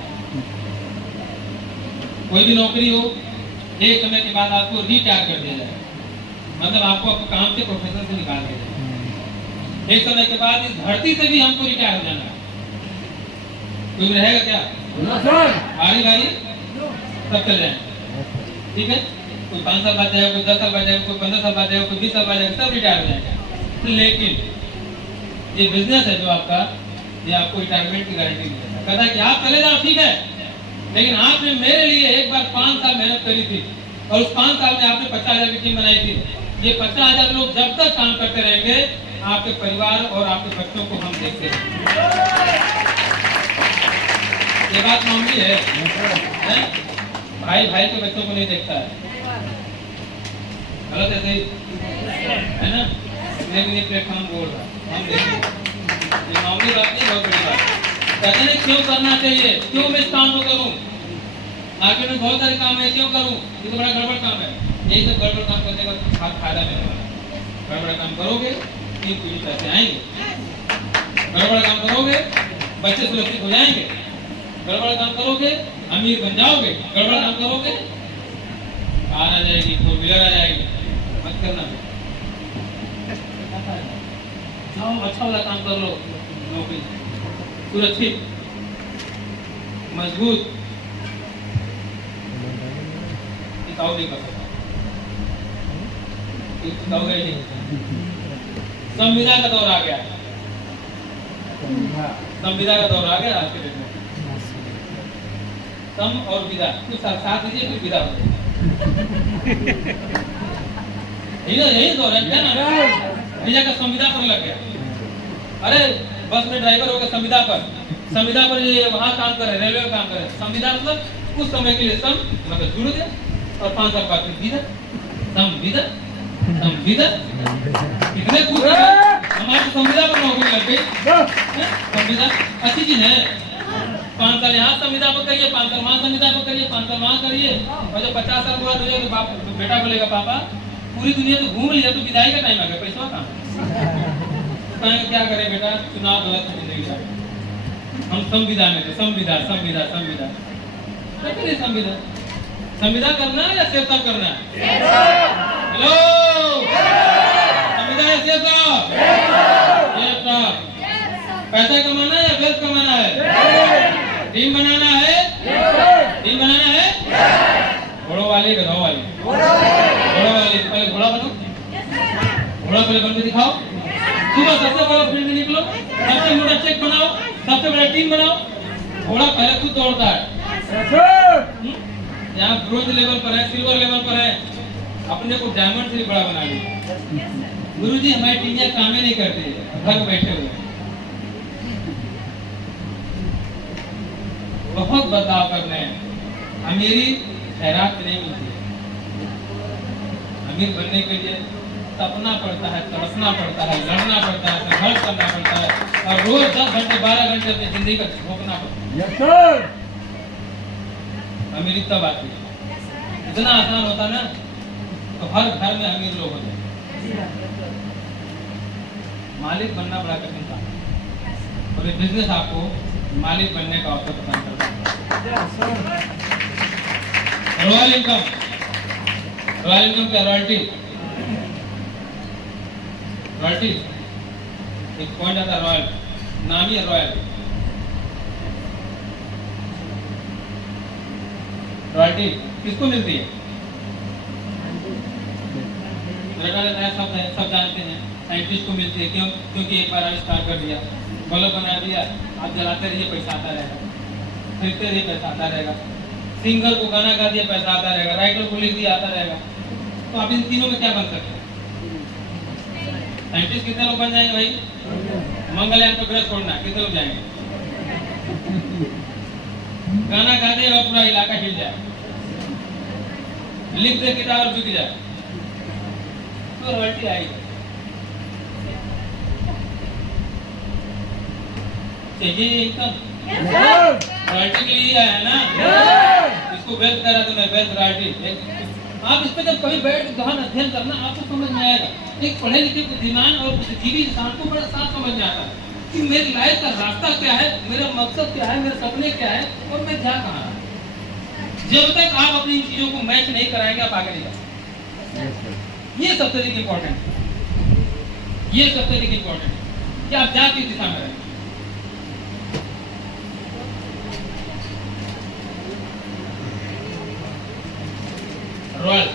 कोई भी नौकरी हो, एक समय के बाद आपको रिटायर कर दिया जाए, मतलब आपको अपने काम से, प्रोफेशन से निकाल दिया जाए। एक समय के बाद इस धरती से भी हमको रिटायर हो जाना है। कोई रहेगा क्या? बारी बारी सब चल जाए, ठीक है? कोई 5 साल बाद जाएगा, कोई 10 साल बाद जाएगा, कोई 15 साल बाद जाएगा, कोई 20 साल बाद जाएगा, सब रिटायर हो जाएगा। लेकिन ये बिजनेस है जो आपका, ये आपको रिटायरमेंट की गारंटी नहीं देता। कहता है कि आप चले जाओ, ठीक है, लेकिन आपने मेरे लिए एक बार 5 साल मेहनत करी थी, और उस 5 साल में आपने 50,000 की टीम बनाई थी। ये 50,000 लोग जब तक काम करते रहेंगे, आपके परिवार और आपके बच्चों को हम देखते रहेंगे। ये बात मामूली है? भाई भाई के बच्चों को नहीं देखता है, गलत है, सही है ना? लेकिन ये प्लेटफॉर्म बोल रहा है, हम देखेंगे। ये मामूली बात नहीं, बहुत बड़ी बात है। कहते हैं क्यों करना चाहिए, क्यों मैं इस काम को करूं, मार्केट में बहुत सारे काम है, क्यों करूं, ये तो बड़ा गड़बड़ काम है। यही सब गड़बड़ काम करने का फायदा मिलने वाला है। गड़बड़ काम करोगे 3 पीढ़ी पैसे आएंगे, गड़बड़ काम करोगे बच्चे सुरक्षित हो जाएंगे, गड़बड़ काम करोगे अमीर बन जाओगे, गड़बड़ काम करोगे कार आ जाएगी, 4 व्हीलर आ जाएगी। मत करना, जाओ अच्छा वाला काम कर लो, नौकरी सुरक्षित मजबूत, टिकाऊ नहीं कर सकता, टिकाऊ है नहीं। संविदा का दौर आ गया, संविदा का दौर आ गया आज के डेट में। सम और विदा कुछ साथ दीजिए, फिर विदा हो यही दौर है ना। विजा का संविदा पर लग गया, अरे बस में ड्राइवर हो गया संविदा पर, संविदा पर ये वहाँ काम करे, रेलवे में काम करे। संविदा मतलब उस समय के लिए सम मतलब जुड़ गया और 5 साल बाद फिर विदा, संविदा संविदा कितने कुछ हमारे संविदा पर नौकरी लग गई। संविदा अच्छी चीज है, 5 साल यहाँ संविदा पर करिए, 5 साल वहाँ संविदा पर करिए, 5 साल वहाँ करिए, और जब 50 साल पूरा हो जाए तो बाप बेटा बोलेगा पापा पूरी दुनिया तो घूम लिया, तो विदाई का टाइम आ गया, पैसा कहाँ क्या करें बेटा, चुनाव गलत जिंदगी का। हम संविदा में थे, संविदा संविदा संविदा नहीं, संविदा संविदा करना है या सेवता करना है? हेलो, संविदा या सेवता? पैसा कमाना है या वेल्थ कमाना है? टीम बनाना है, टीम बनाना है। घोड़ों वाली गधों वाली, घोड़ा वाली पहले घोड़ा बनो, घोड़ा पहले बन के दिखाओ। सुबह सबसे पहले फील्ड में निकलो, सबसे मोटा चेक बनाओ, सबसे बड़ा टीम बनाओ। घोड़ा पहले खुद दौड़ता है, यहाँ ब्रोंज लेवल पर है, सिल्वर लेवल पर है, अपने को डायमंड से भी बड़ा बना लिया। गुरुजी हमारी टीमियां काम ही नहीं करती, घर बैठे हुए। बहुत बदलाव करने हैं, अमीरी खैरात नहीं मिलती है। अमीर बनने के लिए तपना पड़ता है, तड़पना पड़ता है, लड़ना पड़ता है, संघर्ष करना पड़ता है, और रोज 10 घंटे 12 घंटे अपनी जिंदगी का झोंकना पड़ता है। अमीरी तब आती है, इतना आसान होता ना तो हर घर में अमीर लोग होते। मालिक बनना बड़ा कठिन था, और ये बिजनेस आपको मालिक बनने का अवसर प्रदान करता है। रॉयल इनकम, रॉयल इनकम क्या? रॉयल्टी, रॉयल्टी एक पॉइंट आता है, रॉयल नाम ही है रॉयल। रॉयल्टी किसको मिलती है? नया शब्द है, सब जानते हैं, साइंटिस्ट को मिलती है। क्यों? क्योंकि एक बार आविष्कार कर दिया, बल्ब बना दिया, आप जलाते रहिए पैसा आता रहेगा, खरीदते रहिए पैसा आता रहेगा, सिंगर को गाना गा दिया पैसा आता रहेगा, राइटर को लिख दिया आता रहेगा। तो आप इन तीनों में क्या बन सकते हैं? साइंटिस्ट कितने लोग बन जाएंगे भाई? मंगलयान को ग्रह छोड़ना, कितने लोग जाएंगे? गाना गा दे और पूरा इलाका हिल जाए, लिख दे किताब और बिक जाए, तो रॉयल्टी आएगी। चाहिए इनकम, रॉयल्टी के लिए आया ना, इसको वेल्थ करा तो मैं वेल्थ रॉयल्टी। आप इस पे जब कभी बैठ गहन अध्ययन करना, आपको समझ में आएगा। एक पढ़े लिखे बुद्धिमान और बुद्धिजीवी इंसान को बड़ा साफ समझ में आता है कि मेरी लाइफ का रास्ता क्या है, मेरा मकसद क्या है, मेरे सपने क्या है, और मैं क्या कहाँ। जब तक आप अपनी चीजों को मैच नहीं कराएंगे, आप आगे नहीं जा सकते। ये सबसे अधिक इम्पोर्टेंट है, ये सबसे अधिक इम्पोर्टेंट है कि आप जा किस दिशा में रहें। रॉयल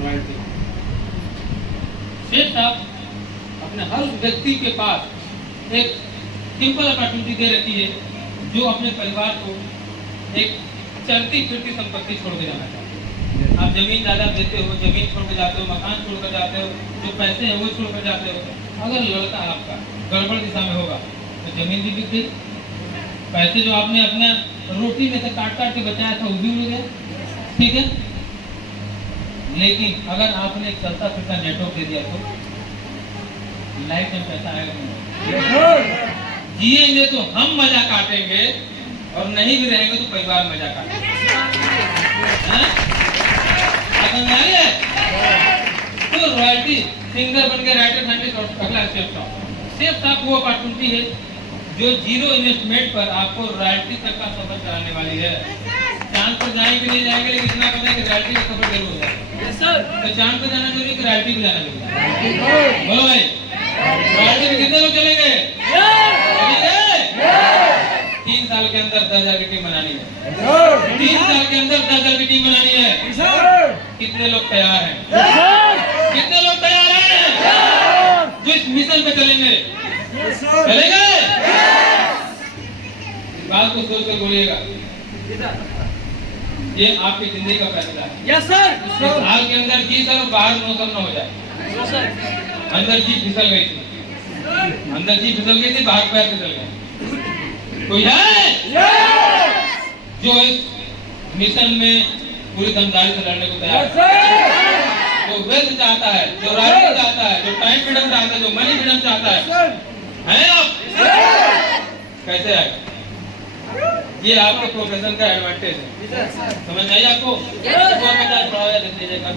रॉयल्टी सेठ साहब अपने हर व्यक्ति के पास एक सिंपल अपॉर्चुनिटी दे रखी है, जो अपने परिवार को एक चलती फिरती संपत्ति छोड़ के जाना चाहते हैं। आप जमीन जायदाद देते हो, जमीन छोड़ के जाते हो, मकान छोड़ कर जाते हो, जो पैसे हैं वो छोड़ कर जाते हो। अगर लड़का आपका गड़बड़ दिशा में होगा तो जमीन भी बिक गई, पैसे जो आपने अपना रोटी में से काट काट के बचाया था वो भी उड़ गया, ठीक है। लेकिन अगर आपने चलता फिरता नेटवर्क दे दिया तो लाइफ में पैसा आएगा नहीं। जिएंगे तो हम मजा काटेंगे और नहीं भी रहेंगे तो परिवार मजा काटेंगे। हाँ? समझ में आ गया? तो रॉयल्टी सिंगर बन के राइटर साइंटिस्ट और अगला सेफ साहब वो अपॉर्चुनिटी है जो जीरो इन्वेस्टमेंट पर आपको रॉयल्टी तक का सफर कराने वाली है। चांद पर जाएंगे नहीं जाएंगे, लेकिन इतना पता है कि रॉयल्टी का सफर जरूर होगा। तो चांद पर जाना जरूरी कि रॉयल्टी पे जाना जरूरी? बोलो भाई, रॉयल्टी में कितने लोग चलेंगे? 3 साल के अंदर 10,000 की टीम बनानी है। 3 साल के अंदर 10,000 की टीम बनानी है। कितने लोग तैयार हैं? कितने लोग तैयार हैं जो इस मिशन पे चलेंगे? चलेंगे? बात को सोच कर बोलिएगा। ये आपकी जिंदगी का फैसला है। Yes sir. इस हाल के अंदर जी सर और बाहर नो सर न हो जाए। अंदर जी फिसल गई थी, अंदर जी फिसल गई थी, बाहर पैर फिसल गए। कोई है जो इस मिशन में पूरी दमदारी से लड़ने को तैयार है? जो वेल्थ चाहता है, जो राइटिंग चाहता है, जो टाइम फ्रीडम चाहता है, जो मनी फ्रीडम चाहता है आप? कैसे आएगा? ये आपके प्रोफेशन का एडवांटेज है। समझ आई आपको?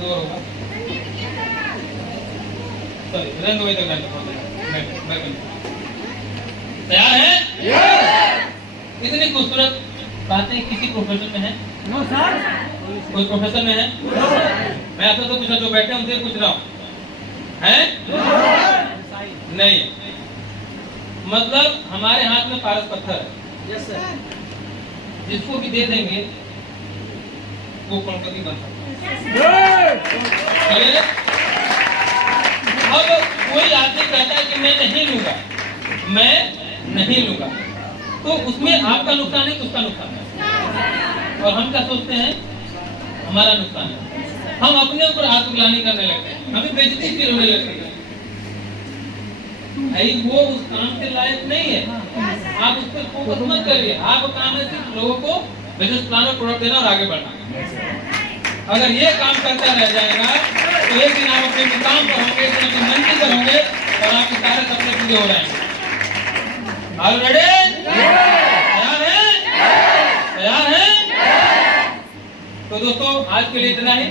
होगा तैयार है? इतनी खूबसूरत बातें किसी प्रोफेशन में है? No sir. कोई प्रोफेशन में है? मैं आपसे तो पूछा, जो बैठे हैं उनसे पूछ रहा हूँ, है? नहीं। मतलब हमारे हाथ में पारस पत्थर है। Yes sir. जिसको भी दे देंगे वो करोड़पति बन सकता है। अब कोई आदमी कहता है कि मैं नहीं लूंगा, मैं नहीं लूंगा, तो उसमें आपका नुकसान है कि उसका नुकसान है? और हम क्या सोचते हैं? हमारा नुकसान है। हम अपने ऊपर आत्मग्लानि करने लगते हैं, हमें बेइज्जती फील होने लगती है। भाई वो उस काम के लायक नहीं है, आप उस पर फोकस मत करिए। आपका काम है सिर्फ लोगों को बिजनेस प्लान और प्रोडक्ट देना और आगे बढ़ना। अगर ये काम करता रह जाएगा तो एक दिन आप अपने मुकाम पर होंगे, एक दिन अपनी मंजिल पर होंगे और आपके सारे सपने पूरे हो जाएंगे। ऑलरेडी तैयार है? तैयार है? तो दोस्तों आज के लिए इतना ही,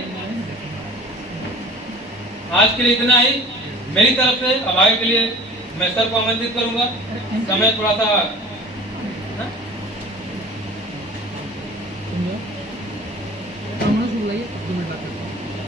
आज के लिए इतना ही मेरी तरफ से। अब आगे के लिए मैं सर को आमंत्रित करूंगा। समय थोड़ा सा